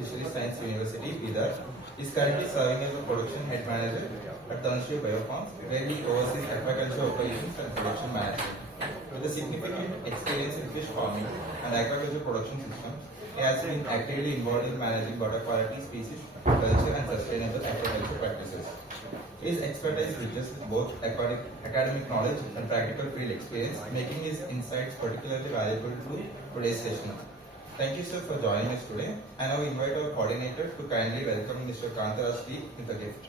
Fisheries Science University, Bidar. He is currently serving as a production head manager at Tanushree Biofarms, where he oversees aquaculture operations and production management. With a significant experience in fish farming and aquaculture production systems, he has been actively involved in managing water quality, species culture, and sustainable aquaculture practices. His expertise reaches both academic knowledge and practical field experience, making his insights particularly valuable to today's session. Thank you, sir, for joining us today. I now invite our coordinator to kindly welcome Mr. Kantaraj T with a gift.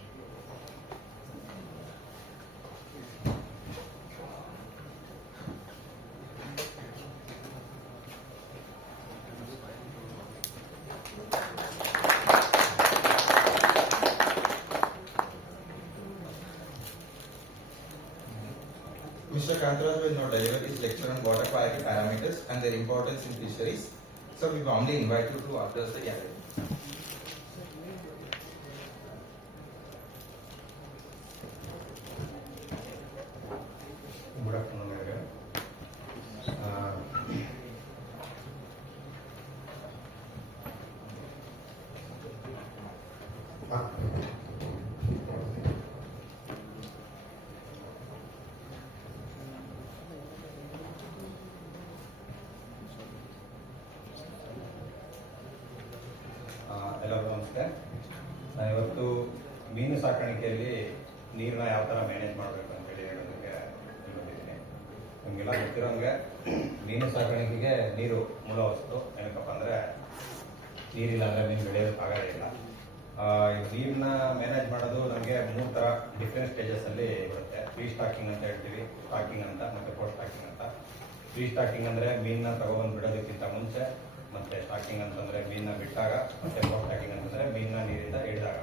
Mr. Kantaraj will now deliver his lecture on water quality parameters and their importance in fisheries. So we warmly invite you to address the gathering. Good afternoon, everyone. ಎಲ್ಲರಿಗೂ ನಮಸ್ಕಾರ. ನಾನು ಇವತ್ತು ಮೀನು ಸಾಕಾಣಿಕೆಯಲ್ಲಿ ನೀರನ್ನ ಯಾವ ಥರ manage ಮಾಡಬೇಕು ಅಂತೇಳಿ ಹೇಳೋದಕ್ಕೆ ಬಂದಿದ್ದೀನಿ. ನಿಮಗೆಲ್ಲ ಗೊತ್ತಿರೋಂಗೆ ಮೀನು ಸಾಕಾಣಿಕೆಗೆ ನೀರು ಮೂಲ ವಸ್ತು. ಏನಕ್ಕಪ್ಪ ಅಂದರೆ ನೀರಿಲ್ಲ ಅಂದರೆ ಮೀನು ಬೆಳೆಯೋದಕ್ಕಾಗೋದಿಲ್ಲ. ನೀರನ್ನ ಮ್ಯಾನೇಜ್ ಮಾಡೋದು ನಮಗೆ 3 ಥರ ಡಿಫ್ರೆಂಟ್ ಸ್ಟೇಜಸ್ಸಲ್ಲಿ ಬರುತ್ತೆ. ಪ್ರೀ ಸ್ಟಾಕಿಂಗ್ ಅಂತ ಹೇಳ್ತೀವಿ, ಸ್ಟಾಕಿಂಗ್ ಅಂತ, ಮತ್ತು ಪೋಸ್ಟ್ ಸ್ಟಾಕಿಂಗ್ ಅಂತ. ಪ್ರೀ ಸ್ಟಾಕಿಂಗ್ ಅಂದರೆ ಮೀನನ್ನ ತಗೊಬಂದು ಬಿಡೋದಕ್ಕಿಂತ ಮುಂಚೆ, ಮತ್ತೆ ಸ್ಟಾಕಿಂಗ್ ಅಂತಂದ್ರೆ ಮೀನನ್ನ ಬಿಟ್ಟಾಗ, ಮತ್ತೆ ಪೋಸ್ಟ್ ಸ್ಟಾಕಿಂಗ್ ಅಂತಂದ್ರೆ ಮೀನನ್ನ ನೀರಿಂದ ಹಿಡಿದಾಗ.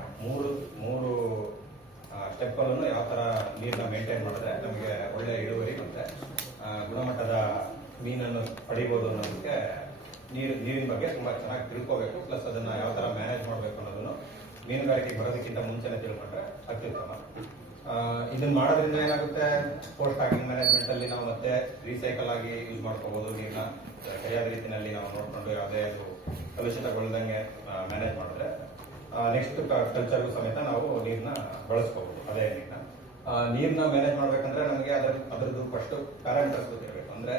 ಮೂರು ಸ್ಟೆಪ್ ಅನ್ನು ಯಾವ ತರ ನೀರನ್ನ ಮೇಂಟೈನ್ ಮಾಡಿದ್ರೆ ನಮಗೆ ಒಳ್ಳೆ ಇಳುವರಿ ಮತ್ತೆ ಗುಣಮಟ್ಟದ ಮೀನನ್ನು ಪಡಿಬಹುದು ಅನ್ನೋದಕ್ಕೆ ನೀರಿನ ಬಗ್ಗೆ ತುಂಬಾ ಚೆನ್ನಾಗಿ ತಿಳ್ಕೋಬೇಕು. ಪ್ಲಸ್ ಅದನ್ನ ಯಾವ ತರ ಮ್ಯಾನೇಜ್ ಮಾಡಬೇಕು ಅನ್ನೋದನ್ನು ಮೀನುಗಾರಿಕೆಗೆ ಬರೋದಕ್ಕಿಂತ ಮುಂಚೆನೆ ತಿಳ್ಕೊಂಡ್ರೆ ಅತ್ಯುತ್ತಮ. ಇದನ್ನ ಮಾಡೋದ್ರಿಂದ ಏನಾಗುತ್ತೆ, ಪೋಸ್ಟ್ ಸ್ಟಾಕಿಂಗ್ ಮ್ಯಾನೇಜ್ಮೆಂಟ್ ಅಲ್ಲಿ ನಾವು ಮತ್ತೆ ರೀಸೈಕಲ್ ಆಗಿ ಯೂಸ್ ಮಾಡ್ಕೋಬಹುದು. ನೀರನ್ನ ಸರಿಯಾದ ರೀತಿಯಲ್ಲಿ ನಾವು ನೋಡ್ಕೊಂಡು ಯಾವುದೇ ಅದು ಕಲುಷಿತಗೊಳ್ಳದಂಗೆ ಮ್ಯಾನೇಜ್ ಮಾಡಿದ್ರೆ ನೆಕ್ಸ್ಟ್ ಕಲ್ಚರ್ಗೂ ಸಮೇತ ನಾವು ನೀರನ್ನ ಬಳಸ್ಕೋಬಹುದು. ಅದೇ ನೀರನ್ನ ಮ್ಯಾನೇಜ್ ಮಾಡ್ಬೇಕಂದ್ರೆ ನಮಗೆ ಅದರದ್ದು ಫಸ್ಟ್ ಪ್ಯಾರಾಮೀಟರ್ಸ್ ಗೊತ್ತಿರಬೇಕು. ಅಂದ್ರೆ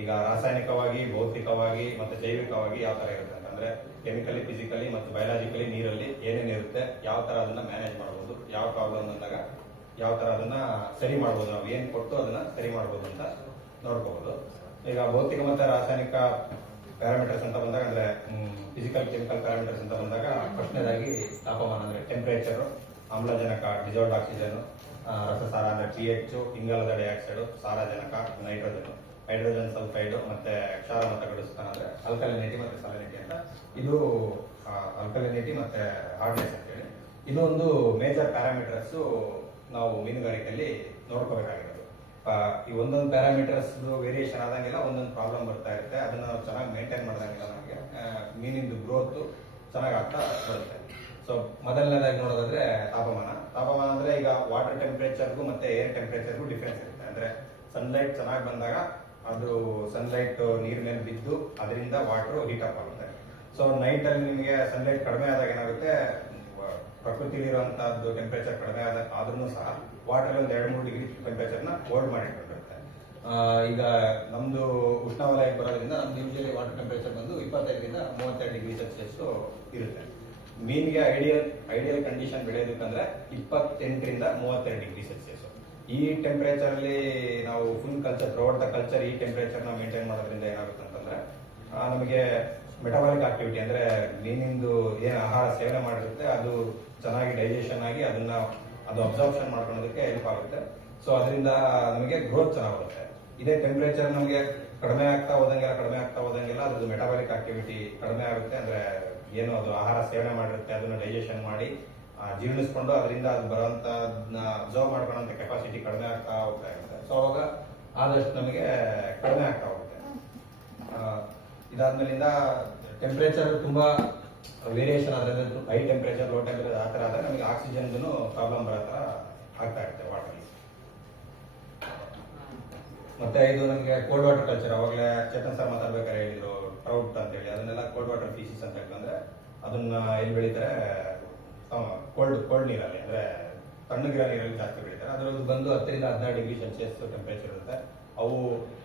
ಈಗ ರಾಸಾಯನಿಕವಾಗಿ, ಭೌತಿಕವಾಗಿ ಮತ್ತೆ ಜೈವಿಕವಾಗಿ ಯಾವ ತರ ಇರುತ್ತೆ ಅಂತಂದ್ರೆ ಕೆಮಿಕಲಿ, ಫಿಸಿಕಲಿ ಮತ್ತು ಬಯಾಲಜಿಕಲಿ ನೀರಲ್ಲಿ ಏನೇನಿರುತ್ತೆ, ಯಾವ ತರ ಅದನ್ನ ಮ್ಯಾನೇಜ್ ಮಾಡಬಹುದು, ಯಾವ ಪ್ರಾಬ್ಲಮ್ ಬಂದಾಗ ಯಾವ ತರ ಅದನ್ನ ಸರಿ ಮಾಡಬಹುದು, ನಾವು ಏನ್ ಕೊಟ್ಟು ಅದನ್ನ ಸರಿ ಮಾಡಬಹುದು ಅಂತ ನೋಡ್ಕೋಬಹುದು. ಈಗ ಭೌತಿಕ ಮತ್ತು ರಾಸಾಯನಿಕ ಪ್ಯಾರಾಮೀಟರ್ಸ್ ಅಂತ ಬಂದಾಗ, ಅಂದ್ರೆ ಫಿಸಿಕಲ್ ಕೆಮಿಕಲ್ ಪ್ಯಾರಾಮೀಟರ್ಸ್ ಅಂತ ಬಂದಾಗ, ಫಸ್ಟ್ನೇದಾಗಿ ತಾಪಮಾನ ಅಂದ್ರೆ ಟೆಂಪರೇಚರ್, ಆಮ್ಲಜನಕ ಡಿಸಾಲ್ವ್ಡ್ ಆಕ್ಸಿಜನ್, ರಸಸಾರ ಅಂದ್ರೆ pH, ಇಂಗಾಲದ ಡೈಆಕ್ಸೈಡ್, ಸಾರಜನಕ, ನೈಟ್ರೋಜನ್, ಹೈಡ್ರೋಜನ್ ಸಲ್ಫೈಡ್, ಮತ್ತೆ ಕ್ಷಾರ ಮಟ್ಟಗಳು ಅಂದ್ರೆ ಆಲ್ಕಲಿನಿಟಿ ಮತ್ತೆ ಸಾಲಿನಿಟಿ ಅಂತ. ಇದು ಆಲ್ಕಲಿನಿಟಿ ಮತ್ತೆ ಹಾರ್ಡ್ನೆಸ್ ಅಂತ ಹೇಳಿ ಇದು ಒಂದು ಮೇಜರ್ ಪ್ಯಾರಾಮೀಟರ್ಸ್ ನಾವು ಮೀನುಗಾರಿಕೆಯಲ್ಲಿ ನೋಡ್ಕೋಬೇಕಾಗಿರೋದು. ಈ ಒಂದೊಂದು ಪ್ಯಾರಾಮೀಟರ್ಸ್ ವೇರಿಯೇಷನ್ ಆದಂಗೆಲ್ಲ ಒಂದೊಂದು ಪ್ರಾಬ್ಲಮ್ ಬರ್ತಾ ಇರುತ್ತೆ. ಅದನ್ನ ನಾವು ಚೆನ್ನಾಗಿ ಮೇಂಟೈನ್ ಮಾಡಿದಂಗೆಲ್ಲ ನಮಗೆ ಮೀನಿಂದು ಗ್ರೋತ್ ಚೆನ್ನಾಗಿ ಆಗ್ತಾ ಬರುತ್ತೆ. ಸೊ ಮೊದಲನೇದಾಗಿ ನೋಡೋದಾದ್ರೆ ತಾಪಮಾನ ಅಂದ್ರೆ ಈಗ ವಾಟರ್ ಟೆಂಪರೇಚರ್ಗೂ ಮತ್ತೆ ಏರ್ ಟೆಂಪರೇಚರ್ಗೂ ಡಿಫ್ರೆನ್ಸ್ ಇರುತ್ತೆ. ಅಂದ್ರೆ ಸನ್ಲೈಟ್ ಚೆನ್ನಾಗಿ ಬಂದಾಗ ಅದು ಸನ್ಲೈಟ್ ನೀರ್ ಮೇಲೆ ಬಿದ್ದು ಅದರಿಂದ ವಾಟರ್ ಹೀಟ್ ಅಪ್ ಆಗುತ್ತೆ. ಸೊ ನೈಟ್ ಅಲ್ಲಿ ನಿಮಗೆ ಸನ್ಲೈಟ್ ಕಡಿಮೆ ಆದಾಗ ಏನಾಗುತ್ತೆ, ಪ್ರಕೃತಿಲಿರುವಂತಹದ್ದು ಟೆಂಪರೇಚರ್ ಕಡಿಮೆ ಆದ್ರೂ ಸಹ ವಾಟರ್ ಒಂದು 2-3 ಡಿಗ್ರಿ ಟೆಂಪರೇಚರ್ ನ ಹೋಲ್ಡ್ ಮಾಡಿಟ್ಕೊಂಡಿರುತ್ತೆ. ಈಗ ನಮ್ದು ಉಷ್ಣವಲಯಕ್ಕೆ ಬರೋದ್ರಿಂದ ನಮ್ದು ಯೂಶಲಿ ವಾಟರ್ ಟೆಂಪರೇಚರ್ ಬಂದು 25 ರಿಂದ 32 ಡಿಗ್ರಿ ಸೆಲ್ಸಿಯಸ್ ಇರುತ್ತೆ. ಮೀನಿಗೆ ಐಡಿಯಲ್ ಕಂಡೀಷನ್ ಬೆಳೆಯೋದಕ್ಕಂದ್ರೆ 28 ರಿಂದ 32 ಡಿಗ್ರಿ ಸೆಲ್ಸಿಯಸ್. ಈ ಟೆಂಪರೇಚರ್ ಅಲ್ಲಿ ನಾವು full culture throughout the culture ಈ ಟೆಂಪರೇಚರ್ ನ ಮೇಂಟೈನ್ ಮಾಡೋದ್ರಿಂದ ಏನಾಗುತ್ತೆ ಅಂತಂದ್ರೆ ನಮಗೆ ಮೆಟಬಾಲಿಕ್ ಆಕ್ಟಿವಿಟಿ ಅಂದ್ರೆ ಮೀನಿಂದು ಏನು ಆಹಾರ ಸೇವನೆ ಮಾಡಿರುತ್ತೆ ಅದು ಚೆನ್ನಾಗಿ ಡೈಜೆಷನ್ ಆಗಿ ಅದು ಅಬ್ಸಾರ್ಪ್ಷನ್ ಮಾಡ್ಕೊಳ್ಳೋದಕ್ಕೆ ಹೆಲ್ಪ್ ಆಗುತ್ತೆ. ಸೊ ಅದರಿಂದ ನಮಗೆ ಗ್ರೋತ್ ಚೆನ್ನಾಗಿ ಬರುತ್ತೆ. ಇದೇ ಟೆಂಪರೇಚರ್ ನಮಗೆ ಕಡಿಮೆ ಆಗ್ತಾ ಹೋದಂಗೆಲ್ಲ ಅದ್ರದ್ದು ಮೆಟಬಾಲಿಕ್ ಆಕ್ಟಿವಿಟಿ ಕಡಿಮೆ ಆಗುತ್ತೆ. ಅಂದ್ರೆ ಏನು ಅದು ಆಹಾರ ಸೇವನೆ ಮಾಡಿರುತ್ತೆ ಅದನ್ನ ಡೈಜೆಷನ್ ಮಾಡಿ ಜೀರ್ಣಿಸ್ಕೊಂಡು ಅದರಿಂದ ಅದು ಬರುವಂತ ಅಬ್ಸರ್ವ್ ಮಾಡ್ಕೊಳ್ಳೋ ಕೆಪಾಸಿಟಿ ಕಡಿಮೆ ಆಗ್ತಾ ಹೋಗ್ತಾ ಇರುತ್ತೆ. ಸೊ ಅವಾಗ ಆದಷ್ಟು ನಮಗೆ ಕಡಿಮೆ ಆಗ್ತಾ ಹೋಗುತ್ತೆ. ಇದಾದ್ಮೇಲಿಂದ ಟೆಂಪರೇಚರ್ ತುಂಬಾ ವೇರಿಯೇಷನ್ ಆದ್ರೆ ಹೈ ಟೆಂಪರೇಚರ್, ಲೋ ಟೆಂಪರೇಚರ್ ಆ ತರ ಆದ್ರೆ ನಮಗೆ ಆಕ್ಸಿಜನ್ ಪ್ರಾಬ್ಲಮ್ ಬರೋ ತರ ಆಗ್ತಾ ಇರುತ್ತೆ ವಾಟರ್. ಮತ್ತೆ ಇದು ನಮಗೆ ಕೋಲ್ಡ್ ವಾಟರ್ ಕಲ್ಚರ್. ಅವಾಗಲೇ ಚೇತನ್ ಸರ್ ಮಾತಾಡ್ಬೇಕಾದ್ರೆ ಹೇಳಿದ್ರು ಟ್ರೌಟ್ ಅಂತ ಹೇಳಿ, ಅದನ್ನೆಲ್ಲ ಕೋಲ್ಡ್ ವಾಟರ್ ಫಿಶಸ್ ಅಂತ ಹೇಳಿದ್ರೆ ಅದನ್ನ ಎಲ್ಲಿ ಬೆಳೀತಾರೆ, ಕೋಲ್ಡ್ ನೀರಲ್ಲಿ ಅಂದ್ರೆ ತಣ್ಣಗಿರೋ ನೀರಲ್ಲಿ ಜಾಸ್ತಿ ಬೆಳೀತಾರೆ. ಅದರಲ್ಲಿ ಬಂದು 10 ರಿಂದ 16 ಡಿಗ್ರಿ ಸೆಲ್ಸಿಯಸ್ ಟೆಂಪರೇಚರ್ ಇರುತ್ತೆ. ಅವು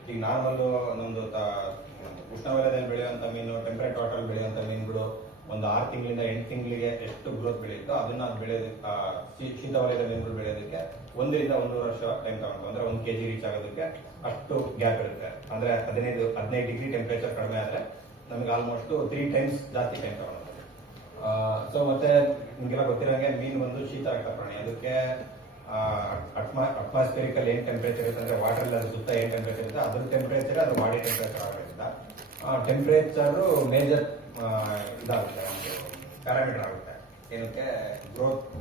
ಈಗ ನಾರ್ಮಲ್ ನಮ್ದು ಉಷ್ಣವಲಯದಲ್ಲಿ ಬೆಳೆಯುವಂತ ಮೀನು, ಟೆಂಪರೇಟ್ ವಾಟರ್ ಬೆಳೆಯುವಂತ ಮೀನುಗಳು ಒಂದು 6 ತಿಂಗಳಿಂದ 8 ತಿಂಗಳಿಗೆ ಎಷ್ಟು ಗ್ರೋತ್ ಬೆಳೆಯುತ್ತೋ ಅದನ್ನ ಬೆಳೆಯೋದಕ್ಕೆ, ಶೀತ ವಲಯದ ಮೀನುಗಳು ಬೆಳೆಯೋದಕ್ಕೆ 1 ರಿಂದ 1.5 ವರ್ಷ ಟೈಮ್ ತಗೊಂಡು, ಅಂದ್ರೆ 1 kg ರೀಚ್ ಆಗೋದಕ್ಕೆ ಅಷ್ಟು ಗ್ಯಾಪ್ ಇರುತ್ತೆ. ಅಂದ್ರೆ 15 ಡಿಗ್ರಿ ಟೆಂಪರೇಚರ್ ಕಡಿಮೆ ಆದ್ರೆ ನಮ್ಗೆ ಆಲ್ಮೋಸ್ಟ್ 3 ಟೈಮ್ಸ್ ಜಾಸ್ತಿ ಟೈಮ್ ತಗೊಳುತ್ತೆ. ಸೊ ಮತ್ತೆ ನಿಮ್ಗೆಲ್ಲ ಗೊತ್ತಿರೋಂಗೆ ಮೀನು ಒಂದು ಶೀತ ಆಗ್ತಾ ಪ್ರಾಣಿ. ಅದಕ್ಕೆ ಅಟ್ಮಾಸ್ಫಿಯರಿಕಲ್ ಏನ್ ಟೆಂಪರೇಚರ್ ಇರುತ್ತೆ ಅಂದ್ರೆ ವಾಟರ್ ಅದ್ರ ಸುತ್ತ ಏನ್ ಟೆಂಪರೇಚರ್ ಇರುತ್ತೆ ಅದ್ರ ಟೆಂಪರೇಚರ್ ಅದ್ರ ಬಾಡಿ ಟೆಂಪರೇಚರ್ ಆಗೋದ್ರಿಂದ ಟೆಂಪರೇಚರ್ ಮೇಜರ್ ಇದಾಗುತ್ತೆ, ಒಂದು ಪ್ಯಾರಾಮೀಟರ್ ಆಗುತ್ತೆ. ಏನಕ್ಕೆ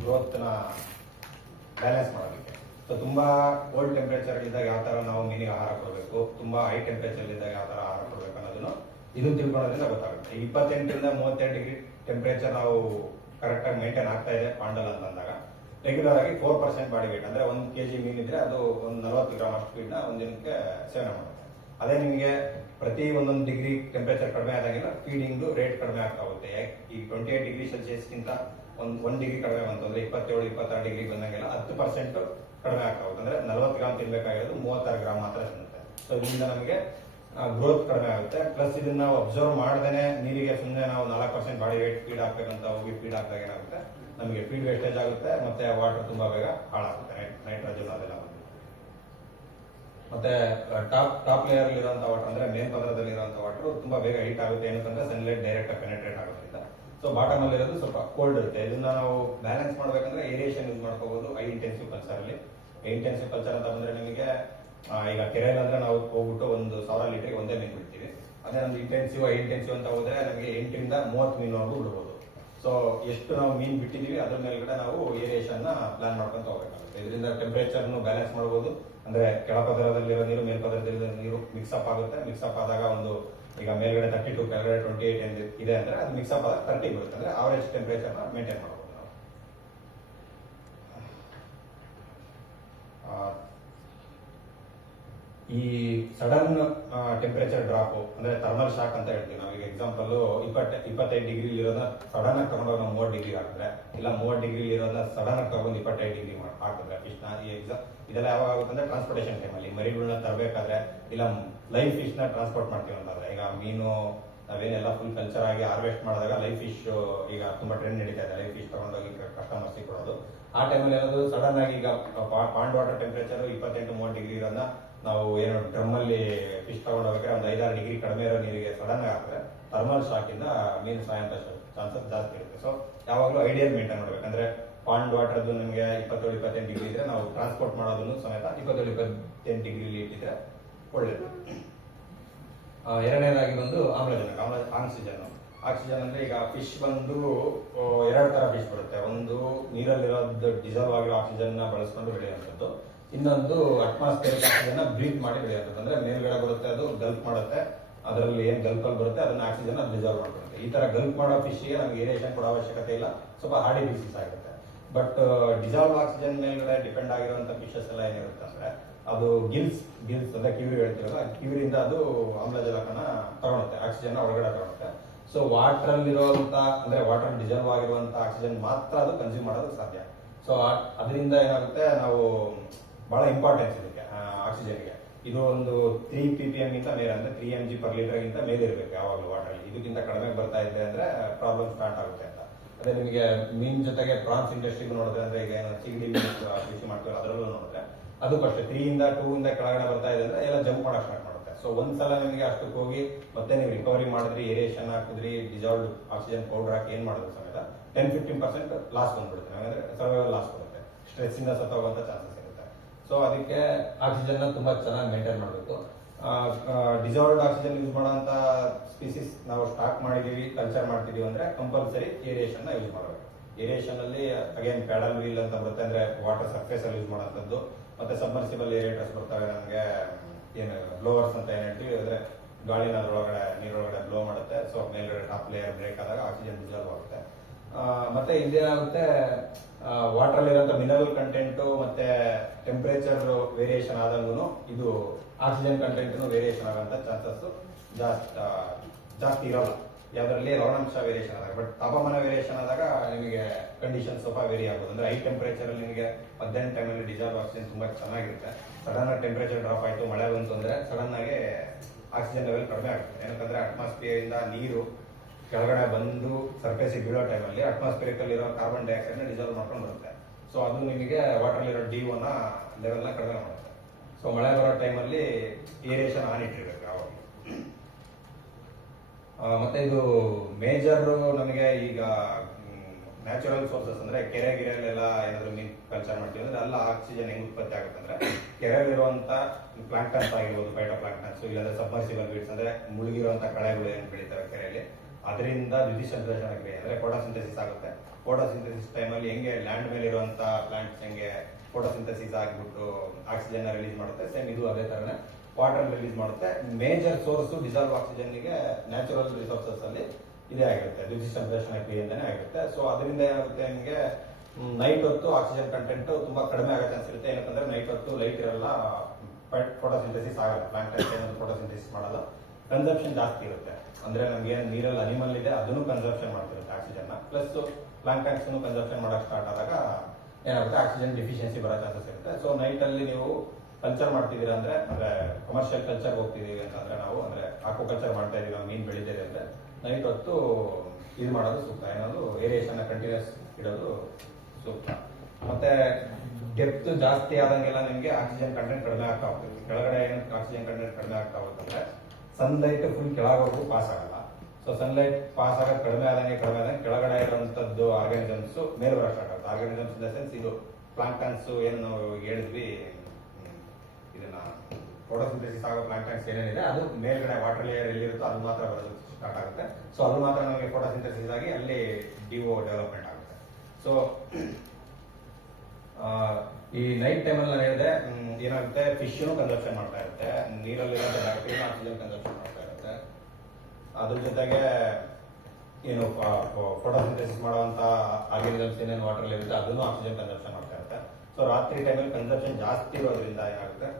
ಗ್ರೋತ್ ನ ಬ್ಯಾಲೆನ್ಸ್ ಮಾಡೋದಕ್ಕೆ. ಸೊ ತುಂಬಾ ಕೋಲ್ಡ್ ಟೆಂಪರೇಚರ್ ಇದ್ದಾಗ ಯಾವ ತರ ನಾವು ಮೀನಿಗೆ ಆಹಾರ ಕೊಡಬೇಕು, ತುಂಬಾ ಹೈ ಟೆಂಪರೇಚರ್ ಇದ್ದಾಗ ಯಾವ ತರ ಆಹಾರ ಕೊಡಬೇಕು ಅನ್ನೋದನ್ನು ಇದನ್ನು ತಿಳ್ಕೊಳ್ಳೋದ್ರಿಂದ ಗೊತ್ತಾಗುತ್ತೆ. 28 ರಿಂದ 32 ಡಿಗ್ರಿ ಟೆಂಪರೇಚರ್ ನಾವು ಕರೆಕ್ಟ್ ಆಗಿ ಮೇಂಟೈನ್ ಆಗ್ತಾ ಇದೆ ಪಾಂಡಲ್ ಅಂತಂದಾಗ ರೆಗ್ಯುಲರ್ ಆಗಿ 4% ಬಾಡಿ ವೇಟ್ ಅಂದ್ರೆ 1 kg ಮೀನಿದ್ರೆ ಅದು ಒಂದು 40 ಗ್ರಾಮ್ ಅಷ್ಟು ಫೀಡ್ ನ ಒಂದಿನಕ್ಕೆ ಸೇವನೆ ಮಾಡುತ್ತೆ. ಅದೇ ನಿಮಗೆ ಪ್ರತಿ 1 ಡಿಗ್ರಿ ಟೆಂಪರೇಚರ್ ಕಡಿಮೆ ಆದಾಗಿಲ್ಲ ಫೀಡಿಂಗ್ ರೇಟ್ ಕಡಿಮೆ ಆಗ್ತಾ ಹೋಗುತ್ತೆ. ಈ 28 ಡಿಗ್ರಿ ಸೆಲ್ಸಿಯಸ್ ಗಿಂತ 1 ಡಿಗ್ರಿ ಕಡಿಮೆ ಬಂತು ಅಂದ್ರೆ 27-26 ಡಿಗ್ರಿ ಬಂದಂಗೆಲ್ಲ 10% ಕಡಿಮೆ ಆಗ್ತಾ ಹೋಗುತ್ತೆ. ಅಂದ್ರೆ 40 ಗ್ರಾಮ್ ತಿನ್ಬೇಕಾಗಿರೋದು 36 ಗ್ರಾಮ್ ಮಾತ್ರ ತಿನ್ನುತ್ತೆ. ಸೊ ಇದರಿಂದ ನಮಗೆ ಗ್ರೋತ್ ಕಡಿಮೆ ಆಗುತ್ತೆ. ಪ್ಲಸ್ ಇದನ್ನ ನಾವು ಅಬ್ಸರ್ವ್ ಮಾಡದೇನೆ ನೀರಿಗೆ ಸುಮ್ಮನೆ ನಾವು 4% ಬಾಡಿ ವೇಟ್ ಫೀಡ್ ಹಾಕ್ಬೇಕಂತ ಹೋಗಿ ಫೀಡ್ ಹಾಕಿದಾಗ ಏನಾಗುತ್ತೆ, ನಮಗೆ ಫೀಡ್ ವೇಸ್ಟೇಜ್ ಆಗುತ್ತೆ, ಮತ್ತೆ ವಾಟರ್ ತುಂಬಾ ಬೇಗ ಹಾಳಾಗುತ್ತೆ, ನೈಟ್ರೋಜನ್ ಅದೆಲ್ಲ ಬಂದು. ಮತ್ತೆ ಟಾಪ್ ಲೇಯರ್ ಇರುವಂತಹ ವಾಟರ್ ಅಂದ್ರೆ ಮೇನ್ ಪದರದಲ್ಲಿ ಇರುವಂತಹ ವಾಟರ್ ತುಂಬಾ ಬೇಗ ಹೀಟ್ ಆಗುತ್ತೆ. ಏನಂತಂದ್ರೆ ಸನ್ಲೈಟ್ ಡೈರೆಕ್ಟ್ ಆಗಿ ಪೆನೆಟ್ರೇಟ್ ಆಗೋದ್ರಿಂದ. ಸೊ ಬಾಟಮ್ ಅಲ್ಲಿ ಇರೋದು ಸ್ವಲ್ಪ ಕೋಲ್ಡ್ ಇರುತ್ತೆ. ಇದನ್ನ ನಾವು ಬ್ಯಾಲೆನ್ಸ್ ಮಾಡ್ಬೇಕಂದ್ರೆ ಏರಿಯೇಷನ್ ಯೂಸ್ ಮಾಡ್ಕೋಬಹುದು ಹೈ ಇಂಟೆನ್ಸಿವ್ ಕಲ್ಚರ್ ಅಲ್ಲಿ. ಇಂಟೆನ್ಸಿವ್ ಕಲ್ಚರ್ ಅಂತ ಬಂದ್ರೆ ನಿಮಗೆ ಈಗ ಕೆರೆಯಲ್ಲಿ ಅಂದ್ರೆ ನಾವು ಹೋಗ್ಬಿಟ್ಟು 1,000 ಲೀಟರ್ಗೆ ಒಂದೇ ಮೀನು ಬಿಡ್ತೀವಿ. ಅದೇ ನಮ್ದು ಹೈ ಇಂಟೆನ್ಸಿವ್ ಅಂತ ಹೋದ್ರೆ ನಮಗೆ 8 ರಿಂದ 30 ಮೀನುವರೆಗೂ ಬಿಡ್ಬೋದು. ಸೊ ಎಷ್ಟು ನಾವು ಮೀನು ಬಿಟ್ಟಿದೀವಿ ಅದ್ರ ಮೇಲ್ಗಡೆ ನಾವು ಏರಿಯೇಷನ್ ನ ಪ್ಲಾನ್ ಮಾಡ್ಕೊಂತ ಹೋಗ್ಬೇಕಾಗುತ್ತೆ. ಇದರಿಂದ ಟೆಂಪರೇಚರ್ ಬ್ಯಾಲೆನ್ಸ್ ಮಾಡಬಹುದು. ಅಂದ್ರೆ ಕೆಳಪದರದಲ್ಲಿರೋ ನೀರು ಮೇಲ್ಪದರದಲ್ಲಿರೋ ನೀರು ಮಿಕ್ಸ್ಅಪ್ ಆಗುತ್ತೆ. ಮಿಕ್ಸ್ಅಪ್ ಆದಾಗ ಒಂದು ಈಗ ಮೇಲ್ಗಡೆ 32 ಕೆಳಗಡೆ 28 ಇದೆ ಅಂದ್ರೆ ಅದು ಮಿಕ್ಸ್ಅಪ್ ಆದಾಗ 30 ಬರುತ್ತೆ. ಅಂದ್ರೆ ಅವರೇಜ್ ಟೆಂಪರೇಚರ್ ನ ಮೇಂಟೈನ್ ಮಾಡಬಹುದು ನಾವು. ಈ ಸಡನ್ ಟೆಂಪರೇಚರ್ ಡ್ರಾಪ್ ಅಂದ್ರೆ ಥರ್ಮಲ್ ಶಾಕ್ ಅಂತ ಹೇಳ್ತೀವಿ ನಾವು. ಈಗ ಎಕ್ಸಾಂಪಲ್ 25 ಡಿಗ್ರಿ ಇರೋದನ್ನ ಸಡನ್ ಆಗಿ ತಗೊಂಡೋಗಿ ನಾವು 30 ಡಿಗ್ರಿ ಹಾಕಿದ್ರೆ, ಇಲ್ಲ 30 ಡಿಗ್ರಿ ಇರೋದನ್ನ ಸಡನ್ ಆಗಿ ತಗೊಂಡು 25 ಡಿಗ್ರಿ ಹಾಕಿದ್ರೆ ಫಿಶ್ ನ ಇದೆಲ್ಲ ಯಾವಾಗ ಆಗುತ್ತೆ ಅಂದ್ರೆ ಟ್ರಾನ್ಸ್ಪೋರ್ಟೇಷನ್ ಟೈಮಲ್ಲಿ ಮರಿಗಳನ್ನ ತರಬೇಕಾದ್ರೆ, ಇಲ್ಲ ಲೈವ್ ಫಿಶ್ ನ ಟ್ರಾನ್ಸ್ಪೋರ್ಟ್ ಮಾಡ್ತೀವಿ ಅಂತಂದ್ರೆ, ಈಗ ಮೀನು ನಾವೇನೆಲ್ಲ ಫುಲ್ ಕಲ್ಚರ್ ಆಗಿ ಹಾರ್ವೆಸ್ಟ್ ಮಾಡಿದಾಗ ಲೈವ್ ಫಿಶ್ ಈಗ ತುಂಬಾ ಟ್ರೆಂಡ್ ನಡೀತಾ ಇದೆ, ಲೈವ್ ಫಿಶ್ ತಗೊಂಡೋಗಿ ಕಸ್ಟಮರ್ಸ್ ಕೊಡೋದು. ಆ ಟೈಮಲ್ಲಿ ಏನಾದ್ರು ಸಡನ್ ಆಗಿ ಈಗ ಪಾಂಡ್ ವಾಟರ್ ಟೆಂಪರೇಚರ್ 28-30 ಡಿಗ್ರಿ ಇರೋದನ್ನ ನಾವು ಏನೋ ಡ್ರಮ್ ಅಲ್ಲಿ ಫಿಶ್ ತಗೊಂಡೋಗ್ರೆ ಒಂದು 5-6 ಡಿಗ್ರಿ ಕಡಿಮೆ ಇರೋ ನೀರಿಗೆ ಸಡನ್ ಆಗಿ ಹಾಕಿದ್ರೆ ಥರ್ಮಲ್ ಶಾಕ್ ಇಂದ ಮೀನು ಸಾಯಂತ ಚಾನ್ಸಸ್ ಜಾಸ್ತಿ ಇರುತ್ತೆ. ಸೊ ಯಾವಾಗಲೂ ಐಡಿಯಲ್ ಮೇಂಟೈನ್ ಮಾಡ್ಬೇಕಂದ್ರೆ ಪಾಂಡ್ ವಾಟರ್ ನಿಮಗೆ 27-28 ಡಿಗ್ರಿ ಇದ್ರೆ ನಾವು ಟ್ರಾನ್ಸ್ಪೋರ್ಟ್ ಮಾಡೋದನ್ನು ಸಮೇತ 27-28 ಡಿಗ್ರಿ ಇಟ್ಟಿದ್ರೆ ಒಳ್ಳೇದು. ಎರಡನೇದಾಗಿ ಬಂದು ಆಕ್ಸಿಜನ್ ಅಂದ್ರೆ ಈಗ ಫಿಶ್ ಬಂದು 2 ತರ ಫಿಶ್ ಬರುತ್ತೆ. ಒಂದು ನೀರಲ್ಲಿರೋದು ಡಿಸಾಲ್ವ್ ಆಗಿರೋ ಆಕ್ಸಿಜನ್ ನ ಬಳಸ್ಕೊಂಡು ಬೆಳೆಯುವಂಥದ್ದು, ಇನ್ನೊಂದು ಅಟ್ಮಾಸ್ಫಿಯರಿಕ್ ಆಕ್ಸಿಜನ್ ಬ್ರೀತ್ ಮಾಡಿ ಬೆಳೆಯುವಂಥದ್ದು. ಅಂದ್ರೆ ಮೇಲ್ಗಡೆ ಬರುತ್ತೆ, ಅದು ಗಲ್ಪ್ ಮಾಡುತ್ತೆ, ಅದರಲ್ಲಿ ಏನ್ ಗಲ್ಪ್ ಅಲ್ಲಿ ಬರುತ್ತೆ ಅದನ್ನ ಆಕ್ಸಿಜನ್ ಡಿಸಾಲ್ವ್ ಮಾಡ್ಬಿಡುತ್ತೆ. ಈ ತರ ಗಲ್ಪ್ ಮಾಡೋ ಫಿಶ್ಗೆ ನಮ್ಗೆ ಏರಿಯೇಷನ್ ಕೊಡೋ ಅವಶ್ಯಕತೆ ಇಲ್ಲ, ಸ್ವಲ್ಪ ಹಾರ್ಡಿ ಪೀಸಸ್ ಆಗುತ್ತೆ. ಬಟ್ ಡಿಸಾಲ್ವ್ ಆಕ್ಸಿಜನ್ ಮೇಲ್ಗಡೆ ಡಿಪೆಂಡ್ ಆಗಿರುವಂತ ಫಿಶಸ್ ಎಲ್ಲ ಏನಿರುತ್ತೆ ಅಂದ್ರೆ ಅದು ಗಿಲ್ಸ್ ಅಂದ್ರೆ ಕಿವಿ ಹೇಳ್ತೀವಲ್ಲ, ಕಿವಿರಿಂದ ಅದು ಆಮ್ಲಜನಕನ ತಗೊಳುತ್ತೆ, ಆಕ್ಸಿಜನ್ ಒಳಗಡೆ ತಗೊಳುತ್ತೆ. ಸೊ ವಾಟರ್ ಅಲ್ಲಿರುವಂತ ಅಂದ್ರೆ ವಾಟರ್ ಡಿಸಾಲ್ವ್ ಆಗಿರುವಂತ ಆಕ್ಸಿಜನ್ ಮಾತ್ರ ಅದು ಕನ್ಸ್ಯೂಮ್ ಮಾಡೋದು ಸಾಧ್ಯ. ಸೊ ಅದರಿಂದ ಏನಾಗುತ್ತೆ, ನಾವು ಬಹಳ ಇಂಪಾರ್ಟೆನ್ಸ್ ಇದಕ್ಕೆ ಆಕ್ಸಿಜನ್ಗೆ. ಇದು ಒಂದು 3 ppm ಗಿಂತ ಮೇಲೆ ಅಂದ್ರೆ 3 mg ಪರ್ ಲೀಟರ್ ಗಿಂತ ಮೇಲೆ ಇರಬೇಕು ಯಾವಾಗಲೂ ವಾಟರ್. ಇದಕ್ಕಿಂತ ಕಡಿಮೆ ಬರ್ತಾ ಇದೆ ಅಂದ್ರೆ ಪ್ರಾಬ್ಲಮ್ ಸ್ಟಾರ್ಟ್ ಆಗುತ್ತೆ ಅಂತ. ಅದೇ ನಿಮಗೆ ಮೀನ್ ಜೊತೆಗೆ ಪ್ರಾನ್ಸ್ ಇಂಡಸ್ಟ್ರಿಗೂ ನೋಡಿದ್ರೆ, ಅಂದ್ರೆ ಈಗ ಏನು ಚಿಗಡಿ ಮೀನು ಕೃಷಿ ಮಾಡ್ತೀವಿ ಅದರಲ್ಲೂ ನೋಡಿದ್ರೆ ಅದು ಅಷ್ಟೇ 3 ಇಂದ 2 ಇಂದ ಕೆಳಗಡೆ ಬರ್ತಾ ಇದೆ ಅಂದ್ರೆ ಎಲ್ಲ ಜಂಪ್ ಮಾಡಕ್ ಸ್ಟಾರ್ಟ್ ಮಾಡುತ್ತೆ. ಸೊ ಒಂದ್ಸಲ ನಿಮಗೆ ಅಷ್ಟಕ್ಕೆ ಹೋಗಿ ಮತ್ತೆ ನೀವು ರಿಕವರಿ ಮಾಡಿದ್ರಿ, ಏರಿಯೇಷನ್ ಹಾಕಿದ್ರಿ, ಡಿಸಾಲ್ವ್ಡ್ ಆಕ್ಸಿಜನ್ ಪೌಡರ್ ಹಾಕಿ ಏನ್ ಮಾಡಿದ್ರು ಸಮೇತ 10-15% ಲಾಸ್ ಬಂದ್ಬಿಡುತ್ತೆ. ಅಂದ್ರೆ ಸರ್ವೈವಲ್ ಲಾಸ್ ಬರುತ್ತೆ, ಸ್ಟ್ರೆಸ್ ಇಂದ ಸತ್ತೋಗುವಂತ ಚಾನ್ಸಸ್ ಇರುತ್ತೆ. ಸೊ ಅದಕ್ಕೆ ಆಕ್ಸಿಜನ್ ನ ತುಂಬಾ ಚೆನ್ನಾಗಿ ಮೇಂಟೈನ್ ಮಾಡಬೇಕು. ಡಿಸಾಲ್ವ್ಡ್ ಆಕ್ಸಿಜನ್ ಯೂಸ್ ಮಾಡೋಂತ ಸ್ಪೀಸಿಸ್ ನಾವು ಸ್ಟಾಕ್ ಮಾಡಿದೀವಿ, ಕಲ್ಚರ್ ಮಾಡ್ತಿದೀವಿ ಅಂದ್ರೆ ಕಂಪಲ್ಸರಿ ಏರಿಯೇಷನ್ ನ ಯೂಸ್ ಮಾಡಬೇಕು. ಏರಿಯೇಷನ್ ಅಲ್ಲಿ ಅಗೇನ್ ಪ್ಯಾಡಲ್ ವೀಲ್ ಅಂತ ಬರುತ್ತೆ, ಅಂದ್ರೆ ವಾಟರ್ ಸರ್ಫೇಸ್ ಅಲ್ಲಿ ಯೂಸ್ ಮಾಡುವಂತದ್ದು. ಮತ್ತೆ ಸಬ್ಮರ್ಸಿಬಲ್ ಏರಿಯೇಟರ್ಸ್ ಬರ್ತವೆ ನಮಗೆ, ಏನು ಬ್ಲೋವರ್ಸ್ ಅಂತ ಏನ್ ಹೇಳ್ತೀವಿ, ಅಂದ್ರೆ ಗಾಳಿನ ಅದ್ರೊಳಗಡೆ ನೀರೊಳಗಡೆ ಬ್ಲೋ ಮಾಡುತ್ತೆ. ಸೊ ಮೇಲ್ಗಡೆ ಟಾಪ್ ಲೇಯರ್ ಬ್ರೇಕ್ ಆದಾಗ ಆಕ್ಸಿಜನ್ ಡಿಸಾಲ್ವ್ ಆಗುತ್ತೆ. ಮತ್ತೆ ಇದೇನಾಗುತ್ತೆ, ವಾಟರ್ ಅಲ್ಲಿ ಇರುವಂತ ಮಿನರಲ್ ಕಂಟೆಂಟ್ ಮತ್ತೆ ಟೆಂಪರೇಚರ್ ವೇರಿಯೇಷನ್ ಆದಂಗೂ ಇದು ಆಕ್ಸಿಜನ್ ಕಂಟೆಂಟ್ ವೇರಿಯೇಷನ್ ಆಗುವಂತ ಚಾನ್ಸಸ್ ಜಾಸ್ತಿ ಇರಲ್ಲ. ಯಾವುದರಲ್ಲಿ ಲವಣಾಂಶ ವೇರಿಯೇಷನ್ ಆದಾಗ, ಬಟ್ ತಾಪಮಾನ ವೇರಿಯೇಷನ್ ಆದಾಗ ನಿಮಗೆ ಕಂಡೀಷನ್ ಸ್ವಲ್ಪ ವೇರಿ ಆಗ್ಬೋದು. ಅಂದ್ರೆ ಹೈ ಟೆಂಪರೇಚರ್ ಅಲ್ಲಿ ನಿಮಗೆ ಮಧ್ಯಾಹ್ನ ಟೈಮಲ್ಲಿ ಡಿಸಾಲ್ವ್ ಆಕ್ಸಿಜನ್ ತುಂಬಾ ಚೆನ್ನಾಗಿರುತ್ತೆ. ಸಡನ್ ಆಗಿ ಟೆಂಪರೇಚರ್ ಡ್ರಾಪ್ ಆಯಿತು, ಮಳೆ ಬಂತು ಅಂದ್ರೆ ಸಡನ್ ಆಗಿ ಆಕ್ಸಿಜನ್ ಲೆವೆಲ್ ಕಡಿಮೆ ಆಗುತ್ತೆ. ಏನಕ್ಕಂದ್ರೆ ಅಟ್ಮಾಸ್ಫಿಯರ್ ಇಂದ ನೀರು ಕೆಳಗಡೆ ಬಂದು ಸರ್ಫೇಸಿಗೆ ಬೀಳೋ ಟೈಮಲ್ಲಿ ಅಟ್ಮಾಸ್ಫಿಯರ್ ಅಲ್ಲಿರೋ ಕಾರ್ಬನ್ ಡೈಆಕ್ಸೈಡ್ ನ ಡಿಸಾಲ್ವ್ ಮಾಡ್ಕೊಂಡು ಬರುತ್ತೆ. ಸೊ ಅದು ನಿಮಗೆ ವಾಟರ್ ಇರೋ DO ನ ಲೆವೆಲ್ ನ ಕಡಿಮೆ ಮಾಡುತ್ತೆ. ಸೊ ಮಳೆ ಬರೋ ಟೈಮಲ್ಲಿ ಏರಿಯೇಷನ್ ಆನ್ ಇಟ್ಟಿರ್ಬೇಕು ಯಾವಾಗ. ಮತ್ತೆ ಇದು ಮೇಜರ್ ನಮಗೆ ಈಗ ನ್ಯಾಚುರಲ್ ಸೋರ್ಸಸ್ ಅಂದ್ರೆ ಕೆರೆ ಗಿರೆಯಲ್ಲೆಲ್ಲ ಏನಾದ್ರು ಮೀನ್ ಕಲ್ಚರ್ ಮಾಡ್ತೀವಿ ಅಂದ್ರೆ ಎಲ್ಲ ಆಕ್ಸಿಜನ್ ಹೆಂಗ್ ಉತ್ಪತ್ತಿ ಆಗುತ್ತೆ ಅಂದ್ರೆ ಕೆರೆಯಲ್ಲಿರುವಂತ ಪ್ಲಾಂಕ್ಟನ್ಸ್ ಆಗಿರ್ಬೋದು, ಫೈಟೋ ಪ್ಲಾಂಕ್ಟನ್ಸ್, ಇಲ್ಲಾಂದ್ರೆ ಸಬ್ಮರ್ಸಿಬಲ್ ವೀಡ್ಸ್ ಅಂದ್ರೆ ಮುಳುಗಿರುವಂತ ಕಳೆಗಳು ಏನ್ ಬೆಳೀತವೆ ಕೆರೆಯಲ್ಲಿ, ಅದರಿಂದ ದ್ಯುತಿಸಂಶ್ಲೇಷಣ ಕ್ರಿಯೆ ಅಂದ್ರೆ ಫೋಟೋಸಿಂಥೆಸಿಸ್ ಆಗುತ್ತೆ. ಫೋಟೋಸಿಂಥೆಸಿಸ್ ಟೈಮಲ್ಲಿ ಹೆಂಗೆ ಲ್ಯಾಂಡ್ ಮೇಲೆ ಇರುವಂತ ಪ್ಲಾಂಟ್ಸ್ ಹೆಂಗೆ ಫೋಟೋಸಿಂಥೆಸಿಸ್ ಆಗಿಬಿಟ್ಟು ಆಕ್ಸಿಜನ್ ರಿಲೀಸ್ ಮಾಡುತ್ತೆ, ಸೇಮ್ ಇದು ಅದೇ ತರನೇ ವಾಟರ್ ರಿಲೀಸ್ ಮಾಡುತ್ತೆ. ಮೇಜರ್ ಸೋರ್ಸ್ ಡಿಸಾಲ್ವ್ ಆಕ್ಸಿಜನ್ ಗೆ ನ್ಯಾಚುರಲ್ ರಿಸೋರ್ಸಸ್ ಅಲ್ಲಿ ಇದೇ ಆಗಿರುತ್ತೆ, ದ್ಯುತಿಸಂಶ್ಲೇಷಣ ಕ್ರಿಯೆ ಅಂತಾನೆ ಆಗುತ್ತೆ. ಸೊ ಅದರಿಂದ ಏನಾಗುತ್ತೆ, ನಿಮಗೆ ನೈಟ್ ಹೊತ್ತು ಆಕ್ಸಿಜನ್ ಕಂಟೆಂಟ್ ತುಂಬಾ ಕಡಿಮೆ ಆಗೋ ಚಾನ್ಸ್ ಇರುತ್ತೆ. ಏನಂತಂದ್ರೆ ನೈಟ್ ಹೊತ್ತು ಲೈಟ್ ಇರಲ್ಲ, ಫೋಟೋಸಿಂಥೆಸಿಸ್ ಆಗಲ್ಲ, ಪ್ಲಾಂಕ್ಟನ್ಸ್ ಏನಾದ್ರು ಫೋಟೋಸಿಂಥೆಸಿಸ್ ಮಾಡಲ್ಲ, ಕನ್ಸಂಪ್ಷನ್ ಜಾಸ್ತಿ ಇರುತ್ತೆ. ಅಂದ್ರೆ ನಮ್ಗೆ ನೀರಲ್ಲಿ ಅನಿಮಲ್ ಇದೆ ಅದನ್ನು ಕನ್ಸಂಪ್ಷನ್ ಮಾಡ್ತಿರುತ್ತೆ ಆಕ್ಸಿಜನ್ ನ, ಪ್ಲಸ್ ಪ್ಲಾಂಕ್ಟನ್ಸ್ ಕನ್ಸಂಪ್ಷನ್ ಮಾಡಕ್ ಸ್ಟಾರ್ಟ್ ಆದಾಗ ಏನಾಗುತ್ತೆ, ಆಕ್ಸಿಜನ್ ಡಿಫಿಷಿಯನ್ಸಿ ಬರೋ ಚಾನ್ಸಸ್ ಇರುತ್ತೆ. ಸೊ ನೈಟ್ ಅಲ್ಲಿ ನೀವು ಕಲ್ಚರ್ ಮಾಡ್ತಿದ್ದೀರಾ ಅಂದ್ರೆ ಕಮರ್ಷಿಯಲ್ ಕಲ್ಚರ್ ಹೋಗ್ತಿದೀವಿ ಅಂತಂದ್ರೆ ನಾವು ಅಂದ್ರೆ ಆಕ್ವಾಕಲ್ಚರ್ ಮಾಡ್ತಾ ಇದೀವಿ, ನಾವು ಮೀನ್ ಬೆಳಿತಾ ಇದೆ ಅಂದ್ರೆ ನೈಟ್ ಹೊತ್ತು ಇದು ಮಾಡೋದು ಸೂಕ್ತ. ಏನಾದ್ರು ಏರಿಯೇಷನ್ ಕಂಟಿನ್ಯೂಸ್ ಇಡೋದು ಸೂಕ್ತ. ಮತ್ತೆ ಡೆಪ್ತ್ ಜಾಸ್ತಿ ಆದಂಗೆಲ್ಲ ನಿಮ್ಗೆ ಆಕ್ಸಿಜನ್ ಕಂಟೆಂಟ್ ಕಡಿಮೆ ಆಗ್ತಾ ಹೋಗ್ತದೆ. ಕೆಳಗಡೆ ಆಕ್ಸಿಜನ್ ಕಂಟೆಂಟ್ ಕಡಿಮೆ ಆಗ್ತಾ ಹೋಗ್ತಂದ್ರೆ ಸನ್ಲೈಟ್ ಫುಲ್ ಕೆಳಗೋರ್ಗೂ ಪಾಸ್ ಆಗಲ್ಲ. ಸೊ ಸನ್ಲೈಟ್ ಪಾಸ್ ಆಗೋದು ಕಡಿಮೆ ಆದಂಗೆ ಕೆಳಗಡೆ ಇರುವಂತದ್ದು ಆರ್ಗಾನಿಸಮ್ಸ್ ಮೇಲೆ ಬರೋ ಸ್ಟಾರ್ಟ್ ಆಗುತ್ತೆ. ಆರ್ಗಾನಿಸಮ್ಸ್ ಇನ್ ದ ಸೆನ್ಸ್ ಇದು ಪ್ಲಾಂಕ್ಟನ್ಸ್ ಏನು ನಾವು ಹೇಳಿದ್ವಿ, ಇದನ್ನ ಫೋಟೋಸಿಂಥೆಸಿಸ್ ಆಗೋ ಪ್ಲಾಂಕ್ಟನ್ಸ್ ಏನೇನಿದೆ ಅದು ಮೇಲ್ಗಡೆ ವಾಟರ್ ಲೇಯರ್ ಎಲ್ಲಿರುತ್ತೋ ಅದು ಮಾತ್ರ ಬರೋದು ಸ್ಟಾರ್ಟ್ ಆಗುತ್ತೆ. ಸೊ ಅದು ಮಾತ್ರ ನಮಗೆ ಫೋಟೋಸಿಂಥೆಸಿಸ್ ಆಗಿ ಅಲ್ಲಿ DO ಡೆವಲಪ್ಮೆಂಟ್ ಆಗುತ್ತೆ. ಸೊ ಈ ನೈಟ್ ಟೈಮಲ್ಲಿ ನಾನು ಹೇಳಿದೆ ಏನಾಗುತ್ತೆ, ಫಿಶ್ ಕನ್ಸಂಪ್ಷನ್ ಮಾಡ್ತಾ ಇರುತ್ತೆ, ನೀರಲ್ಲಿರೋ ಬ್ಯಾಕ್ಟೀರಿಯಾ ಆಕ್ಸಿಜನ್ ಕನ್ಸಂಪ್ಷನ್ ಮಾಡ್ತಾ ಇರುತ್ತೆ. ಅದ್ರ ಜೊತೆಗೆ ಏನು ಫೋಟೋಸಿಂಥೆಸಿಸ್ ಮಾಡುವಂತ ಆರ್ಗಾನಿಸಮ್ಸ್ ಏನೇನು ವಾಟರ್ ಇರುತ್ತೆ ಅದನ್ನು ಆಕ್ಸಿಜನ್ ಕನ್ಸಂಪ್ಷನ್ ಮಾಡ್ತಾ ಇರುತ್ತೆ. ಸೊ ರಾತ್ರಿ ಟೈಮಲ್ಲಿ ಕನ್ಸಂಪ್ಷನ್ ಜಾಸ್ತಿ ಇರೋದ್ರಿಂದ ಏನಾಗುತ್ತೆ,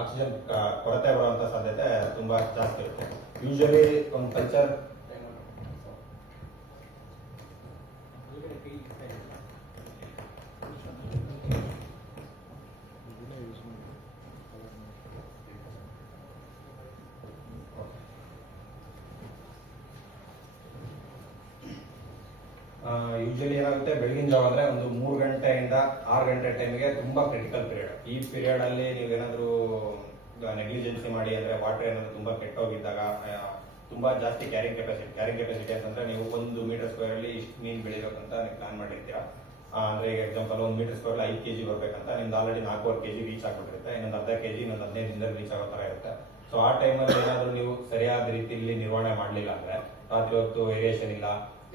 ಆಕ್ಸಿಜನ್ ಕೊರತೆ ಬರುವಂತ ಸಾಧ್ಯತೆ ತುಂಬಾ ಜಾಸ್ತಿ ಇರುತ್ತೆ. ಯೂಶಲಿ ಒಂದು ಕಲ್ಚರ್ ಯೂಶಲಿ ಏನಾಗುತ್ತೆ, ಬೆಳಗಿನ ಜಾವ ಅಂದ್ರೆ ಒಂದು 3 ಗಂಟೆಯಿಂದ 6 ಗಂಟೆ ಟೈಮ್ಗೆ ತುಂಬಾ ಕ್ರಿಟಿಕಲ್ ಪೀರಿಯಡ್. ಈ ಪೀರಿಯಡ್ ಅಲ್ಲಿ ನೀವೇನಾದ್ರೂ ನೆಗ್ಲಿಜೆನ್ಸಿ ಮಾಡಿ ಅಂದ್ರೆ ವಾಟರ್ ಏನಾದ್ರು ತುಂಬಾ ಕೆಟ್ಟೋಗಿದ್ದಾಗ ತುಂಬಾ ಜಾಸ್ತಿ ಕ್ಯಾರಿಂಗ್ ಕೆಪಾಸಿಟಿ ಅಂತಂದ್ರೆ ನೀವು 1 ಮೀಟರ್ ಸ್ಕ್ವೇರ್ ಅಲ್ಲಿ ಇಷ್ಟು ಮೀನ್ ಬೆಳಿಬೇಕಂತ ನೀವು ಪ್ಲಾನ್ ಮಾಡಿರ್ತೀರಾ. ಅಂದ್ರೆ ಈಗ ಎಕ್ಸಾಂಪಲ್ 1 ಮೀಟರ್ ಸ್ಕ್ವೇರ್ 5 kg ಬರ್ಬೇಕಂತ ನಿಮ್ದು ಆಲ್ರೆಡಿ 4 kg ರೀಚ್ ಆಗ್ಬಿಟ್ಟಿರುತ್ತೆ, ಇನ್ನೊಂದು ಅರ್ಧ kg ಇನ್ನೊಂದು 15 ದಿನದಲ್ಲಿ ರೀಚ್ ಆಗೋ ತರ ಇರುತ್ತೆ. ಸೊ ಆ ಟೈಮಲ್ಲಿ ಏನಾದ್ರು ನೀವು ಸರಿಯಾದ ರೀತಿಯಲ್ಲಿ ನಿರ್ವಹಣೆ ಮಾಡಲಿಲ್ಲ ಅಂದ್ರೆ, ರಾತ್ರಿ ಹೊತ್ತು ಏರಿಯೇಷನ್ ಇಲ್ಲ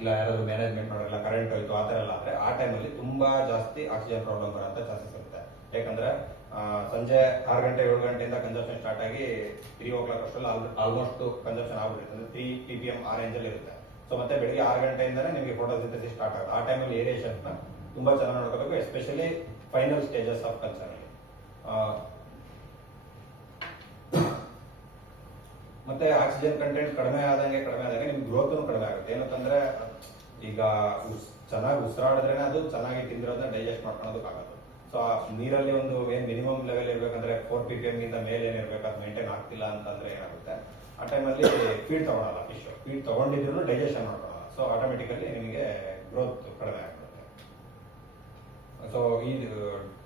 ಯಾರಾದ್ರೂ ಮ್ಯಾನೇಜ್ಮೆಂಟ್ ಮಾಡೋಲ್ಲ, ಕರೆಂಟ್ ಹೋಯ್ತು ಆ ತರ ಎಲ್ಲ ಆದ್ರೆ ಆ ಟೈಮಲ್ಲಿ ತುಂಬಾ ಜಾಸ್ತಿ ಆಕ್ಸಿಜನ್ ಪ್ರಾಬ್ಲಮ್ ಬರೋಂತ ಚಾನ್ಸಸ್ ಇರುತ್ತೆ. ಯಾಕಂದ್ರೆ ಸಂಜೆ 6 ಗಂಟೆ 7 ಗಂಟೆಯಿಂದ ಕನ್ಸಂಪ್ಷನ್ ಸ್ಟಾರ್ಟ್ ಆಗಿ 3 o'clock ಅಷ್ಟರಲ್ಲಿ ಆಲ್ಮೋಸ್ಟ್ ಕನ್ಸಂಪ್ಷನ್ ಆಗ್ಬಿಡುತ್ತೆ, ಅಂದ್ರೆ 3 ppm ಆ ರೇಂಜ್ ಅಲ್ಲಿ ಇರುತ್ತೆ. ಸೊ ಮತ್ತೆ ಬೆಳಿಗ್ಗೆ 6 ಗಂಟೆಯಿಂದನೇ ನಿಮಗೆ ಫೋಟೋಸಿಂಥೆಸಿಸ್ ಸ್ಟಾರ್ಟ್ ಆಗುತ್ತೆ. ಆ ಟೈಮಲ್ಲಿ ಏರಿಯೇಷನ್ ತುಂಬಾ ಚೆನ್ನಾಗಿ ನೋಡ್ಕೋಬೇಕು, especially final stages of culture ಅಲ್ಲಿ. ಮತ್ತೆ ಆಕ್ಸಿಜನ್ ಕಂಟೆಂಟ್ ಕಡಿಮೆ ಆದಂಗೆ ನಿಮ್ಗೆ ಗ್ರೋತ್ ಕಡಿಮೆ ಆಗುತ್ತೆ. ಏನಂತಂದ್ರೆ ಈಗ ಚೆನ್ನಾಗಿ ಉಸಿರಾಡಿದ್ರೆ ಅದು ಚೆನ್ನಾಗಿ ತಿಂದಿರೋದನ್ನ ಡೈಜೆಸ್ಟ್ ಮಾಡ್ಕೊಳ್ಳೋದಕ್ಕಾಗಲ್ಲ. ಸೊ ನೀರಲ್ಲಿ ಒಂದು ಏನ್ ಮಿನಿಮಮ್ ಲೆವೆಲ್ ಇರ್ಬೇಕಂದ್ರೆ 4 ppm ಗಿಂತ ಮೇಲೆ ಏನಿರ್ಬೇಕು ಅದು ಮೇಂಟೈನ್ ಆಗ್ತಿಲ್ಲ ಅಂತಂದ್ರೆ ಏನಾಗುತ್ತೆ, ಆ ಟೈಮಲ್ಲಿ ಫೀಡ್ ತಗೊಳಲ್ಲ ಫಿಶ್. ಫೀಡ್ ತಗೊಂಡಿದ್ರು ಡೈಜೆಷನ್ ಮಾಡ್ಕೊಳ್ಳಲ್ಲ. ಸೊ ಆಟೋಮೆಟಿಕಲಿ ನಿಮಗೆ ಗ್ರೋತ್ ಕಡಿಮೆ ಆಗ್ಬಿಡುತ್ತೆ. ಸೊ ಈ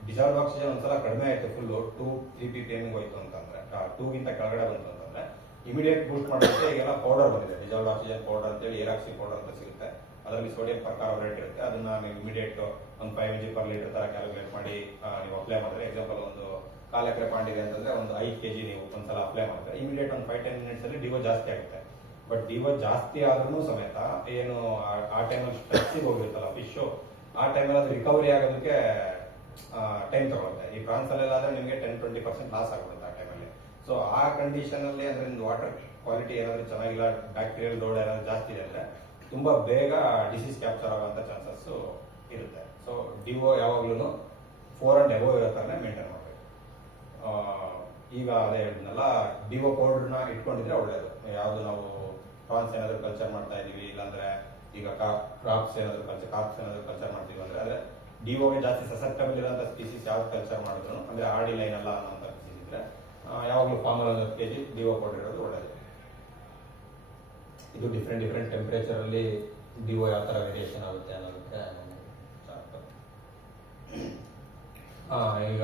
ಡಿಸಾಲ್ವ್ ಆಕ್ಸಿಜನ್ ಒಂದ್ಸಲ ಕಡಿಮೆ ಆಯ್ತು, ಫುಲ್ 2-3 ppm ಹೋಯ್ತು ಅಂತಂದ್ರೆ 2 ಗಿಂತ ಕೆಳಗಡೆ ಬಂತು ಅಂತಂದ್ರೆ ಇಮಿಡಿಯೇಟ್ ಬೂಸ್ಟ್ ಮಾಡೋದಕ್ಕೆ ಈಗೆಲ್ಲ ಪೌಡರ್ ಬಂದಿದೆ, ಡಿಸಾಲ್ವ್ ಆಕ್ಸಿಜನ್ ಪೌಡರ್ ಅಂತೇಳಿ ಏರಾಕ್ಸಿ ಪೌಡರ್ ಅಂತ ಸಿಗುತ್ತೆ. ಅದರಲ್ಲಿ ಸೋಡಿಯಂ ಪರ್ಕಾರ್ಬೋನೇಟ್ ಇರುತ್ತೆ, ಅದನ್ನ ನೀವು ಇಮಿಡಿಯೇಟ್ ಒಂದು 5 mg per liter ತರ ಕ್ಯಾಲ್ಕುಲೇಟ್ ಮಾಡಿ ನೀವು ಅಪ್ಲೈ ಮಾಡಿದ್ರೆ, ಎಕ್ಸಾಂಪಲ್ ಒಂದು 1/4 ಎಕರೆ ಪಾಂಡ್ ಇದೆ ಅಂತಂದ್ರೆ ಒಂದು 5 kg ನೀವು ಒಂದ್ಸಲ ಅಪ್ಲೈ ಮಾಡಿದ್ರೆ ಇಮಿಡಿಯೇಟ್ ಒಂದು 5-10 minutes ಅಲ್ಲಿ DO ಜಾಸ್ತಿ ಆಗುತ್ತೆ. ಬಟ್ DO ಜಾಸ್ತಿ ಆದ್ರೂ ಸಮೇತ ಏನು ಆ ಟೈಮಲ್ಲಿ ಸ್ಟ್ರೆಸ್ಸಿಗೆ ಹೋಗಿರುತ್ತಲ್ಲ ಫಿಶ್, ಆ ಟೈಮಲ್ಲಿ ಅದು ರಿಕವರಿ ಆಗೋದಕ್ಕೆ ಟೈಮ್ ತಗೊಳುತ್ತೆ. ಈ ಪ್ರಾನ್ಸ್ ಅಲ್ಲೆಲ್ಲ ಆದ್ರೆ ನಿಮಗೆ 10-20% ಲಾಸ್ ಆಗ್ಬಿಡುತ್ತೆ ಆ ಟೈಮಲ್ಲಿ. ಸೊ ಆ ಕಂಡೀಷನ್ ಅಲ್ಲಿ ಅಂದ್ರೆ ವಾಟರ್ ಕ್ವಾಲಿಟಿ ಏನಾದ್ರು ಚೆನ್ನಾಗಿಲ್ಲ, ಬ್ಯಾಕ್ಟೀರಿಯಲ್ ಲೋಡ್ ಏನಾದ್ರು ಜಾಸ್ತಿ ಇದೆ ಅಂದ್ರೆ ತುಂಬಾ ಬೇಗ ಡಿಸೀಸ್ ಕ್ಯಾಪ್ಚರ್ ಆಗುವಂತ ಚಾನ್ಸಸ್ ಇರುತ್ತೆ. ಸೊ DO ಯಾವಾಗ್ಲೂ 4 and above ಇರೋ ಥರನೇ ಮೇಂಟೈನ್ ಮಾಡಬೇಕು. ಈಗ ಅದೇ ಹೇಳಿದ್ನಲ್ಲ, ಡಿಒ ಪೌಡರ್ನ ಇಟ್ಕೊಂಡಿದ್ರೆ ಒಳ್ಳೇದು. ಯಾವುದು ನಾವು ಪ್ರಾನ್ಸ್ ಏನಾದ್ರು ಕಲ್ಚರ್ ಮಾಡ್ತಾ ಇದೀವಿ, ಇಲ್ಲಾಂದ್ರೆ ಈಗ ಕ್ರಾಪ್ಸ್ ಏನಾದ್ರು ಕಲ್ಚರ್ ಮಾಡ್ತೀವಿ ಅಂದ್ರೆ ಡಿಒಗೆ ಜಾಸ್ತಿ ಸಸೆಪ್ಟಬಲ್ ಇರೋಂಥ ಸ್ಪೀಸೀಸ್ ಯಾವ್ದು ಕಲ್ಚರ್ ಮಾಡಿದ್ರು, ಅಂದ್ರೆ ಆಡಿ ಲೈನ್ ಅಲ್ಲ ಅನ್ನೋಂಥ ಸ್ಪೀಸೀಸ್ ಇದ್ರೆ ಯಾವಾಗಲೂ ಫಾರ್ಮಲ್ಲಿ 1 kg ಡಿಒ ಪೌಡರ್ ಇರೋದು ಒಳ್ಳೇದು. ಇದು ಡಿಫ್ರೆಂಟ್ ಟೆಂಪರೇಚರ್ ಅಲ್ಲಿ ಡಿಒ ಯಾವ ತರ ವೇರಿಯೇಷನ್ ಆಗುತ್ತೆ ಅನ್ನೋದಕ್ಕೆ ಈಗ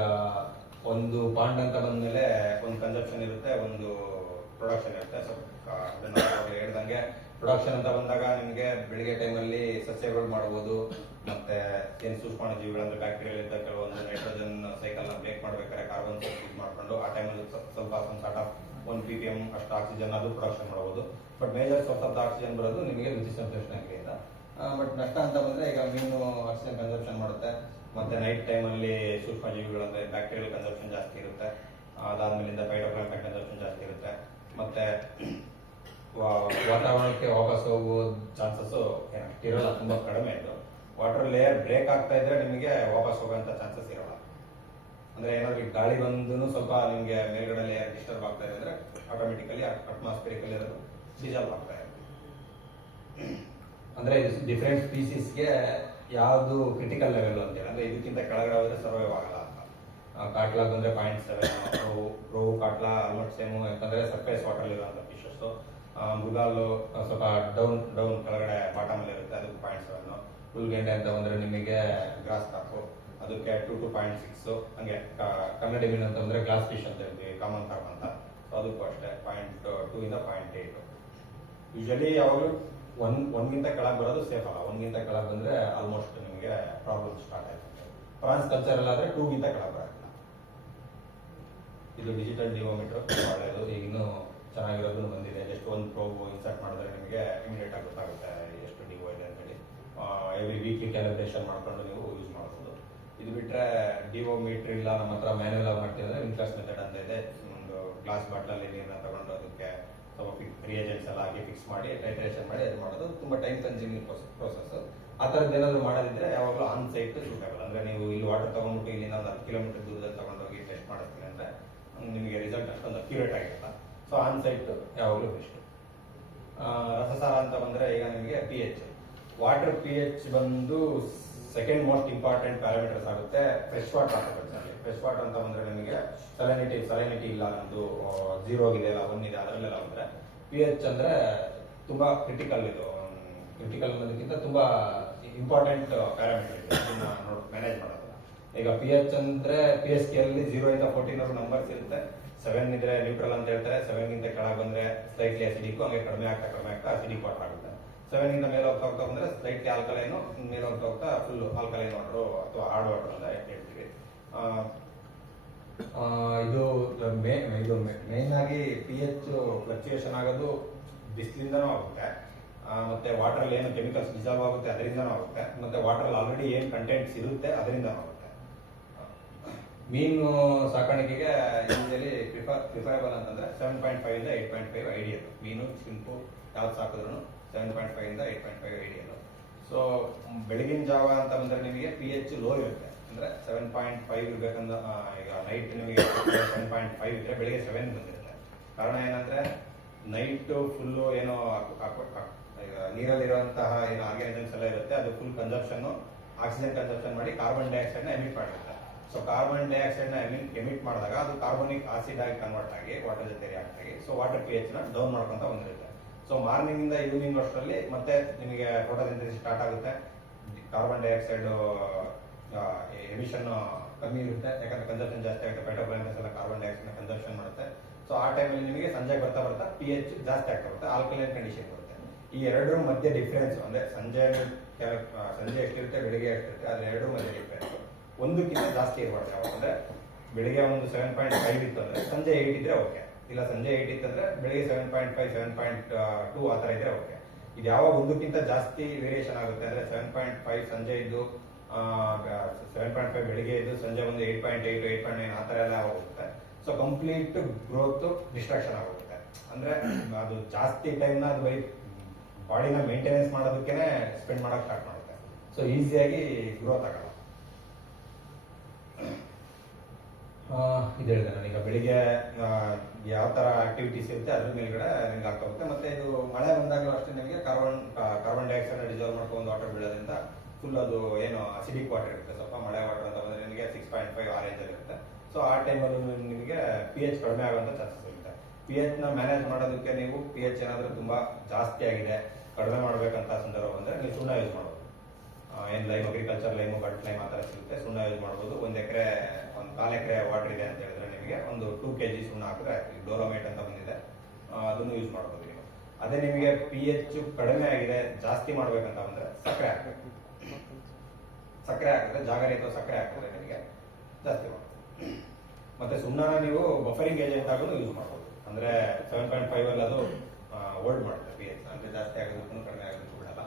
ಒಂದು ಪಾಂಡ್ ಅಂತ ಬಂದ್ಮೇಲೆ ಒಂದು ಕನ್ಸಪ್ಷನ್ ಇರುತ್ತೆ, ಒಂದು ಪ್ರೊಡಕ್ಷನ್ ಇರುತ್ತೆ. ಅದನ್ನ ಹೇಳ್ದಂಗೆ ಪ್ರೊಡಕ್ಷನ್ ಅಂತ ಬಂದಾಗ ನಿಮಗೆ ಬೆಳಿಗ್ಗೆ ಟೈಮಲ್ಲಿ ಸಸ್ಯಗಳು ಮಾಡಬಹುದು, ಮತ್ತೆ ಏನು ಸೂಕ್ಷ್ಮ ಜೀವಿಗಳಂದ್ರೆ ಬ್ಯಾಕ್ಟೀರಿಯಲ್ ಇದ್ದ ಕೆಲವೊಂದು ನೈಟ್ರೋಜನ್ ಸೈಕಲ್ ನ ಬ್ರೇಕ್ ಮಾಡ್ಬೇಕಾದ್ರೆ ಕಾರ್ಬನ್ ಯೂಸ್ ಮಾಡ್ಕೊಂಡು ಆ ಟೈಮಲ್ಲಿ ಸ್ವಲ್ಪ ಸಾರ್ಟ್ ಆಫ್ 1 ppm ಅಷ್ಟು ಆಕ್ಸಿಜನ್ ಅದು ಪ್ರೊಡಕ್ಷನ್ ಮಾಡಬಹುದು. But major source of the oxygen ಬರೋದು ನಿಮಗೆ ದ್ಯುತಿಸಂಶ್ಲೇಷಣೆಯಿಂದ. ಬಟ್ ನಷ್ಟ ಅಂತ ಬಂದ್ರೆ ಈಗ ಮೀನು ಆಕ್ಸಿಜನ್ ಕನ್ಸಪ್ಷನ್ ಮಾಡುತ್ತೆ, ಮತ್ತೆ ನೈಟ್ ಟೈಮಲ್ಲಿ ಸೂಕ್ಷ್ಮ ಜೀವಿಗಳಂದ್ರೆ ಬ್ಯಾಕ್ಟೀರಿಯಲ್ ಕನ್ಸಪ್ಷನ್ ಜಾಸ್ತಿ ಇರುತ್ತೆ, ಅದಾದ್ಮೇಲಿಂದ ಫೈಟೋಪ್ಲಾಂಕ್ಟನ್ ಕನ್ಸಪ್ಷನ್ ಜಾಸ್ತಿ ಇರುತ್ತೆ, ಮತ್ತೆ ವಾತಾವರಣಕ್ಕೆ ವಾಪಸ್ ಹೋಗುವ ಚಾನ್ಸಸ್ ಇರಲ್ಲ, ತುಂಬಾ ಕಡಿಮೆ ಇದು. ವಾಟರ್ ಲೇಯರ್ ಬ್ರೇಕ್ ಆಗ್ತಾ ಇದ್ರೆ ನಿಮಗೆ ವಾಪಸ್ ಹೋಗುವಂತ ಚಾನ್ಸಸ್ ಇರಲ್ಲ. ಅಂದ್ರೆ ಏನಾದ್ರು ಗಾಳಿ ಬಂದು ಸ್ವಲ್ಪ ನಿಮ್ಗೆ ಮೇಲ್ಗಡೆ ಲೇಯರ್ ಡಿಸ್ಟರ್ಬ್ ಆಗ್ತಾ ಇದೆ ಅಂದ್ರೆ ಆಟೋಮೆಟಿಕಲಿ ಅಟ್ಮಾಸ್ಫಿಯರಿಕಲ್ ಇರೋದು ಡಿಸಾಲ್ವ್ ಆಗ್ತಾ ಇದೆ. ಅಂದ್ರೆ ಡಿಫ್ರೆಂಟ್ ಸ್ಪೀಸೀಸ್ಗೆ ಯಾವ್ದು ಕ್ರಿಟಿಕಲ್ ಲೆವೆಲ್ ಅಂತೇಳಿ, ಅಂದ್ರೆ ಇದಕ್ಕಿಂತ ಕೆಳಗಡೆ ಹೋದ್ರೆ ಸರ್ವೈವ್ ಆಗಲ್ಲ ಅಂತ. ಕಾಟ್ಲಾ ಬಂದ್ರೆ 0.7, ರೋವು ಕಾಟ್ಲಾ ಆಲ್ಮೋಸ್ಟ್ ಸೇಮು, ಯಾಕಂದ್ರೆ ಸರ್ಫೇಸ್ ವಾಟರ್ ಇರುವಂತ ಫಿಶಸ್. ಮೃಗಾಲು ಸ್ವಲ್ಪ ಡೌನ್ ಕೆಳಗಡೆ ಬಾಟಮ್ ಅಲ್ಲಿ ಇರುತ್ತೆ, ಅದಕ್ಕೆ 0.7. ಹುಲ್ಗೆಂಡೆ ಅಂತ ಬಂದ್ರೆ ನಿಮಗೆ ಗ್ರಾಸ್ ಕಾಪು, ಅದಕ್ಕೆ 2 to 0.6. ಹಂಗೆ ಕನ್ನಡಿ ಮೀನು ಅಂತ ಅಂದ್ರೆ ಗ್ಲಾಸ್ ಫಿಶ್ ಅಂತ ಹೇಳ್ತೀವಿ, ಕಾಮನ್ ಕಾರ್ಪ್ ಅಂತ, ಅದಕ್ಕೂ ಅಷ್ಟೇ 0.2 ಇಂದ 0.8. ಯೂಶಲಿ ಯಾವಾಗಲೂ ಒಂದ್ಗಿಂತ ಕೆಳಗೆ ಬರೋದು ಸೇಫ್ ಅಲ್ಲ, 1ಗಿಂತ ಕೆಳಗೆ ಬಂದ್ರೆ ಆಲ್ಮೋಸ್ಟ್ ನಿಮಗೆ ಪ್ರಾಬ್ಲಮ್ ಸ್ಟಾರ್ಟ್ ಆಯ್ತು. ಫ್ರಾನ್ಸ್ ಕಲ್ಚರ್ ಎಲ್ಲ ಆದ್ರೆ 2 ಗಿಂತ ಕೆಳಗೆ ಬರಲ್ಲ. ಇದು ಡಿಜಿಟಲ್ ಡಿವೋಮೀಟರ್ ಒಳ್ಳೆಯದು, ಈಗ ಇನ್ನೂ ಚೆನ್ನಾಗಿರೋದು ಬಂದಿದೆ. ಜಸ್ಟ್ ಒಂದು ಪ್ರೋಬ್ ಇನ್ಸರ್ಟ್ ಮಾಡಿದ್ರೆ ನಿಮಗೆ ಇಮಿಡಿಯೇಟ್ ಆಗಿ ಗೊತ್ತಾಗುತ್ತೆ ಎಷ್ಟು ಡಿವೋ ಇದೆ ಅಂತೇಳಿ. ಎವ್ರಿ ವೀಕ್ಲಿ ಕ್ಯಾಲಿಬ್ರೇಷನ್ ಮಾಡ್ಕೊಂಡು ನೀವು ಯೂಸ್ ಮಾಡ್ಬೋದು. ಇದು ಬಿಟ್ರೆ ಡಿವೋಮೀಟರ್ ಇಲ್ಲ ನಮ್ಮ ಹತ್ರ ಮ್ಯಾನ್ಯುವಲ್ ಆಗಿ ಮಾಡ್ತಿದ್ರೆ ವಿನ್ಕ್ಲಾಸ್ ಮೆಥಡ್ ಅಂತ ಇದೆ. ಒಂದು ಗ್ಲಾಸ್ ಬಾಟ್ಲಲ್ಲಿ ನೀರನ್ನ ತಗೊಂಡು ಅದಕ್ಕೆ ಸ್ವಲ್ಪ ರಿಯೇಜೆಂಟ್ಸ್ ಎಲ್ಲ ಹಾಕಿ ಫಿಕ್ಸ್ ಮಾಡಿ ಟೈಟ್ರೇಷನ್ ಮಾಡಿ ಅದು ಮಾಡೋದು ತುಂಬಾ ಟೈಮ್ ಕನ್ಸ್ಯೂಮಿಂಗ್ ಪ್ರೋಸೆಸ್. ಆ ಥರದ್ದು ಏನಾದ್ರು ಮಾಡೋದಿದ್ರೆ ಯಾವಾಗಲೂ ಆನ್ ಸೈಟ್ ಸೂಟಬಲ್. ಅಂದ್ರೆ ನೀವು ಇಲ್ಲಿ ವಾಟರ್ ತಗೊಂಡ್ಬಿಟ್ಟು ಇಲ್ಲಿಂದ ಒಂದು 10 ಕಿಲೋಮೀಟರ್ ದೂರದಲ್ಲಿ ತಗೊಂಡೋಗಿ ಟೆಸ್ಟ್ ಮಾಡಿಸ್ತೀನಿ ಅಂದ್ರೆ ನಿಮಗೆ ರಿಸಲ್ಟ್ ಅಷ್ಟೊಂದು ಅಕ್ಯುರೇಟ್ ಆಗಿಲ್ಲ. ಸೊ ಆನ್ ಸೈಟ್ ಯಾವಾಗಲೂ ಬೆಸ್ಟ್. ರಸಸಾರ ಅಂತ ಬಂದ್ರೆ ಈಗ ನಿಮಗೆ pH, ವಾಟರ್ pH ಬಂದು ಸೆಕೆಂಡ್ ಮೋಸ್ಟ್ ಇಂಪಾರ್ಟೆಂಟ್ ಪ್ಯಾರಾಮೀಟರ್ಸ್ ಆಗುತ್ತೆ fresh water aquaculture. Fresh water ಅಂತ ಬಂದ್ರೆ ನಿಮಗೆ ಸಲೈನಿಟಿ ಇಲ್ಲ, ನಮ್ದು 0 ಇದೆ ಇಲ್ಲ 1 ಇದೆ, ಅದರಲ್ಲೆಲ್ಲ ಬಂದ್ರೆ pH ಅಂದ್ರೆ ತುಂಬಾ ಕ್ರಿಟಿಕಲ್. ಇದು ಕ್ರಿಟಿಕಲ್ ಅನ್ನೋದಕ್ಕಿಂತ ತುಂಬಾ ಇಂಪಾರ್ಟೆಂಟ್ ಪ್ಯಾರಾಮೀಟರ್ ಇದೆ, ಇದನ್ನ ಮ್ಯಾನೇಜ್ ಮಾಡೋದು. ಈಗ pH ಅಂದ್ರೆ pH ಸ್ಕೇಲ್ ಅಲ್ಲಿ 0 ಇಂದ 14 ನಂಬರ್ಸ್ ಇರುತ್ತೆ. 7 ಇದ್ರೆ ನ್ಯೂಟ್ರಲ್ ಅಂತ ಹೇಳ್ತಾರೆ, 7 ಗಿಂತ ಕೆಳಗೆ ಬಂದ್ರೆ ಸ್ಲೈಟ್ಲಿ ಅಸಿಡಿಕ್, ಹಂಗೆ ಕಡಿಮೆ ಆಗ್ತಾ ಅಸಿಡಿಕ್ ವಾಟರ್ ಆಗುತ್ತೆ. 7 ಗಿಂತ ಮೇಲೆ ಹೋಗ್ತಾ ಬಂದ್ರೆ ಸ್ಲೈಟ್ಲಿ ಆಲ್ಕಲೈನು, ಮೇಲೆ ಹೋಗ್ತಾ ಫುಲ್ ಆಲ್ಕಲೈನ್ ವಾಟರ್ ಅಥವಾ ಹಾರ್ಡ್ ವಾಟರ್ ಅಂತ ಹೇಳ್ತೀವಿ. ಇದು ಮೇನ್ ಆಗಿ pH ಫ್ಲಕ್ಚುಯೇಷನ್ ಆಗೋದು ಬಿಸಿಲಿಂದನೂ ಆಗುತ್ತೆ, ಮತ್ತೆ ವಾಟರ್ ಅಲ್ಲಿ ಏನು ಕೆಮಿಕಲ್ಸ್ ಡಿಸಾಲ್ವ್ ಆಗುತ್ತೆ ಅದರಿಂದನೂ ಆಗುತ್ತೆ, ಮತ್ತೆ ವಾಟರ್ ಅಲ್ಲಿ ಆಲ್ರೆಡಿ ಏನ್ ಕಂಟೆಂಟ್ಸ್ ಇರುತ್ತೆ ಅದರಿಂದನೂ ಆಗುತ್ತೆ. ಮೀನು ಸಾಕಾಣಿಕೆಗೆ ಯೂಶಲಿ ಪ್ರಿಫರಬಲ್ ಅಂತಂದ್ರೆ 7.5 ಇಂದ 8.5 ಐಡಿಯಲ್. ಮೀನು ಶಿಂಪು ಯಾವ್ದು ಸಾಕಿದ್ರು 7.5 ಇಂದ 8.5 ಐಡಿಯಲ್. ಸೊ ಬೆಳಗಿನ ಜಾವ ಅಂತ ಬಂದ್ರೆ ನಿಮಗೆ pH ಲೋ ಇರುತ್ತೆ, ಅಂದ್ರೆ 7.5 ಇರ್ಬೇಕಂದ್ರೆ ಈಗ ನೈಟ್ ನಿಮಗೆ 7.5 ಇದ್ರೆ ಬೆಳಿಗ್ಗೆ 7 ಬಂದಿರುತ್ತೆ. ಕಾರಣ ಏನಂದ್ರೆ ನೈಟ್ ಫುಲ್ ಏನೋ ಈಗ ನೀರಲ್ಲಿರುವಂತಹ ಏನು ಆರ್ಗ್ಯಾನಿಸಮ್ಸ್ ಎಲ್ಲ ಇರುತ್ತೆ, ಅದು ಫುಲ್ ಕನ್ಸಪ್ಷನ್ ಆಕ್ಸಿಜನ್ ಕನ್ಸಪ್ಷನ್ ಮಾಡಿ ಕಾರ್ಬನ್ ಡೈಆಕ್ಸೈಡ್ ನ ಎಮಿಟ್ ಮಾಡಿರುತ್ತೆ. ಸೊ ಕಾರ್ಬನ್ ಡೈಆಕ್ಸೈಡ್ ನ ಎಮಿಟ್ ಮಾಡಿದಾಗ ಅದು ಕಾರ್ಬೋನಿಕ್ ಆಸಿಡ್ ಆಗಿ ಕನ್ವರ್ಟ್ ಆಗಿ ವಾಟರ್ ಜೊತೆ ರಿಯಾಕ್ಟ್ ಆಗಿ ಸೊ ವಾಟರ್ pH ನ ಡೌನ್ ಮಾಡ್ಕೊಂತ ಬಂದಿರುತ್ತೆ. ಸೊ ಮಾರ್ನಿಂಗ್ ಇಂದ ಈವ್ನಿಂಗ್ ಅಷ್ಟರಲ್ಲಿ ಮತ್ತೆ ನಿಮಗೆ ಫೋಟೋಸಿಂಥಸಿಸ್ ಸ್ಟಾರ್ಟ್ ಆಗುತ್ತೆ. ಕಾರ್ಬನ್ ಡೈಆಕ್ಸೈಡ್ ಎಮಿಷನ್ ಕಮ್ಮಿ ಇರುತ್ತೆ, ಯಾಕಂದ್ರೆ ಕನ್ಸಪ್ಷನ್ ಜಾಸ್ತಿ ಆಗುತ್ತೆ. ಫೈಟೋಪ್ಲಾಂಕ್ಟನ್ಸ್ ಎಲ್ಲ ಕಾರ್ಬನ್ ಡೈಆಕ್ಸೈಡ್ ನ ಕನ್ಸಪ್ಷನ್ ಮಾಡುತ್ತೆ. ಸೊ ಆ ಟೈಮಲ್ಲಿ ನಿಮಗೆ ಸಂಜೆ ಬರ್ತಾ pH ಜಾಸ್ತಿ ಆಗ್ತಾ ಬರುತ್ತೆ, ಆಲ್ಕಲೈನ್ ಕಂಡೀಷನ್ ಬರುತ್ತೆ. ಈ ಎರಡರ ಮಧ್ಯೆ ಡಿಫ್ರೆನ್ಸ್ ಅಂದ್ರೆ ಸಂಜೆ ಎಷ್ಟಿರುತ್ತೆ, ಬೆಳಿಗ್ಗೆ ಎಷ್ಟಿರುತ್ತೆ, ಅದ್ರ ಎರಡರ ಮಧ್ಯೆ ಡಿಫ್ರೆನ್ಸ್ ಒಂದಕ್ಕಿಂತ ಜಾಸ್ತಿ ಇರಬಾರ್ದು. ಯಾಕಂದ್ರೆ ಬೆಳಿಗ್ಗೆ ಒಂದು 7.5 ಇತ್ತು ಅಂದ್ರೆ ಸಂಜೆ 8 ಇದ್ರೆ ಓಕೆ, ಇಲ್ಲ ಸಂಜೆ 8 ಇತ್ತಂದ್ರೆ ಬೆಳಿಗ್ಗೆ 7.5 7.2 ಆ ತರ ಇದ್ರೆ ಓಕೆ. ಇದು ಯಾವಾಗ ಒಂದಕ್ಕಿಂತ ಜಾಸ್ತಿ ವೇರಿಯೇಷನ್ ಆಗುತ್ತೆ ಅಂದ್ರೆ 7.5 ಸಂಜೆ ಇದ್ದು 7.5 ಬೆಳಿಗ್ಗೆ ಇದ್ದು ಸಂಜೆ ಒಂದು 8.8 8.9 ಆ ತರ ಎಲ್ಲ ಹೋಗುತ್ತೆ. ಸೊ ಕಂಪ್ಲೀಟ್ ಗ್ರೋತ್ ಡಿಸ್ಟ್ರಾಕ್ಷನ್ ಆಗುತ್ತೆ. ಅಂದ್ರೆ ಅದು ಜಾಸ್ತಿ ಟೈಮ್ ನ ಅದು ಬಾಡಿನ ಮೇಂಟೆನೆನ್ಸ್ ಮಾಡೋದಕ್ಕೆ ಸ್ಪೆಂಡ್ ಮಾಡಕ್ ಸ್ಟಾರ್ಟ್ ಮಾಡುತ್ತೆ. ಸೊ ಈಸಿಯಾಗಿ ಗ್ರೋತ್ ಆಗಲ್ಲ. ಇದು ಹೇಳಿದೆ ನಾನೀಗ ಬೆಳಿಗ್ಗೆ ಯಾವ ತರ ಆಕ್ಟಿವಿಟೀಸ್ ಇರುತ್ತೆ ಅದ್ರ ಮೇಲ್ಗಡೆ ನಿಮ್ಗೆ ಹಾಕೋಗುತ್ತೆ. ಮತ್ತೆ ಇದು ಮಳೆ ಬಂದಾಗಲೂ ಅಷ್ಟೇ ನಿಮಗೆ ಕಾರ್ಬನ್ ಡೈಆಕ್ಸೈಡ್ ಡಿಸಾಲ್ವ್ ಮಾಡ್ಕೊಂಡು ವಾಟರ್ ಬೀಳೋದ್ರಿಂದ ಫುಲ್ ಅದು ಏನು ಅಸಿಡಿಕ್ ವಾಟರ್ ಇರುತ್ತೆ, ಸ್ವಲ್ಪ ಮಳೆ ವಾಟರ್ ಅಂತ ಬಂದ್ರೆ ನಿಮಗೆ 6.5 ಆ ರೇಂಜ್ ಇರುತ್ತೆ. ಸೊ ಆ ಟೈಮಲ್ಲಿ ನಿಮಗೆ pH ಕಡಿಮೆ ಆಗುವಂತ ಚಾನ್ಸಸ್ ಇರುತ್ತೆ. pH ನ ಮ್ಯಾನೇಜ್ ಮಾಡೋದಕ್ಕೆ ನೀವು pH ಏನಾದ್ರೂ ತುಂಬಾ ಜಾಸ್ತಿ ಆಗಿದೆ ಕಡಿಮೆ ಮಾಡ್ಬೇಕಂತ ಸಂದರ್ಭ ಬಂದ್ರೆ ನೀವು ಸುಣ್ಣ ಯೂಸ್ ಮಾಡ್ಬೋದು. ಏನ್ lime agriculture lime but lime ಆ ಥರ ಸಿಗುತ್ತೆ, ಸುಣ್ಣ ಯೂಸ್ ಮಾಡ್ಬೋದು. 1 ಎಕರೆ 1/4 ಎಕರೆ ವಾಟರ್ ಇದೆ ಅಂತ ಹೇಳಿದ್ರೆ ನಿಮಗೆ ಒಂದು 2 kg ಸುಣ್ಣ ಹಾಕಿದ್ರೆ ಆಯ್ತು. ಡೋಲೋಮೈಟ್ ಅಂತ ಬಂದಿದೆ, ಅದನ್ನು ಯೂಸ್ ಮಾಡ್ಬೋದು ನೀವು. ಅದೇ ನಿಮಗೆ pH ಕಡಿಮೆ ಆಗಿದೆ ಜಾಸ್ತಿ ಮಾಡ್ಬೇಕಂತ ಬಂದ್ರೆ ಸಕ್ಕರೆ ಹಾಕ್ಬೇಕು. ಸಕ್ಕರೆ ಹಾಕಿದ್ರೆ ಜಾಗರಿತ ಸಕ್ಕರೆ ಹಾಕಿದ್ರೆ ನಿಮಗೆ ಜಾಸ್ತಿ ಮಾಡ್ಬೋದು. ಮತ್ತೆ ಸುಣ್ಣನ ನೀವು ಬಫರಿಂಗ್ ಏಜೆಂಟ್ ಆಗೂ ಯೂಸ್ ಮಾಡ್ಬೋದು. ಅಂದ್ರೆ 7.5 ಅಲ್ಲಿ ಅದು ಹೋಲ್ಡ್ ಮಾಡುತ್ತೆ pH, ಅಂದ್ರೆ ಜಾಸ್ತಿ ಆಗೋದಕ್ಕೂ ಕಡಿಮೆ ಆಗೋದಕ್ಕೂ ಬಿಡಲ್ಲ.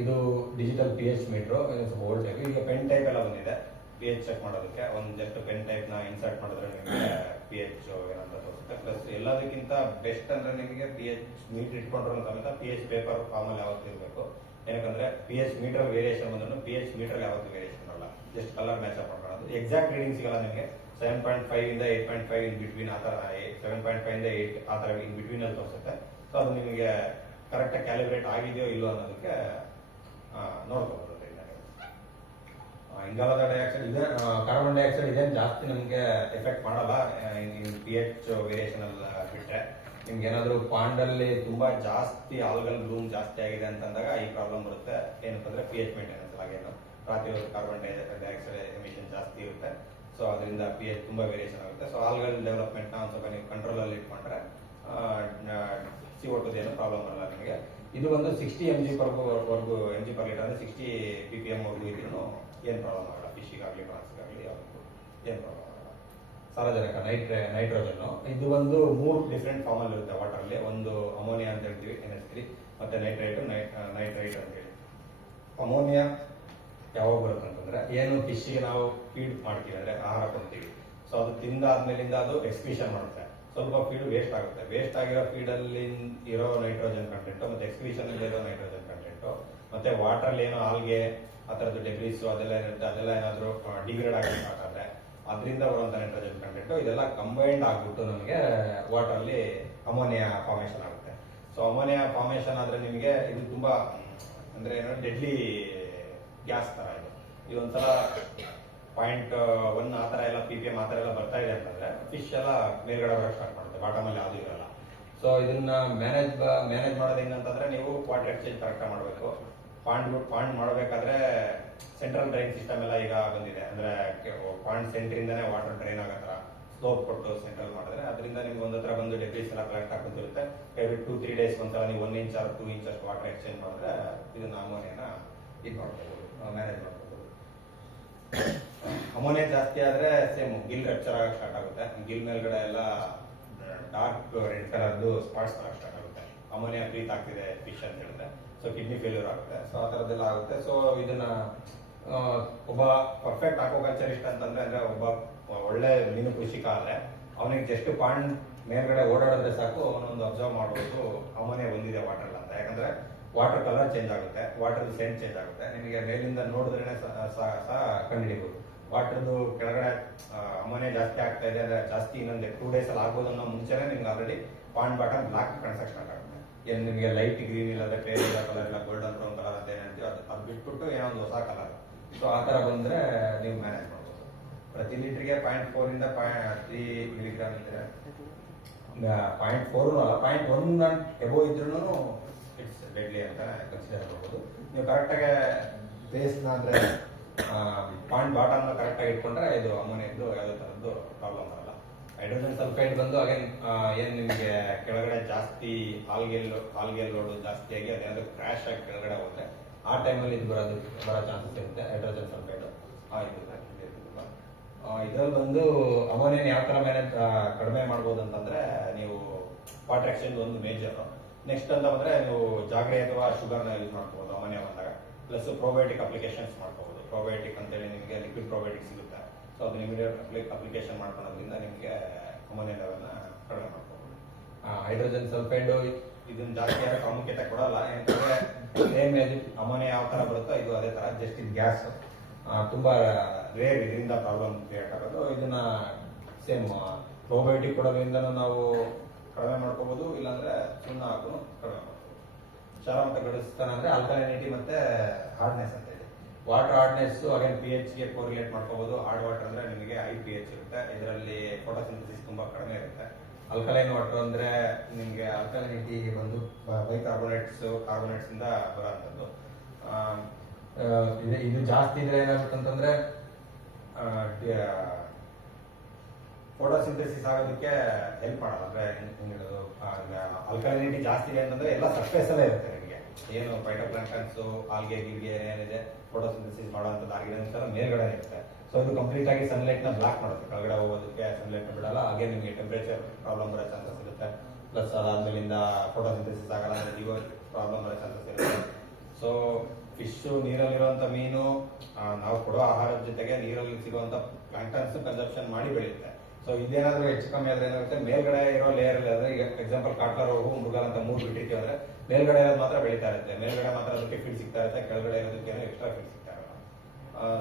ಇದು ಡಿಜಿಟಲ್ pH ಮೀಟರ್, ಇದು ಸ್ವಲ್ಪ ಓಲ್ಡ್ ಟೈಪ್. ಈಗ ಪೆನ್ ಟೈಪ್ ಎಲ್ಲ ಬಂದಿದೆ pH ಚೆಕ್ ಮಾಡೋದಕ್ಕೆ. ಒಂದು ಜಸ್ಟ್ ಪೆನ್ ಟೈಪ್ ನ ಇನ್ಸರ್ಟ್ ಮಾಡಿದ್ರೆ ನಿಮಗೆ pH ಏನಂತ ತೋರಿಸುತ್ತೆ. ಪ್ಲಸ್ ಎಲ್ಲದಕ್ಕಿಂತ ಬೆಸ್ಟ್ ಅಂದ್ರೆ ನಿಮಗೆ pH ಮೀಟರ್ ಇಟ್ಕೊಂಡ್ರು ಸಮೇತ pH ಪೇಪರ್ ಫಾರ್ಮ್ ಅಲ್ಲಿ ಯಾವತ್ತೂ ಇರಬೇಕು. ಯಾಕಂದ್ರೆ pH ಮೀಟರ್ ವೇರಿಯೇಷನ್ ಬಂದ್ರು pH ಮೀಟರ್ ಯಾವತ್ತೂ ವೇರಿಯೇಷನ್ ಬರಲ್ಲ, ಜಸ್ಟ್ ಕಲರ್ ಮ್ಯಾಚ್ ಅಪ್ ಮಾಡ್ಕೊಳ್ಳೋದು. ಎಕ್ಸಾಕ್ಟ್ ರೀಡಿಂಗ್ ಸಿಗಲ್ಲ ನಿಮಗೆ. 7.5 ಇಂದ 8.5 ಇನ್ ಬಿಟ್ವೀನ್ ಆ ತರ, 7.5 ಇಂದ 8 ಆ ತರ ಇನ್ ಬಿಟ್ವೀನ್ ಅಲ್ಲಿ ತೋರಿಸುತ್ತೆ. ಸೊ ಅದು ನಿಮಗೆ ಕರೆಕ್ಟ್ ಆಗಿ ಕ್ಯಾಲಿಬ್ರೇಟ್ ಆಗಿದೆಯೋ ಇಲ್ಲೋ ಅನ್ನೋದಕ್ಕೆ ನೋಡ್ಕೋಬಹುದು. ಇಂಗಾಲದ ಡೈಆಕ್ಸೈಡ್ ಇದೆ, ಕಾರ್ಬನ್ ಡೈಆಕ್ಸೈಡ್ ಇದೇನು ಜಾಸ್ತಿ ನಮಗೆ ಎಫೆಕ್ಟ್ ಮಾಡಲ್ಲ pH ವೇರಿಯೇಷನ್ ಅಲ್ಲಿ ಬಿಟ್ರೆ. ನಿಮ್ಗೆ ಏನಾದ್ರು ಪಾಂಡ್ ಅಲ್ಲಿ ತುಂಬಾ ಜಾಸ್ತಿ ಆಲ್ಗಲ್ ಬ್ಲೂಮ್ ಜಾಸ್ತಿ ಆಗಿದೆ ಅಂತಂದಾಗ ಈ ಪ್ರಾಬ್ಲಮ್ ಬರುತ್ತೆ. ಏನಂತಂದ್ರೆ pH ಮೇಂಟೆನೆನ್ಸ್ ಆಗೇನು ರಾತ್ರಿ ಹೊತ್ತು ಕಾರ್ಬನ್ ಡೈಆಕ್ಸೈಡ್ ಎಮಿಷನ್ ಜಾಸ್ತಿ ಇರುತ್ತೆ. ಸೊ ಅದರಿಂದ pH ತುಂಬಾ ವೇರಿಯೇಷನ್ ಆಗುತ್ತೆ. ಸೊ ಆಲ್ಗಲ್ ಡೆವಲಪ್ಮೆಂಟ್ ನ ಒಂದು ಸ್ವಲ್ಪ ನೀವು ಕಂಟ್ರೋಲ್ ಅಲ್ಲಿ ಇಟ್ಕೊಂಡ್ರೆ CO2 ಏನು ಪ್ರಾಬ್ಲಮ್ ಬರಲ್ಲ ನಿಮಗೆ. ಇದು ಒಂದು 60 mg per ಲೀಟರ್ ಅಂದ್ರೆ 60 ppm ವರೆಗೂ ಇದ್ರೂ ಏನು ಪ್ರಾಬ್ಲಮ್ ಆಗಲ್ಲ. ಫಿಶಿಗಾಗಲಿ ಪ್ರಾನ್ಸ್ಗಾಗಲಿ ಯಾವುದು ಏನು ಪ್ರಾಬ್ಲಮ್ ಆಗಲ್ಲ. ಸಾರಜನಕ ನೈಟ್ರೋಜನ್ ಇದು ಒಂದು 3 ಡಿಫ್ರೆಂಟ್ ಫಾರ್ಮ್ ಅಲ್ಲಿ ಇರುತ್ತೆ ವಾಟರ್ ಅಲ್ಲಿ. ಒಂದು ಅಮೋನಿಯಾ ಅಂತ ಹೇಳ್ತೀವಿ NH3, ಮತ್ತೆ ನೈಟ್ರೈಟ್ ಅಂತ ಹೇಳಿ. ಅಮೋನಿಯಾ ಯಾವಾಗ ಬರುತ್ತೆ ಅಂತಂದ್ರೆ ಏನು ಫಿಶ್ಗೆ ನಾವು ಫೀಡ್ ಮಾಡ್ತೀವಿ ಅಂದ್ರೆ ಆಹಾರ ಕೊಡ್ತೀವಿ. ಸೊ ಅದು ತಿಂದಾದ್ಮೇಲಿಂದ ಅದು ಎಕ್ಸ್ಕ್ರೀಷನ್ ಮಾಡುತ್ತೆ, ಸ್ವಲ್ಪ ಫೀಡ್ ವೇಸ್ಟ್ ಆಗುತ್ತೆ. ವೇಸ್ಟ್ ಆಗಿರೋ ಫೀಡ್ ಅಲ್ಲಿ ಇರೋ ನೈಟ್ರೋಜನ್ ಕಂಟೆಂಟ್ ಮತ್ತೆ ಎಕ್ಸ್ಕ್ರೀಷನ್ ಅಲ್ಲಿ ಇರೋ ನೈಟ್ರೋಜನ್ ಕಂಟೆಂಟ್ ಮತ್ತೆ ವಾಟರ್ ಅಲ್ಲಿ ಏನೋ ಆಲ್ಗೆ ಆ ತರದ್ದು ಡೆಬ್ರೀಸ್ ಅದೆಲ್ಲ ಇರುತ್ತೆ, ಅದೆಲ್ಲ ಏನಾದ್ರು ಡಿಗ್ರೇಡ್ ಆಗಬೇಕಾದ್ರೆ ಅದರಿಂದ ಬರುವಂತ ನೈಟ್ರೋಜನ್ ಕಂಟೆಂಟ್ ಇದೆಲ್ಲ ಕಂಬೈಂಡ್ ಆಗ್ಬಿಟ್ಟು ನಮಗೆ ವಾಟರ್ ಅಲ್ಲಿ ಅಮೋನಿಯಾ ಫಾರ್ಮೇಶನ್ ಆಗುತ್ತೆ. ಸೊ ಅಮೋನಿಯಾ ಫಾರ್ಮೇಶನ್ ಆದ್ರೆ ನಿಮಗೆ ಇದು ತುಂಬಾ ಅಂದ್ರೆ ಏನೋ ಡೆಡ್ಲಿ ಗ್ಯಾಸ್ ತರ ಇದು. ಇದೊಂದ್ಸಲ 0.1 ಆ ತರ ಎಲ್ಲ ppm ಆ ತರ ಎಲ್ಲ ಬರ್ತಾ ಇದೆ ಅಂತಂದ್ರೆ ಫಿಶ್ ಎಲ್ಲ ಮೇಲ್ಗಡೆ ಬರೋಕೆ ಸ್ಟಾರ್ಟ್ ಮಾಡುತ್ತೆ, ಬಾಟಮ್ ಅಲ್ಲಿ ಯಾವ್ದು ಇರಲ್ಲ. ಸೊ ಇದನ್ನ ಮ್ಯಾನೇಜ್ ಮಾಡೋದು ಹೆಂಗಂತಂದ್ರೆ ನೀವು ವಾಟರ್ ಎಕ್ಸ್ಚೇಂಜ್ ಕರೆಕ್ಟ್ ಮಾಡಬೇಕು. ಪಾಂಡ್ ಮಾಡಬೇಕಾದ್ರೆ ಸೆಂಟ್ರಲ್ ಡ್ರೈನ್ ಸಿಸ್ಟಮ್ ಎಲ್ಲ ಈಗ ಬಂದಿದೆ. ಅಂದ್ರೆ ಪಾಂಡ್ ಸೆಂಟರ್ ಇಂದಾನೆ ವಾಟರ್ ಡ್ರೈನ್ ಆಗೋ ತರ ಸ್ಲೋಪ್ ಕೊಟ್ಟು ಸೆಂಟ್ರಲ್ ಮಾಡಿದ್ರೆ ಅದರಿಂದ ನಿಮ್ಗೆ ಒಂದ್ ಹತ್ರ ಬಂದು ಡೆಬ್ರೀಸ್ ಎಲ್ಲ ಕಲೆಕ್ಟ್ ಆಗ್ತಿರುತ್ತೆ. ಎವ್ರಿ 2-3 days ಒಂದ್ಸಲ ನೀವು 1 ಇಂಚ್ 2 ಇಂಚ್ ಅಷ್ಟು ವಾಟರ್ ಎಕ್ಸ್ಚೇಂಜ್ ಮಾಡಿದ್ರೆ ಇದನ್ನ ಅಮೋನಿಯಾನ ಇದು ಮಾಡ್ಕೋಬಹುದು, ಮ್ಯಾನೇಜ್ ಮಾಡ್ಕೋಬಹುದು. ಅಮೋನಿಯಾ ಜಾಸ್ತಿ ಆದ್ರೆ ಸೇಮ್ ಗಿಲ್ ರಪ್ಚರ್ ಆಗಕ್ಕೆ ಸ್ಟಾರ್ಟ್ ಆಗುತ್ತೆ. ಗಿಲ್ ಮೇಲ್ಗಡೆ ಎಲ್ಲ ಡಾರ್ಕ್ ರೆಡ್ ಕಲರ್ದು ಸ್ಪಾಟ್ಸ್ ಆಗಕ್ಕೆ ಸ್ಟಾರ್ಟ್ ಆಗುತ್ತೆ. ಅಮೋನಿಯಾ ಬ್ರೀತ್ ಆಗ್ತಿದೆ ಫಿಶ್ ಅಂತ ಹೇಳಿದ್ರೆ. ಸೊ ಕಿಡ್ನಿ ಫೇಲ್ಯೂರ್ ಆಗುತ್ತೆ. ಸೊ ಆ ತರದ್ದೆಲ್ಲ ಆಗುತ್ತೆ. ಸೊ ಇದನ್ನ ಒಬ್ಬ ಪರ್ಫೆಕ್ಟ್ ಆಕ್ವಾಕಲ್ಚರಿಸ್ಟ್ ಅಂತಂದ್ರೆ ಅಂದ್ರೆ ಒಬ್ಬ ಒಳ್ಳೆ ಮೀನು ಕೃಷಿಕ ಆದ್ರೆ ಅವನಿಗೆ ಜಸ್ಟ್ ಪಾಂಡ್ ಮೇಲ್ಗಡೆ ಓಡಾಡಿದ್ರೆ ಸಾಕು ಅವನೊಂದು ಅಬ್ಸರ್ವ್ ಮಾಡಬಹುದು ಅಮೋನಿಯಾ ಬಂದಿದೆ ವಾಟರ್ ಅಂತ. ಯಾಕಂದ್ರೆ ವಾಟರ್ ಕಲರ್ ಚೇಂಜ್ ಆಗುತ್ತೆ, ವಾಟರ್ ಸೆಂಟ್ ಚೇಂಜ್ ಆಗುತ್ತೆ. ನಿಮಗೆ ಮೇಲಿಂದ ನೋಡಿದ್ರೆ ಸಹ ಕಂಡುಹಿಡಿಯಬಹುದು. ವಾಟರ್ದು ಕೆಳಗಡೆ ಅಮೋನಿಯಾ ಜಾಸ್ತಿ ಆಗ್ತಾ ಇದೆ ಅಂದ್ರೆ ಜಾಸ್ತಿ ಇನ್ನೊಂದು 2 days ಅಲ್ಲಿ ಆಗ್ಬೋದು ಅನ್ನೋ ಮುಂಚೆನೆ ನಿಮ್ಗೆ ಆಲ್ರೆಡಿ ಪಾಂಡ್ ಬಾಟಮ್ ಬ್ಲಾಕ್ ಕಾಣಿಸಕ್ ಸ್ಟಾರ್ಟ್ ಆಗುತ್ತೆ. ಏನ್ ನಿಮಗೆ ಲೈಟ್ ಗ್ರೀನ್ ಇಲ್ಲದೆ ಪೇಲ್ ಕಲರ್ ಇಲ್ಲ ಗೋಲ್ಡನ್ ಬ್ರೌನ್ ಕಲರ್ ಅಂತ ಏನ್ ಹೇಳ್ತೀವಿ ಅದು ಬಿಟ್ಬಿಟ್ಟು ಏನೋ ಒಂದು ಹೊಸ ಕಲರ್. ಸೊ ಆ ತರ ಬಂದ್ರೆ ನೀವು ಮ್ಯಾನೇಜ್ ಮಾಡ್ಬೋದು. ಪ್ರತಿ ಲೀಟರ್ಗೆ 0.4 ಇಂದ 3 ಮಿಲಿಗ್ರಾಮ್ ಇದ್ರೆ 0.4 ಅಲ್ಲ 0.1 ಎಬೋ ಇದ್ರೂ ಇಟ್ಸ್ ಡೆಡ್ಲಿ ಅಂತ ಕನ್ಸಿಡರ್ ಮಾಡ್ಬೋದು. ನೀವು ಕರೆಕ್ಟಾಗಿ ಬೇಸ್ನ ಅಂದ್ರೆ ಪಾಂಡ್ ಬಾಟಮ್ ಕರೆಕ್ಟ್ ಆಗಿ ಇಟ್ಕೊಂಡ್ರೆ ಇದು ಅಮೋನಿಯಾದ್ದು ಯಾವುದೇ ತರದ್ದು ಪ್ರಾಬ್ಲಮ್ ಬರಲ್ಲ. ಹೈಡ್ರೋಜನ್ ಸಲ್ಫೈಡ್ ಬಂದು ಅಗೇನ್ ಏನ್ ನಿಮಗೆ ಕೆಳಗಡೆ ಜಾಸ್ತಿ ಆಲ್ಗೆ ಲೋಡ್ ಜಾಸ್ತಿ ಆಗಿ ಅದೇನಾದ್ರು ಕ್ರಾಶ್ ಆಗಿ ಕೆಳಗಡೆ ಹೋದ್ರೆ ಆ ಟೈಮಲ್ಲಿ ಇದು ಬರೋ ಚಾನ್ಸಸ್ ಇರುತ್ತೆ. ಹೈಡ್ರೋಜನ್ ಸಲ್ಫೈಡ್ ಇದ್ರಲ್ಲಿ ಬಂದು ಅಮೋನಿಯನ್ ಯಾವ ತರ ಕಡಿಮೆ ಮಾಡ್ಬೋದು ಅಂತಂದ್ರೆ ನೀವು ವಾಟರ್ ಎಕ್ಸ್ಚೇಂಜ್ ಒಂದು ಮೇಜರ್. ನೆಕ್ಸ್ಟ್ ಅಂತ ಬಂದ್ರೆ ನೀವು ಜಾಗ್ರೆ ಅಥವಾ ಶುಗರ್ನ ಯೂಸ್ ಮಾಡ್ಕೋಬಹುದು ಅಮೋನಿಯಾ ಬಂದಾಗ. ಪ್ಲಸ್ ಪ್ರೋಬಯೋಟಿಕ್ ಅಪ್ಲಿಕೇಶನ್ಸ್ ಮಾಡ್ಕೋಬಹುದು. ಪ್ರೋಬಯೋಟಿಕ್ ಅಂತೇಳಿ ನಿಮಗೆ ಲಿಕ್ವಿಡ್ ಪ್ರೋಬಯೋಟಿಕ್ ಸಿಗುತ್ತೆ. ಸೊ ಅದನ್ನ ಇಮಿಡಿಯೇಟ್ ಅಪ್ಲಿಕೇಶನ್ ಮಾಡ್ಕೊಳ್ಳೋದ್ರಿಂದ ನಿಮಗೆ ಅಮೋನಿಯಾ ಲೆವೆಲ್ನ ಕಡಿಮೆ ಮಾಡ್ಕೋಬಹುದು. ಹೈಡ್ರೋಜನ್ ಸಲ್ಫೈಡ್ ಇದನ್ನ ಜಾಸ್ತಿ ಯಾರು ಪ್ರಾಮುಖ್ಯತೆ ಕೊಡಲ್ಲ. ಯಾಕಂದ್ರೆ ಸೇಮ್ ಅಮೋನಿಯಾ ಯಾವ ತರ ಬರುತ್ತೋ ಇದು ಅದೇ ತರ, ಜಸ್ಟ್ ಇದು ಗ್ಯಾಸ್ ತುಂಬಾ ರೇರ್ ಇದರಿಂದ ಪ್ರಾಬ್ಲಮ್ ಕ್ರಿಯೇಟ್ ಆಗೋದು. ಇದನ್ನ ಸೇಮ್ ಪ್ರೋಬಯೋಟಿಕ್ ಕೊಡೋದ್ರಿಂದನೂ ನಾವು ಕಡಿಮೆ ಮಾಡ್ಕೋಬಹುದು, ಇಲ್ಲಾಂದ್ರೆ ಸುಣ್ಣ ಹಾಕು ಕಡಿಮೆ ಮಾಡ್ಕೋಬಹುದು. ಕ್ಷಾರಾಂಶ ಗಳಿಸ್ತಾನೆ ಅಂದ್ರೆ ಆಲ್ಕಲಿನಿಟಿ ಮತ್ತೆ ಹಾರ್ಡ್ನೆಸ್ ಅಂತ ಇದೆ. ವಾಟರ್ ಹಾರ್ಡ್ನೆಸ್ ಅಗೇನ್ pH ಗೆ ಕೋರಿಲೇಟ್ ಮಾಡ್ಕೋಬಹುದು. ಹಾರ್ಡ್ ವಾಟರ್ ಅಂದ್ರೆ ನಿಮಗೆ ಹೈ pH ಇರುತ್ತೆ, ಇದರಲ್ಲಿ ಫೋಟೋಸಿಂಥಸಿಸ್ ತುಂಬಾ ಕಡಿಮೆ ಇರುತ್ತೆ. ಅಲ್ಕಲೈನ್ ವಾಟರ್ ಅಂದ್ರೆ ನಿಮಗೆ ಆಲ್ಕಲಿನಿಟಿ ಬಂದು ಬೈಕಾರ್ಬೋನೇಟ್ಸ್ ಇಂದ ಬರೋಂಥದ್ದು. ಇದು ಜಾಸ್ತಿ ಇದ್ರೆ ಏನಾಗುತ್ತೆ ಅಂತಂದ್ರೆ ಫೋಟೋಸಿಂಥಸಿಸ್ ಆಗೋದಕ್ಕೆ ಹೆಲ್ಪ್ ಮಾಡಲ್ಲ. ಅಂದ್ರೆ ಆಲ್ಕಲಿನಿಟಿ ಜಾಸ್ತಿ ಇದೆ ಅಂತಂದ್ರೆ ಎಲ್ಲ ಸರ್ಫೇಸ್ ಅಲ್ಲೇ ಇರುತ್ತೆ ನಿಮಗೆ. ಏನು ಫೈಟೋಪ್ಲಾಂಕ್ಟನ್ಸ್ ಆಲ್ಗೆ ಗಿಲ್ಗೆ ಏನಿದೆ ಫೋಟೋಸಿಂಥಸಿಸ್ ಮಾಡುವಂಥದ್ದು ಆರ್ಗ್ಯಾನಿಮ್ಸ್ ಎಲ್ಲ ಮೇಲ್ಗಡೆ ಇರುತ್ತೆ. ಸೊ ಇದು ಕಂಪ್ಲೀಟ್ ಆಗಿ ಸನ್ಲೈಟ್ ನ ಬ್ಲಾಕ್ ಮಾಡುತ್ತೆ, ಕೆಳಗಡೆ ಹೋಗೋದಕ್ಕೆ ಸನ್ಲೈಟ್ ನ ಬಿಡಲ್ಲ. ಹಾಗೆ ನಿಮಗೆ ಟೆಂಪರೇಚರ್ ಪ್ರಾಬ್ಲಮ್ ಬರೋ ಚಾನ್ಸಸ್ ಇರುತ್ತೆ. ಪ್ಲಸ್ ಅದಾದ್ಮೇಲಿಂದ ಫೋಟೋಸಿಂಥಸಿಸ್ ಆಗಲ್ಲ ಅಂದ್ರೆ ಜೀವ ಪ್ರಾಬ್ಲಮ್ ಬರೋ ಚಾನ್ಸಸ್ ಇರುತ್ತೆ. ಸೊ ಫಿಶ್ ನೀರಲ್ಲಿರುವಂತ ಮೀನು ನಾವು ಕೊಡೋ ಆಹಾರದ ಜೊತೆಗೆ ನೀರಲ್ಲಿ ಸಿಗುವಂತ ಪ್ಲಾಂಕ್ಟನ್ಸ್ ಕನ್ಸಂಪ್ಷನ್ ಮಾಡಿ ಬೆಳೆಯುತ್ತೆ. ಸೊ ಇದೇನಾದ್ರೂ ಹೆಚ್ಚು ಕಮ್ಮಿ ಆದ್ರೆ ಏನಾಗುತ್ತೆ, ಮೇಲ್ಗಡೆ ಇರೋ ಲೇಯರ್ ಅಂದ್ರೆ ಈಗ ಎಕ್ಸಾಂಪಲ್ ಕಾಟ್ಲರ್ ಹೋಗು ಮೃಗಾಲ್ ಅಂತ 3 ಬಿಟ್ಟಿರ್ತೀವಿ ಅಂದ್ರೆ ಮೇಲ್ಗಡೆ ಇರೋದು ಮಾತ್ರ ಬೆಳೀತಾ ಇರುತ್ತೆ, ಮೇಲ್ಗಡೆ ಮಾತ್ರ ಅದಕ್ಕೆ ಫೀಡ್ ಸಿಗ್ತಾ ಇರುತ್ತೆ, ಕೆಳಗಡೆ ಇರೋದಕ್ಕೆ ಎಕ್ಸ್ಟ್ರಾ ಫೀಡ್ ಸಿಗ್ತಾ ಇರಲ್ಲ.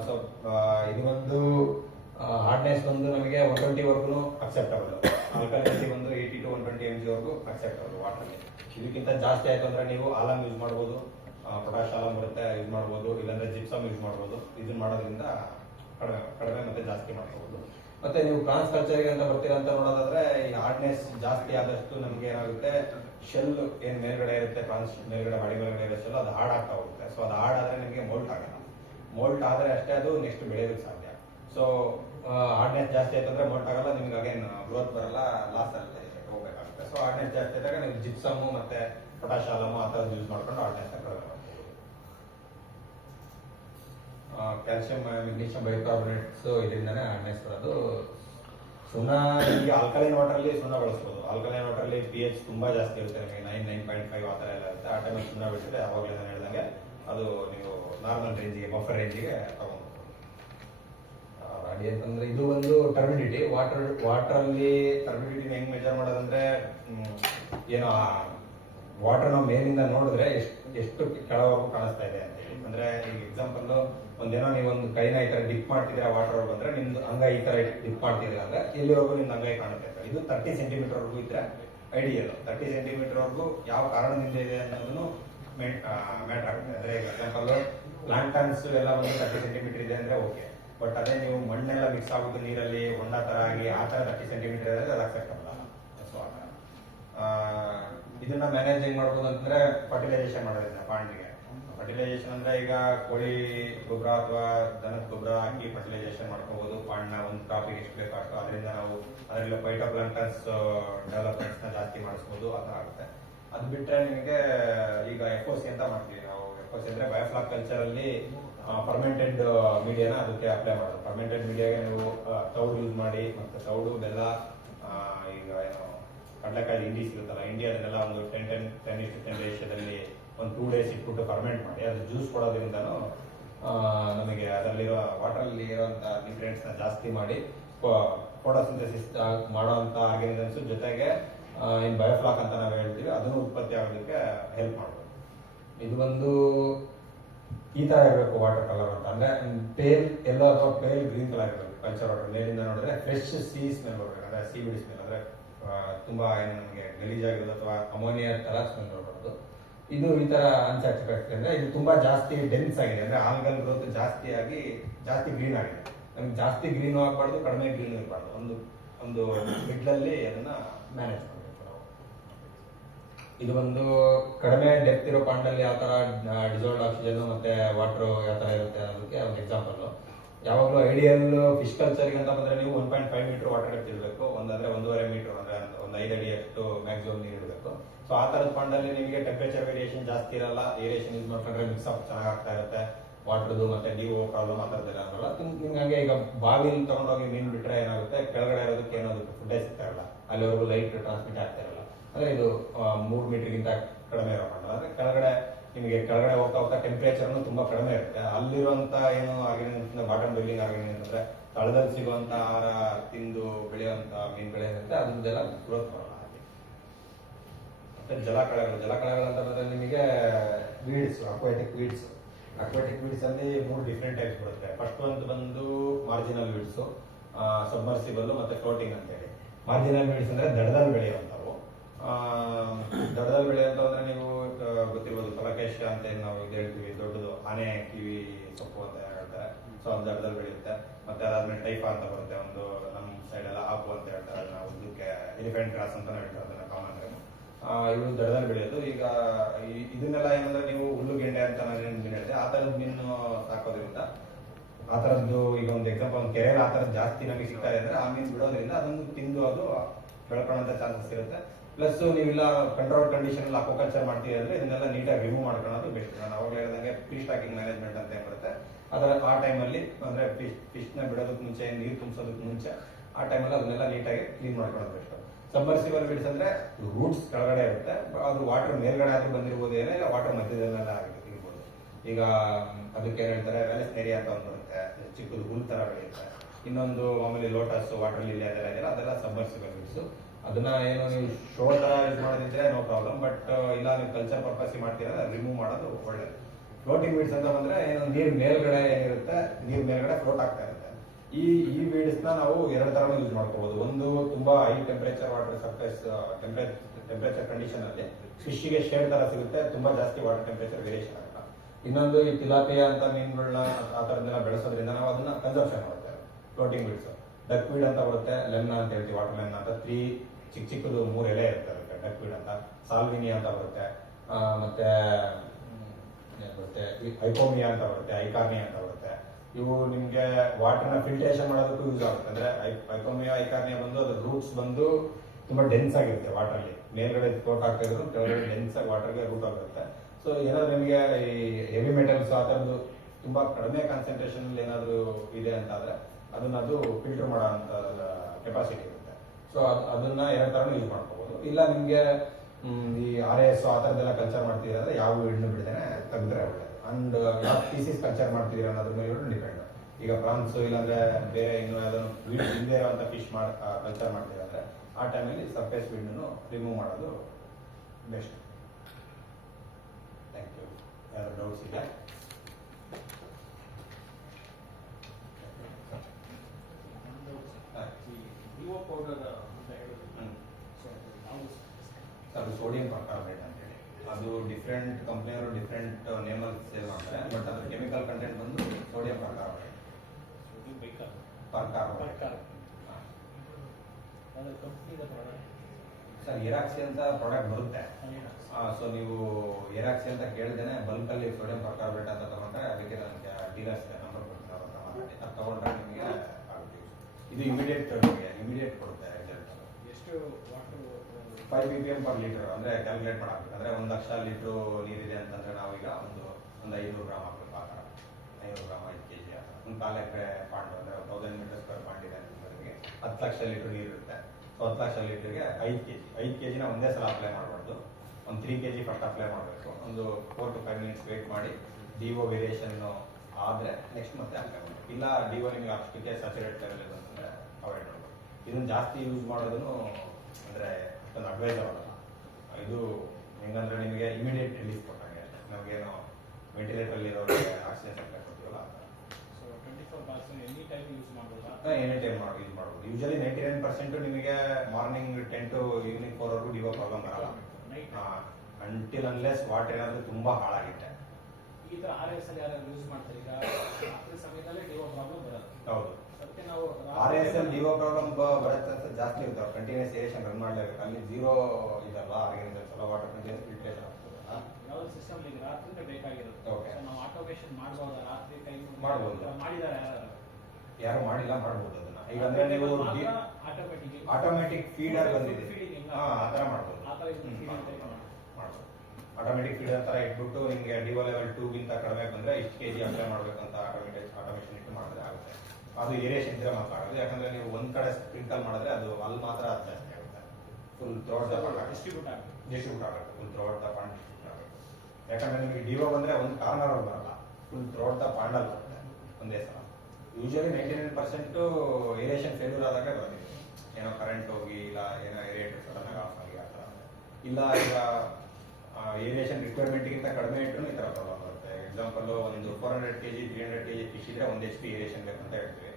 ಸೊ ಇದು ಒಂದು ಹಾರ್ಡ್ನೆಸ್ ಬಂದು ನಮಗೆ 120 ವರ್ಗು ಅಕ್ಸೆಪ್ಟಬಲ್, ಆಲ್ಕಲಿನಿಟಿ ಬಂದು 80 to 120 mg ವರ್ಗು ಅಕ್ಸೆಪ್ಟಬಲ್ ವಾಟರ್. ಇದಕ್ಕಿಂತ ಜಾಸ್ತಿ ಆಯ್ತು ಅಂದ್ರೆ ನೀವು ಆಲಮ್ ಯೂಸ್ ಮಾಡ್ಬೋದು, ಪೊಟ್ಯಾಶ್ ಆಲಮ್ ಬರುತ್ತೆ ಯೂಸ್ ಮಾಡ್ಬೋದು, ಇಲ್ಲಾಂದ್ರೆ ಜಿಪ್ಸಮ್ ಯೂಸ್ ಮಾಡ್ಬೋದು. ಇದನ್ನ ಮಾಡೋದ್ರಿಂದ ಕಡಿಮೆ ಮತ್ತೆ ಜಾಸ್ತಿ ಮಾಡ್ಕೋಬಹುದು. ಮತ್ತೆ ನೀವು ಪ್ರಾನ್ಸ್ ಕಲ್ಚರ್ಗೆ ಅಂತ ಬರ್ತೀರಾ ಅಂತ ನೋಡೋದಾದ್ರೆ ಈ ಹಾರ್ಡ್ನೆಸ್ ಜಾಸ್ತಿ ಆದಷ್ಟು ನಮ್ಗೆ ಏನಾಗುತ್ತೆ, ಶೆಲ್ ಏನ್ ಮೇಲ್ಗಡೆ ಇರುತ್ತೆ, ಪ್ರಾನ್ಸ್ ಮೇಲ್ಗಡೆ ಬಾಡಿ ಮೇಲ್ಗಡೆ ಇರೋ ಶೆಲ್ ಅದು ಹಾರ್ಡ್ ಆಗ್ತಾ ಹೋಗುತ್ತೆ. ಸೊ ಅದು ಹಾರ್ಡ್ ಆದ್ರೆ ನಿಮಗೆ ಮೋಲ್ಟ್ ಆಗಲ್ಲ, ಮೋಲ್ಟ್ ಆದ್ರೆ ಅಷ್ಟೇ ಅದು ನೆಕ್ಸ್ಟ್ ಬೆಳೆಯೋದಕ್ಕೆ ಸಾಧ್ಯ. ಸೊ ಹಾರ್ಡ್ನೆಸ್ ಜಾಸ್ತಿ ಆಯ್ತಂದ್ರೆ ಮೋಲ್ಟ್ ಆಗಲ್ಲ, ನಿಮ್ಗೆ ಅಗೇನ್ ಗ್ರೋತ್ ಬರಲ್ಲ, ಲಾಸ್ ಅಲ್ಲಿ ಹೋಗ್ಬೇಕಾಗುತ್ತೆ. ಸೊ ಹಾರ್ಡ್ನೆಸ್ ಜಾಸ್ತಿ ಆದಾಗ ನೀವು ಜಿಪ್ಸಮ್ ಮತ್ತೆ ಪೊಟ್ಯಾಶ್ ಆಲಮ್ ಆ ಥರದ್ದು ಯೂಸ್ ಮಾಡ್ಕೊಂಡು hardness calcium magnesium bicarbonates ಇದರಿಂದಾನೇ hardness ಬರೋದು. ಸುಣ್ಣ ಈಗ ಆಲ್ಕಲೈನ್ ವಾಟರ್ ಅಲ್ಲಿ ಸುಣ್ಣ ಬಳಸಬಹುದು. ಆಲ್ಕಲೈನ್ ವಾಟರ್ ಅಲ್ಲಿ pH ತುಂಬಾ ಜಾಸ್ತಿ ಇರುತ್ತೆ, ನಿಮಗೆ 9.5 ಆ ಥರ ಎಲ್ಲ ಇರುತ್ತೆ. ಆ ಟೈಮಲ್ಲಿ ಸುಣ್ಣ ಬಿಟ್ಟಿದ್ರೆ ಅವಾಗಲೇ ನಾನು ಹೇಳ್ದಂಗೆ ಅದು ನೀವು ನಾರ್ಮಲ್ ರೇಂಜಿಗೆ ಬಫರ್ ರೇಂಜಿಗೆ ತಗೊಂಡು ರಾಡಿ ಅಂತಂದ್ರೆ ಇದು ಒಂದು ಟರ್ಬಿಡಿಟಿ. ವಾಟರ್ ಅಲ್ಲಿ ಟರ್ಬಿಡಿಟಿ ಹೆಂಗ್ ಮೆಜರ್ ಮಾಡೋದಂದ್ರೆ ಏನೋ ವಾಟರ್ ನಾವು ಮೇಲಿಂದ ನೋಡಿದ್ರೆ ಎಷ್ಟು ಕೆಳವರೆಗೂ ಕಾಣಿಸ್ತಾ ಇದೆ ಅಂತ ಹೇಳಿ. ಅಂದ್ರೆ ಈಗ ಎಕ್ಸಾಂಪಲ್ ಒಂದೇನೋ ನೀವೊಂದು ಕೈನ ಈ ತರ ಡಿಪ್ ಮಾಡ್ತಿದ್ರೆ ವಾಟರ್ ಒಳಗೆ ಬಂದ್ರೆ ನಿಮ್ದು ಅಂಗೈ ಈ ತರ ಡಿಪ್ ಮಾಡ್ತಿದ್ರೆ ಅಂದ್ರೆ ಎಲ್ಲಿವರೆಗೂ ನಿಮ್ದು ಅಂಗೈ ಕಾಣುತ್ತೆ. ಇದು 30 ಸೆಂಟಿಮೀಟರ್ ವರ್ಗೂ ಇದ್ರೆ ಐಡಿಯಲ್. 30 ಸೆಂಟಿಮೀಟರ್ ವರ್ಗೂ ಯಾವ ಕಾರಣದಿಂದ ಇದೆ ಅನ್ನೋದನ್ನು ಮ್ಯಾಟರ್ ಆಗುತ್ತೆ. ಅಂದ್ರೆ ಎಕ್ಸಾಂಪಲ್ ಪ್ಲಾಂಕ್ಟನ್ಸ್ ಎಲ್ಲ ಬಂದು 30 ಸೆಂಟಿಮೀಟರ್ ಇದೆ ಅಂದ್ರೆ ಓಕೆ, ಬಟ್ ಅದೇ ನೀವು ಮಣ್ಣೆಲ್ಲ ಮಿಕ್ಸ್ ಆಗುತ್ತೆ ನೀರಲ್ಲಿ ಹೊಂಡ ತರ ಆಗಿ ಆ ತರ 30 ಸೆಂಟಿಮೀಟರ್ ಇದ್ರೆ ಅದು ಅಕ್ಸೆಪ್ಟಬಲ್ ಅಲ್ಲ. ಸೊ ಇದನ್ನ ಮ್ಯಾನೇಜ್ ಹೆಂಗ್ ಮಾಡ್ಬೋದು ಅಂತಂದ್ರೆ ಫರ್ಟಿಲೈಸೇಷನ್ ಮಾಡೋದ್ರಿಂದ ಪಾಂಡಿಗೆ. ಫರ್ಟಿಲೈಸೇಷನ್ ಅಂದ್ರೆ ಈಗ ಕೋಳಿ ಗೊಬ್ಬರ ಅಥವಾ ದನದ ಗೊಬ್ಬರ ಹಾಕಿ ಫರ್ಟಿಲೈಸೇಷನ್ ಮಾಡ್ಕೋಬಹುದು. ಪಾಂಡ್ನ ಒಂದು ಕ್ರಾಪಿಗೆ ಎಷ್ಟು ಬೇಕಾಗ್ತೋ ಅದರಿಂದ ನಾವು ಅದರಲ್ಲಿ ಫೈಟೋಪ್ಲಾಂಕ್ಟನ್ಸ್ ಡೆವಲಪ್ಮೆಂಟ್ಸ್ ನ ಜಾಸ್ತಿ ಮಾಡಿಸ್ಬೋದು, ಆ ಥರ ಆಗುತ್ತೆ. ಅದು ಬಿಟ್ಟರೆ ನಿಮಗೆ ಈಗ FOC ಅಂತ ಮಾಡ್ತೀವಿ ನಾವು. FOC ಅಂದ್ರೆ ಬಯೋಫ್ಲಾಕ್ ಕಲ್ಚರ್ ಅಲ್ಲಿ ಫರ್ಮೆಂಟೆಡ್ ಮೀಡಿಯಾನ ಅದಕ್ಕೆ ಅಪ್ಲೈ ಮಾಡೋದು. ಫರ್ಮೆಂಟೆಡ್ ಮೀಡಿಯಾಗೆ ನೀವು ತೌಡು ಯೂಸ್ ಮಾಡಿ, ಮತ್ತೆ ತೌಡು ಬೆಲ್ಲ, ಈಗ ಏನು ಕಡಲೆಕಾಯಿ ಹಿಂಡಿ ಸಿಗುತ್ತಲ್ಲ ಹಿಂಡಿ, ಅದನ್ನೆಲ್ಲ ಒಂದು 10:10 ರೇಷಿಯೋದಲ್ಲಿ ಒಂದು 2 days ಇಟ್ಬಿಟ್ಟು ಫರ್ಮೆಂಟ್ ಮಾಡಿ ಅದು ಜ್ಯೂಸ್ ಕೊಡೋದ್ರಿಂದನೂ ನಮಗೆ ಅದರಲ್ಲಿರೋ ವಾಟರ್ ಅಲ್ಲಿ ಇರುವಂತ ನ್ಯೂಟ್ರಿಯೆಂಟ್ಸ್ ನ ಜಾಸ್ತಿ ಮಾಡಿ ಫೋಟೋಸಿಂಥಸಿಸ್ ಮಾಡುವಂತ ಆರ್ಗಾನಿಸಮ್ಸ್ ಜೊತೆಗೆ ಇನ್ ಬಯೋಫ್ಲಾಕ್ ಅಂತ ನಾವು ಹೇಳ್ತೀವಿ ಅದನ್ನು ಉತ್ಪತ್ತಿ ಆಗೋದಕ್ಕೆ ಹೆಲ್ಪ್ ಮಾಡ್ಬೋದು. ಇದು ಒಂದು ಈ ತರ ಇರಬೇಕು ವಾಟರ್ ಕಲರ್ ಅಂತ, ಅಂದ್ರೆ ಪೇಲ್ ಎಲ್ಲೋ ಅಥವಾ ಪೇಲ್ ಗ್ರೀನ್ ಕಲರ್ ಇರಬೇಕು ಕಲ್ಚರ್ ವಾಟರ್. ಮೇಲಿಂದ ನೋಡಿದ್ರೆ ಫ್ರೆಶ್ ಸೀ ಸ್ಮೆಲ್ ಬರಬೇಕು, ಅಂದ್ರೆ ಸೀವಿಡ್ ಸ್ಮೆಲ್, ಅಂದ್ರೆ ತುಂಬಾ ಏನು ನಮಗೆ ಗಲೀಜಾಗಿರೋದು ಅಥವಾ ಅಮೋನಿಯಾ ತರ ಸ್ಮೆಲ್ ಬರಬಾರ್ದು. ಇದು ಈ ತರ ಅನ್ಸ್ಯಾಚುರೇಟೆಡ್ ಅಂದ್ರೆ ಇದು ತುಂಬಾ ಜಾಸ್ತಿ ಡೆನ್ಸ್ ಆಗಿದೆ, ಅಂದ್ರೆ ಆಲ್ಗಲ್ ಗ್ರೋತ್ ಜಾಸ್ತಿ ಆಗಿ ಜಾಸ್ತಿ ಗ್ರೀನ್ ಆಗಿದೆ. ನಮ್ಗೆ ಜಾಸ್ತಿ ಗ್ರೀನ್ ಆಗಬಾರ್ದು, ಕಡಿಮೆ ಗ್ರೀನ್ ಇರಬಾರ್ದು, ಒಂದು ಮಿಡ್ಲಲ್ಲಿ ಅದನ್ನ ಮ್ಯಾನೇಜ್ ಮಾಡಬೇಕು ನಾವು. ಇದು ಒಂದು ಕಡಿಮೆ ಡೆಪ್ತ್ ಇರೋ ಪಾಂಡಲ್ಲಿ ಯಾವ ತರ ಡಿಸಾಲ್ವ್ಡ್ ಆಕ್ಸಿಜನ್ ಮತ್ತೆ ವಾಟರ್ ಯಾವ ತರ ಇರುತ್ತೆ ಅದಕ್ಕೆ ಒಂದು ಎಕ್ಸಾಂಪಲ್. ಯಾವಾಗಲೂ ಐಡಿಯಲ್ ಫಿಶ್ ಕಲ್ಚರ್ಗೆ ಅಂತ ಬಂದ್ರೆ ನೀವು 1.5 ಮೀಟರ್ ವಾಟರ್ ಡೆಪ್ತ್ ಇರಬೇಕು, ಒಂದಂದ್ರೆ 1.5 ಮೀಟರ್ ಅಂದ್ರೆ ಒಂದು 5 ಅಡಿ ಅಷ್ಟು ಮ್ಯಾಕ್ಸಿಮಮ್ ನೀರು ಇರಬೇಕು. ಸೊ ಆ ತರದ ಪಾಂಡಲ್ಲಿ ನಿಮಗೆ ಟೆಂಪರೇಚರ್ ವೇರಿಯೇಷನ್ ಜಾಸ್ತಿ ಇರಲ್ಲ, ಏರಿಯೇಷನ್ ಯೂಸ್ ಮಾಡ್ಕೊಂಡ್ರೆ ಮಿಕ್ಸ್ ಅಪ್ ಚೆನ್ನಾಗಿ ಆಗ್ತಾ ಇರುತ್ತೆ. ವಾಟರ್ದು ಮತ್ತೆ DO ಪ್ರಾಬ್ಲಮ್ ಆ ಥರದ್ದೆಲ್ಲ ಅನ್ನೋಲ್ಲ. ನಿಮ್ಗೆ ಹಂಗೆ ಈಗ ಬಾವಿಲಿ ತಗೊಂಡೋಗಿ ಮೀನು ಬಿಟ್ರೆ ಏನಾಗುತ್ತೆ, ಕೆಳಗಡೆ ಇರೋದಕ್ಕೆ ಏನಾಗುತ್ತೆ ಫುಡ್ಡೇ ಸಿಗ್ತಾ ಇರಲ್ಲ, ಅಲ್ಲಿವರೆಗೂ ಲೈಟ್ ಟ್ರಾನ್ಸ್ಮಿಟ್ ಆಗ್ತಾ ಇರಲ್ಲ. ಅಂದ್ರೆ ಇದು 3 ಮೀಟರ್ಗಿಂತ ಕಡಿಮೆ ಇರೋ ಪಾಂಡ. ಅಂದ್ರೆ ಕೆಳಗಡೆ ನಿಮಗೆ ಕೆಳಗಡೆ ಹೋಗ್ತಾ ಹೋಗ್ತಾ ಟೆಂಪರೇಚರ್ನು ತುಂಬಾ ಕಡಿಮೆ ಇರುತ್ತೆ. ಅಲ್ಲಿರುವಂತ ಏನು ಆರ್ಗಾನಿಸಮ್ಸ್ ಬಾಟಮ್ ಬಿಲ್ಡಿಂಗ್ ಆರ್ಗಾನಿಸಮ್ಸ್ ಅಂದ್ರೆ ತಳದಲ್ಲಿ ಸಿಗುವಂತ ಆಹಾರ ತಿಂದು ಬೆಳೆಯುವಂತ ಮೀನುಗಳೇನಿರುತ್ತೆ ಅದನ್ನೆಲ್ಲ ಗ್ರೋತ್ ಬರಲ್ಲ. ಮತ್ತೆ ಜಲಕಳೆಗಳು ಅಂತ ಬಂದ್ರೆ ನಿಮಗೆ weeds, aquatic weeds, aquatic weeds ಅಲ್ಲಿ 3 ಡಿಫ್ರೆಂಟ್ ಟೈಪ್ಸ್ ಬರುತ್ತೆ. ಫಸ್ಟ್ ಒಂದು ಬಂದು ಮಾರ್ಜಿನಲ್ ವೀಡ್ಸ್, ಸಬ್ಮರ್ಸಿಬಲ್ ಮತ್ತೆ ಫ್ಲೋಟಿಂಗ್ ಅಂತ ಹೇಳಿ. ಮಾರ್ಜಿನಲ್ ವೀಡ್ಸ್ ಅಂದ್ರೆ ದಡದಲ್ಲಿ ಬೆಳೆಯುವಂಥವು. ದಡದಲ್ಲಿ ಬೆಳೆಯುವಂತ ಅಂದ್ರೆ ನೀವು ಗೊತ್ತಿರ್ಬೋದು, ಫಲಕೇಶ ಅಂತ ಏನ್ ನಾವು ಇದು ಹೇಳ್ತೀವಿ, ದೊಡ್ಡದು ಆನೆ ಕಿವಿ ಸೊಪ್ಪು ಅಂತ ಹೇಳ್ತಾರೆ. ಸೊ ಅದು ದಡದಲ್ಲಿ ಬೆಳೆಯುತ್ತೆ. ಮತ್ತೆ ಅದಾದ್ಮೇಲೆ ಟೈಫಾ ಅಂತ ಬರುತ್ತೆ, ಒಂದು ನಮ್ಮ ಸೈಡ್ ಎಲ್ಲ ಆಪು ಅಂತ ಹೇಳ್ತಾರೆ, ಅದನ್ನ ಉದ್ದಕ್ಕೆ ಎಲಿಫೆಂಟ್ ಗ್ರಾಸ್ ಅಂತ ಹೇಳ್ತಾರೆ ಅದನ್ನ ಕಾಮನ್ ಆಗಿ. ಇವು ದಡದಲ್ಲಿ ಬೆಳೆಯೋದು. ಈಗ ಇದನ್ನೆಲ್ಲ ಏನಂದ್ರೆ ನೀವು ಹುಲ್ಲು ಗೆಂಡೆ ಅಂತ ನಾನು ಹೇಳಿದೆ, ಆ ತರದ ಮೀನು ಸಾಕೋದ್ರಿಂದ ಆ ತರದ್ದು, ಈಗ ಒಂದು ಎಕ್ಸಾಂಪಲ್ ಒಂದು ಕೆರೆಯಲ್ಲಿ ಆ ತರದ್ದು ಜಾಸ್ತಿ ನಮಗೆ ಸಿಗ್ತಾ ಇದೆ ಅಂದ್ರೆ ಆ ಮೀನು ಬಿಡೋದ್ರಿಂದ ಅದನ್ನು ತಿಂದು ಅದು ಬೆಳ್ಕೊಳ್ಳೋಂಥ ಚಾನ್ಸಸ್ ಇರುತ್ತೆ. ಪ್ಲಸ್ ನೀವಿಲ್ಲ ಕಂಟ್ರೋಲ್ ಕಂಡೀಷನ್ ಅಲ್ಲಿ ಅಕ್ವಾಕಲ್ಚರ್ ಮಾಡ್ತೀವಿ ಅಂದ್ರೆ ಇದನ್ನೆಲ್ಲ ನೀಟಾಗಿ ರಿಮೂವ್ ಮಾಡ್ಕೊಳ್ಳೋದು ಬೆಸ್ಟ್. ನಾನು ಅವಾಗ ಹೇಳಿದಂಗೆ ಫಿಶ್ ಸ್ಟಾಕಿಂಗ್ ಮ್ಯಾನೇಜ್ಮೆಂಟ್ ಅಂತ ಏನ್ ಬರುತ್ತೆ, ಅದರ ಆ ಟೈಮಲ್ಲಿ ಅಂದ್ರೆ ಫಿಶ್ ನ ಬಿಡೋದಕ್ಕೆ ಮುಂಚೆ, ನೀರು ತುಂಬಿಸೋದಕ್ಕೆ ಮುಂಚೆ ಆ ಟೈಮಲ್ಲಿ ಅದನ್ನೆಲ್ಲ ನೀಟಾಗಿ ಕ್ಲೀನ್ ಮಾಡ್ಕೊಳ್ಳೋದು ಬೆಸ್ಟ್. ಸಬ್ಮರ್ಸಿಬಲ್ ವೀಡ್ಸ್ ಅಂದ್ರೆ ರೂಟ್ಸ್ ಕೆಳಗಡೆ ಇರುತ್ತೆ, ಅದು ವಾಟರ್ ಮೇಲ್ಗಡೆ ಆದ್ರೂ ಬಂದಿರ್ಬೋದು, ಏನೋ ಇಲ್ಲ ವಾಟರ್ ಮಧ್ಯದಲ್ಲೆಲ್ಲ ಇರ್ಬೋದು. ಈಗ ಅದಕ್ಕೆ ಏನ್ ಹೇಳ್ತಾರೆ, ವ್ಯಾಲಿಸ್ನೇರಿಯಾ ಅಂತ ಒಂದು ಬರುತ್ತೆ, ಚಿಕ್ಕದು ಹುಲ್ ತರ ಬೆಳೆಯುತ್ತೆ. ಇನ್ನೊಂದು ಮಾಮೂಲಿ ಲೋಟಸ್, ವಾಟರ್ ಲಿಲ್ಲಿ ಅದೆಲ್ಲ ಇದೆಯಲ್ಲ, ಅದೆಲ್ಲ ಸಬ್ಮರ್ಸಿಬಲ್ ವೀಡ್ಸ್. ಅದನ್ನ ಏನು ನೀವು ಶೋ ತರ ಯೂಸ್ ಮಾಡೋದಿದ್ರೆ ನೋ ಪ್ರಾಬ್ಲಮ್, ಬಟ್ ಇಲ್ಲ ನೀವು ಕಲ್ಚರ್ ಪರ್ಪಸ್ ಮಾಡ್ತೀರಾ ರಿಮೂವ್ ಮಾಡೋದು ಒಳ್ಳೇದು. ಫ್ಲೋಟಿಂಗ್ ವೀಡ್ಸ್ ಅಂತ ಬಂದ್ರೆ ಏನು ನೀರ್ ಮೇಲ್ಗಡೆ ಏನಿರುತ್ತೆ, ನೀರ್ ಮೇಲ್ಗಡೆ ಫ್ಲೋಟ್ ಆಗ್ತಾ ಇರುತ್ತೆ. ಈ ವೀಡ್ಸ್ ನ ನಾವು 2 ತರ ಯೂಸ್ ಮಾಡ್ಕೋಬಹುದು. ಒಂದು ತುಂಬಾ high temperature water surface temperature condition ಅಲ್ಲಿ ಫಿಶ್ ಗೆ ಶೇಡ್ ತರ ಸಿಗುತ್ತೆ, ತುಂಬಾ ಜಾಸ್ತಿ ವಾಟರ್ ಟೆಂಪರೇಚರ್ ವೇರಿಯೇಷನ್ ಆಗಲ್ಲ. ಇನ್ನೊಂದು ಈ ತಿಲಾಪಿಯಾ ಅಂತ ಮೀನುಗಳನ್ನ ಆ ತರದೆಲ್ಲ ಬೆಳೆಸೋದ್ರಿಂದ ನಾವು ಅದನ್ನ ಕನ್ಸಂಪ್ಷನ್ ಮಾಡ್ತೇವೆ. Floating weeds. ಡಕ್ ವೀಡ್ ಅಂತ ಬರುತ್ತೆ, ಲೆಮ್ನ ಅಂತ ಹೇಳ್ತೀವಿ, ವಾಟರ್ ಲೆಮ್ನ ಅಂತ 3 ಚಿಕ್ಕದು 3 ಎಲೆ ಇರುತ್ತೆ ಅದಕ್ಕೆ ಡಕ್ ವೀಡ್ ಅಂತ. ಸಾಲ್ವಿನಿ ಅಂತ ಬರುತ್ತೆ, ಮತ್ತೆ ಐಕೋಮಿಯಾ ಅಂತ ಬರುತ್ತೆ, ಐಕಾರ್ನಿಯಾ ಅಂತ ಬರುತ್ತೆ. ಇವು ನಿಮ್ಗೆ ವಾಟರ್ ನ ಫಿಲ್ಟ್ರೇಷನ್ ಮಾಡೋದಕ್ಕೂ ಯೂಸ್ ಆಗುತ್ತೆ. ಅಂದ್ರೆ ಐಕೋಮಿಯಾ, ಐಕಾರ್ನಿಯಾ ಬಂದು ಅದ್ರ ರೂಟ್ಸ್ ಬಂದು ತುಂಬಾ ಡೆನ್ಸ್ ಆಗಿರುತ್ತೆ ವಾಟರ್ ಅಲ್ಲಿ, ಮೇಲ್ಗಡೆ ಫ್ಲೋಟ್ ಆಗ್ತಾ ಇದ್ರು ಕೆಳಗಡೆ ಡೆನ್ಸ್ ಆಗಿ ವಾಟರ್ಗೆ ರೂಟ್ ಆಗುತ್ತೆ. ಸೊ ಏನಾದ್ರು ನಿಮಗೆ ಈ ಹೆವಿ ಮೆಟಲ್ಸ್ ಆ ಥರದ್ದು ತುಂಬಾ ಕಡಿಮೆ ಕಾನ್ಸಂಟ್ರೇಷನ್ ಅಲ್ಲಿ ಏನಾದ್ರು ಇದೆ ಅಂತ ಆದ್ರೆ ಅದನ್ನ ಅದು ಫಿಲ್ಟರ್ ಮಾಡೋ ಅಂತ ಕೆಪಾಸಿಟಿ ಇರುತ್ತೆ. ಸೊ ಅದನ್ನ 2 ತರ ಯೂಸ್ ಮಾಡ್ಕೋಬಹುದು. ಇಲ್ಲ ನಿಮ್ಗೆ ಈ RAS ಆ ಥರದ್ದೆಲ್ಲ ಕಲ್ಚರ್ ಮಾಡ್ತಿದ್ರೆ ಅಂದ್ರೆ ಯಾವ ಹಣ್ಣು ಬಿಡ್ದೇನೆ ತೆಗೆದ್ರೆ ಒಳ್ಳೇದು. ಅಂಡ್ ಯಾವ ಸ್ಪೀಸೀಸ್ ಕಲ್ಚರ್ ಮಾಡ್ತಿದ್ದೀರಾ ಅನ್ನೋದ್ರ ಮೇಲೆ ಡಿಪೆಂಡ್. ಈಗ ಪ್ರಾನ್ಸ್ ಇಲ್ಲಾಂದ್ರೆ ಬೇರೆ ಇನ್ನು ಯಾವ್ದನ್ನು ವೀಡ್ ಹಿಂದೆ ಇರುವಂತ ಫಿಶ್ ಕಲ್ಚರ್ ಮಾಡ್ತೀರಾ ಅಂದ್ರೆ ಆ ಟೈಮಲ್ಲಿ ಸರ್ಫೇಸ್ ವೀಡ್ನು ರಿಮೂವ್ ಮಾಡೋದು ಬೆಸ್ಟ್. Thank you. ಯಾರು ಡೌಟ್ಸ್ ಇದೆಯಾ? ಅದು ಸೋಡಿಯಂ ಪರ್ಕಾರ್ಬನೇಟ್ ಅಂತ ಹೇಳಿ, ಅದು ಡಿಫ್ರೆಂಟ್ ಕಂಪ್ನಿಯವರು ಡಿಫ್ರೆಂಟ್ ನೇಮಲ್ಲಿ ಸೇಲ್ ಮಾಡ್ತಾರೆ, ಬಟ್ ಅದ್ರ ಕೆಮಿಕಲ್ ಕಂಟೆಂಟ್ ಬಂದು ಸೋಡಿಯಂ ಪರ್ಕಾರ್ಬನೇಟ್. ಸರ್ ಎರಾಕ್ಸಿ ಅಂತ ಪ್ರಾಡಕ್ಟ್ ಬರುತ್ತೆ. ಸೊ ನೀವು ಎರಾಕ್ಸಿ ಅಂತ ಕೇಳಿದೇನೆ ಬಲ್ಕ್ ಅಲ್ಲಿ ಸೋಡಿಯಂ ಪರ್ಕಾರ್ಬನೇಟ್ ಅಂತ ತಗೊಂಡ್ರೆ ಅದಕ್ಕೆ ನನಗೆ ಡೀಲರ್ಸ್ ನಂಬರ್ ಕೊಡ್ತಾರೆ, ಅವ್ರ ಮಾತಾಡಿ ಅದು ತಗೊಂಡ್ರೆ ನಿಮಗೆ ಆಗುತ್ತೆ. ಇದು ಇಮಿಡಿಯೇಟ್ ಕೊಡುತ್ತೆ ರಿಸಲ್ಟ್. ಎಷ್ಟು 5 ppm per ಲೀಟರ್ ಅಂದ್ರೆ ಕ್ಯಾಲ್ಕುಲೇಟ್ ಮಾಡಬೇಕು. ಅಂದ್ರೆ 1 ಲಕ್ಷ ಲೀಟರ್ ನೀರಿದೆ ಅಂತಂದ್ರೆ ನಾವೀಗ ಒಂದು 500 ಗ್ರಾಮ್ ಹಾಕ್ಬೇಕು. ಆ ಥರ 500 ಗ್ರಾಮ್ 5 kg ಒಂದು 4 ಎಕರೆ ಪಾಂಡ್ ಅಂದ್ರೆ 1000 ಮೀಟರ್ ಸ್ಕ್ವೇರ್ ಪಾಂಡ್ ಇದೆ ಅಂತಂದ್ರೆ 10 ಲಕ್ಷ ಲೀಟರ್ ನೀರು ಇರುತ್ತೆ. ಸೊ 10 ಲಕ್ಷ ಲೀಟರ್ಗೆ 5 kg ನ ಒಂದೇ ಸಲ ಅಪ್ಲೈ ಮಾಡಬಾರ್ದು. ಒಂದು 3 kg ಫಸ್ಟ್ ಅಪ್ಲೈ ಮಾಡಬೇಕು. ಒಂದು 4 to 5 ಮಿನಿಟ್ಸ್ ವೇಟ್ ಮಾಡಿ DO ವೇರಿಯೇಷನ್ ಆದ್ರೆ ನೆಕ್ಸ್ಟ್ ಮತ್ತೆ ಅಪ್ಲೈ ಮಾಡಬೇಕು. ಇಲ್ಲ DO ನಿಮಗೆ ಅಷ್ಟಕ್ಕೆ ಸ್ಯಾಚುರೇಟ್ ಲೆವೆಲ್ ಇದೆ ಅಂತಂದ್ರೆ ಅವಾಯ್ಡ್ ಮಾಡಬೇಕು. ಇದನ್ನ ಜಾಸ್ತಿ ಯೂಸ್ ಮಾಡೋದನ್ನು ಅಂದ್ರೆ ಒಂದು ಅಡ್ವೈಸರ್ ಅಲ್ಲ. ಇದು ಹೆಂಗಂದ್ರೆ ನಿಮಗೆ ಇಮಿಡಿಯೇಟ್ ರಿಲೀಸ್ ಕೊಟ್ಟಂಗೆ, ನಮಗೇನು ವೆಂಟಿಲೇಟರ್ ಅಲ್ಲಿ ಇರೋರಿಗೆ ಆಕ್ಸಿಜನ್ ಸಪ್ಲೈ ಕೊಡ್ತೀವಲ್ಲ ಆ ಥರ. So 24 hours any time use ಮಾಡ್ಬೋದಾ? ಎನಿ ಟೈಮ್ ಯೂಸ್ ಮಾಡ್ಬೋದು. ಯೂಶಲಿ 99% ನಿಮಗೆ ಮಾರ್ನಿಂಗ್ 10 to ಈವ್ನಿಂಗ್ 4 ವರೆಗೂ DO ಪ್ರಾಬ್ಲಮ್ ಬರಲ್ಲ. ಅಂಟಿಲ್ ಅನ್ಲೆಸ್ ವಾಟರ್ ಏನಾದರೂ ತುಂಬಾ ಹಾಳಾಗಿದೆ. ಈ ತರ RAS ಅಲ್ಲಿ ಯಾರು ಯೂಸ್ ಮಾಡ್ತಾರೆ ಈಗ ರಾತ್ರಿ ಸಮಯದಲ್ಲಿ DO ಪ್ರಾಬ್ಲಮ್ ಬರಲ್ಲ. ಹೌದು, ಅದಕ್ಕೆ ನಾವು RAS ಅಲ್ಲಿ DO ಪ್ರಾಬ್ಲಮ್ ಬರೋ ಚಾನ್ಸಸ್ ಜಾಸ್ತಿ ಇರ್ತಾವೆ. ಕಂಟಿನ್ಯೂಸ್ ಏರಿಯೇಷನ್ ರನ್ ಮಾಡಲೇಬೇಕು. ಅಲ್ಲಿ 0 ಇದಲ್ಲ ಆರ್ಗನೈಸರ್ಸ್ ಎಲ್ಲ ವಾಟರ್ ಕಂಟಿನ್ಯೂಸ್ ಫಿಲ್ಟ್ರೇಷನ್ ಆಗ್ತದೆ. ಯಾವ ಸಿಸ್ಟಮ್ ಈಗ ರಾತ್ರಿ ಬೇಕಾಗಿರುತ್ತೆ. Okay. ನಾವು ಆಟೋಮೇಷನ್ ಮಾಡಬಹುದಾ? ರಾತ್ರಿ ಟೈಮ್ ಮಾಡ್ಬೋದು. ಮಾಡಿದ್ದಾರೆ ಯಾರು ಮಾಡಿಲ್ಲ, ಮಾಡ್ಬೋದು ಅದನ್ನ. ಈಗ ಅಂದ್ರೆ ನೀವು ಆಟೋಮೆಟಿಕ್ ಫೀಡರ್ ಬಂದಿದೆ, ಆ ಥರ ಮಾಡ್ಬೋದು. ಮಾಡ್ಬೋದು. ಆಟೋಮೆಟಿಕ್ ಫೀಡರ್ ತರ ಇಟ್ಬಿಟ್ಟು ನಿಮಗೆ DO ಲೆವೆಲ್ 2 ಗಿಂತ ಕಡಿಮೆ ಬಂದ್ರೆ ಇಷ್ಟು kg ಅಪ್ಲೈ ಮಾಡ್ಬೇಕಂತ ಆಟೋಮೇಷನ್ ಇಟ್ಟು ಮಾಡಿದ್ರೆ ಆಗುತ್ತೆ. ಅದು ಏರಿಯೇಷನ್ ಇದ್ರೆ ಮಾತ್ರ ಆಗುತ್ತೆ. ಯಾಕಂದ್ರೆ ನೀವು ಒಂದ್ ಕಡೆ ಸ್ಪ್ರಿಂಕಲ್ ಮಾಡಿದ್ರೆ ಅದು ಅಲ್ಲಿ ಮಾತ್ರ ಅದು ಜಾಸ್ತಿ ಆಗುತ್ತೆ. Full throughout the pond distribute ಆಗುತ್ತೆ. Full throughout the pond distribute ಆಗುತ್ತೆ. ಯಾಕಂದ್ರೆ ನಿಮಗೆ DO ಬಂದ್ರೆ ಒಂದು ಕಾರ್ನರ್ ಅಲ್ಲಿ ಬರಲ್ಲ, ಫುಲ್ ಥ್ರೋಟ್ ದ ಪಾಂಡ್ ಅಲ್ಲಿ ಬರುತ್ತೆ ಒಂದೇ ಸಲ. ಯೂಶಲಿ 99% ಏರಿಯೇಷನ್ ಫೇಲ್ಯೂರ್ ಆದಾಗ ಬರೋದಿಲ್ಲ. ಏನೋ ಕರೆಂಟ್ ಹೋಗಿ ಇಲ್ಲ ಏನೋ ಏರಿಯೇಟರ್ ಸಡನ್ ಆಗಿ ಆಫ್ ಆಗಿ ಆ ಥರ. ಇಲ್ಲ ಈಗ ಏರಿಯೇಷನ್ ರಿಕ್ವೈರ್ಮೆಂಟ್ ಗಿಂತ ಕಡಿಮೆ ಇಟ್ಟರು ಈ ಥರ ಪ್ರಾಬ್ಲಮ್ ಬರುತ್ತೆ. ಎಕ್ಸಾಂಪಲ್ ಒಂದು 400 kg 300 kg ಫಿಶ್ ಇದ್ರೆ 1 HP ಏರೇಷನ್ ಬೇಕಂತ ಹೇಳ್ತೀವಿ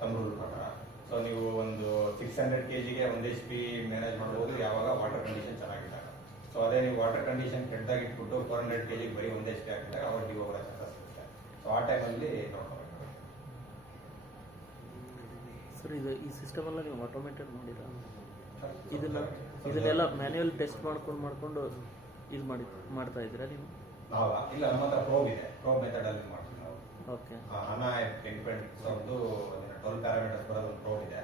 ತಮ್ಮ ರೂಲ್ ಪ್ರಕಾರ. ಸೊ ನೀವು ಒಂದು 600 kgಗೆ 1 HP ಮ್ಯಾನೇಜ್ ಮಾಡ್ಬೋದು ಯಾವಾಗ ವಾಟರ್ ಕಂಡೀಷನ್ ಚೆನ್ನಾಗಿದ್ದಾಗ. ಸೊ ಅದೇ ನೀವು ವಾಟರ್ ಕಂಡೀಷನ್ ಕೆಟ್ಟದಾಗಿ ಇಟ್ಬಿಟ್ಟು 400 kg ಬರೀ 1 HP ಹಾಕಿದಾಗ ಅವಾಗ ಡಿವೋ ಬರೋ ಚಾನ್ಸಸ್ ಇರುತ್ತೆ. ಸೊ ಆ ಟೈಮಲ್ಲಿ ನೋಡ್ಕೋಬೇಕು. ಸರ್ ಇದು ಈ ಸಿಸ್ಟಮ್ ಎಲ್ಲ ನೀವು ಆಟೋಮೇಟೆಡ್ ಮಾಡಿರಾ? ಇದನ್ನೆಲ್ಲ ಮ್ಯಾನ್ಯುವಲ್ ಟೆಸ್ಟ್ ಮಾಡ್ಕೊಂಡು ಇದು ಮಾಡ್ತಾ ಇದ್ದೀರಾ ನೀವು? ಇಲ್ಲ, ನಮ್ಮ ಹತ್ರ ಪ್ರೋಬ್ ಇದೆ. ಪ್ರೋಬ್ ಮೆಥಡ್ ಅಲ್ಲಿ ಮಾಡ್ತೀವಿ ನಾವು. ಓಕೆ. ಅನಾ ಇಂಡಿಪೆಂಡೆಂಟ್ ಒಂದು 12 ಪ್ಯಾರಾಮೀಟರ್ಸ್ ಬರೋದು ಒಂದು ಪ್ರೋಬ್ ಇದೆ.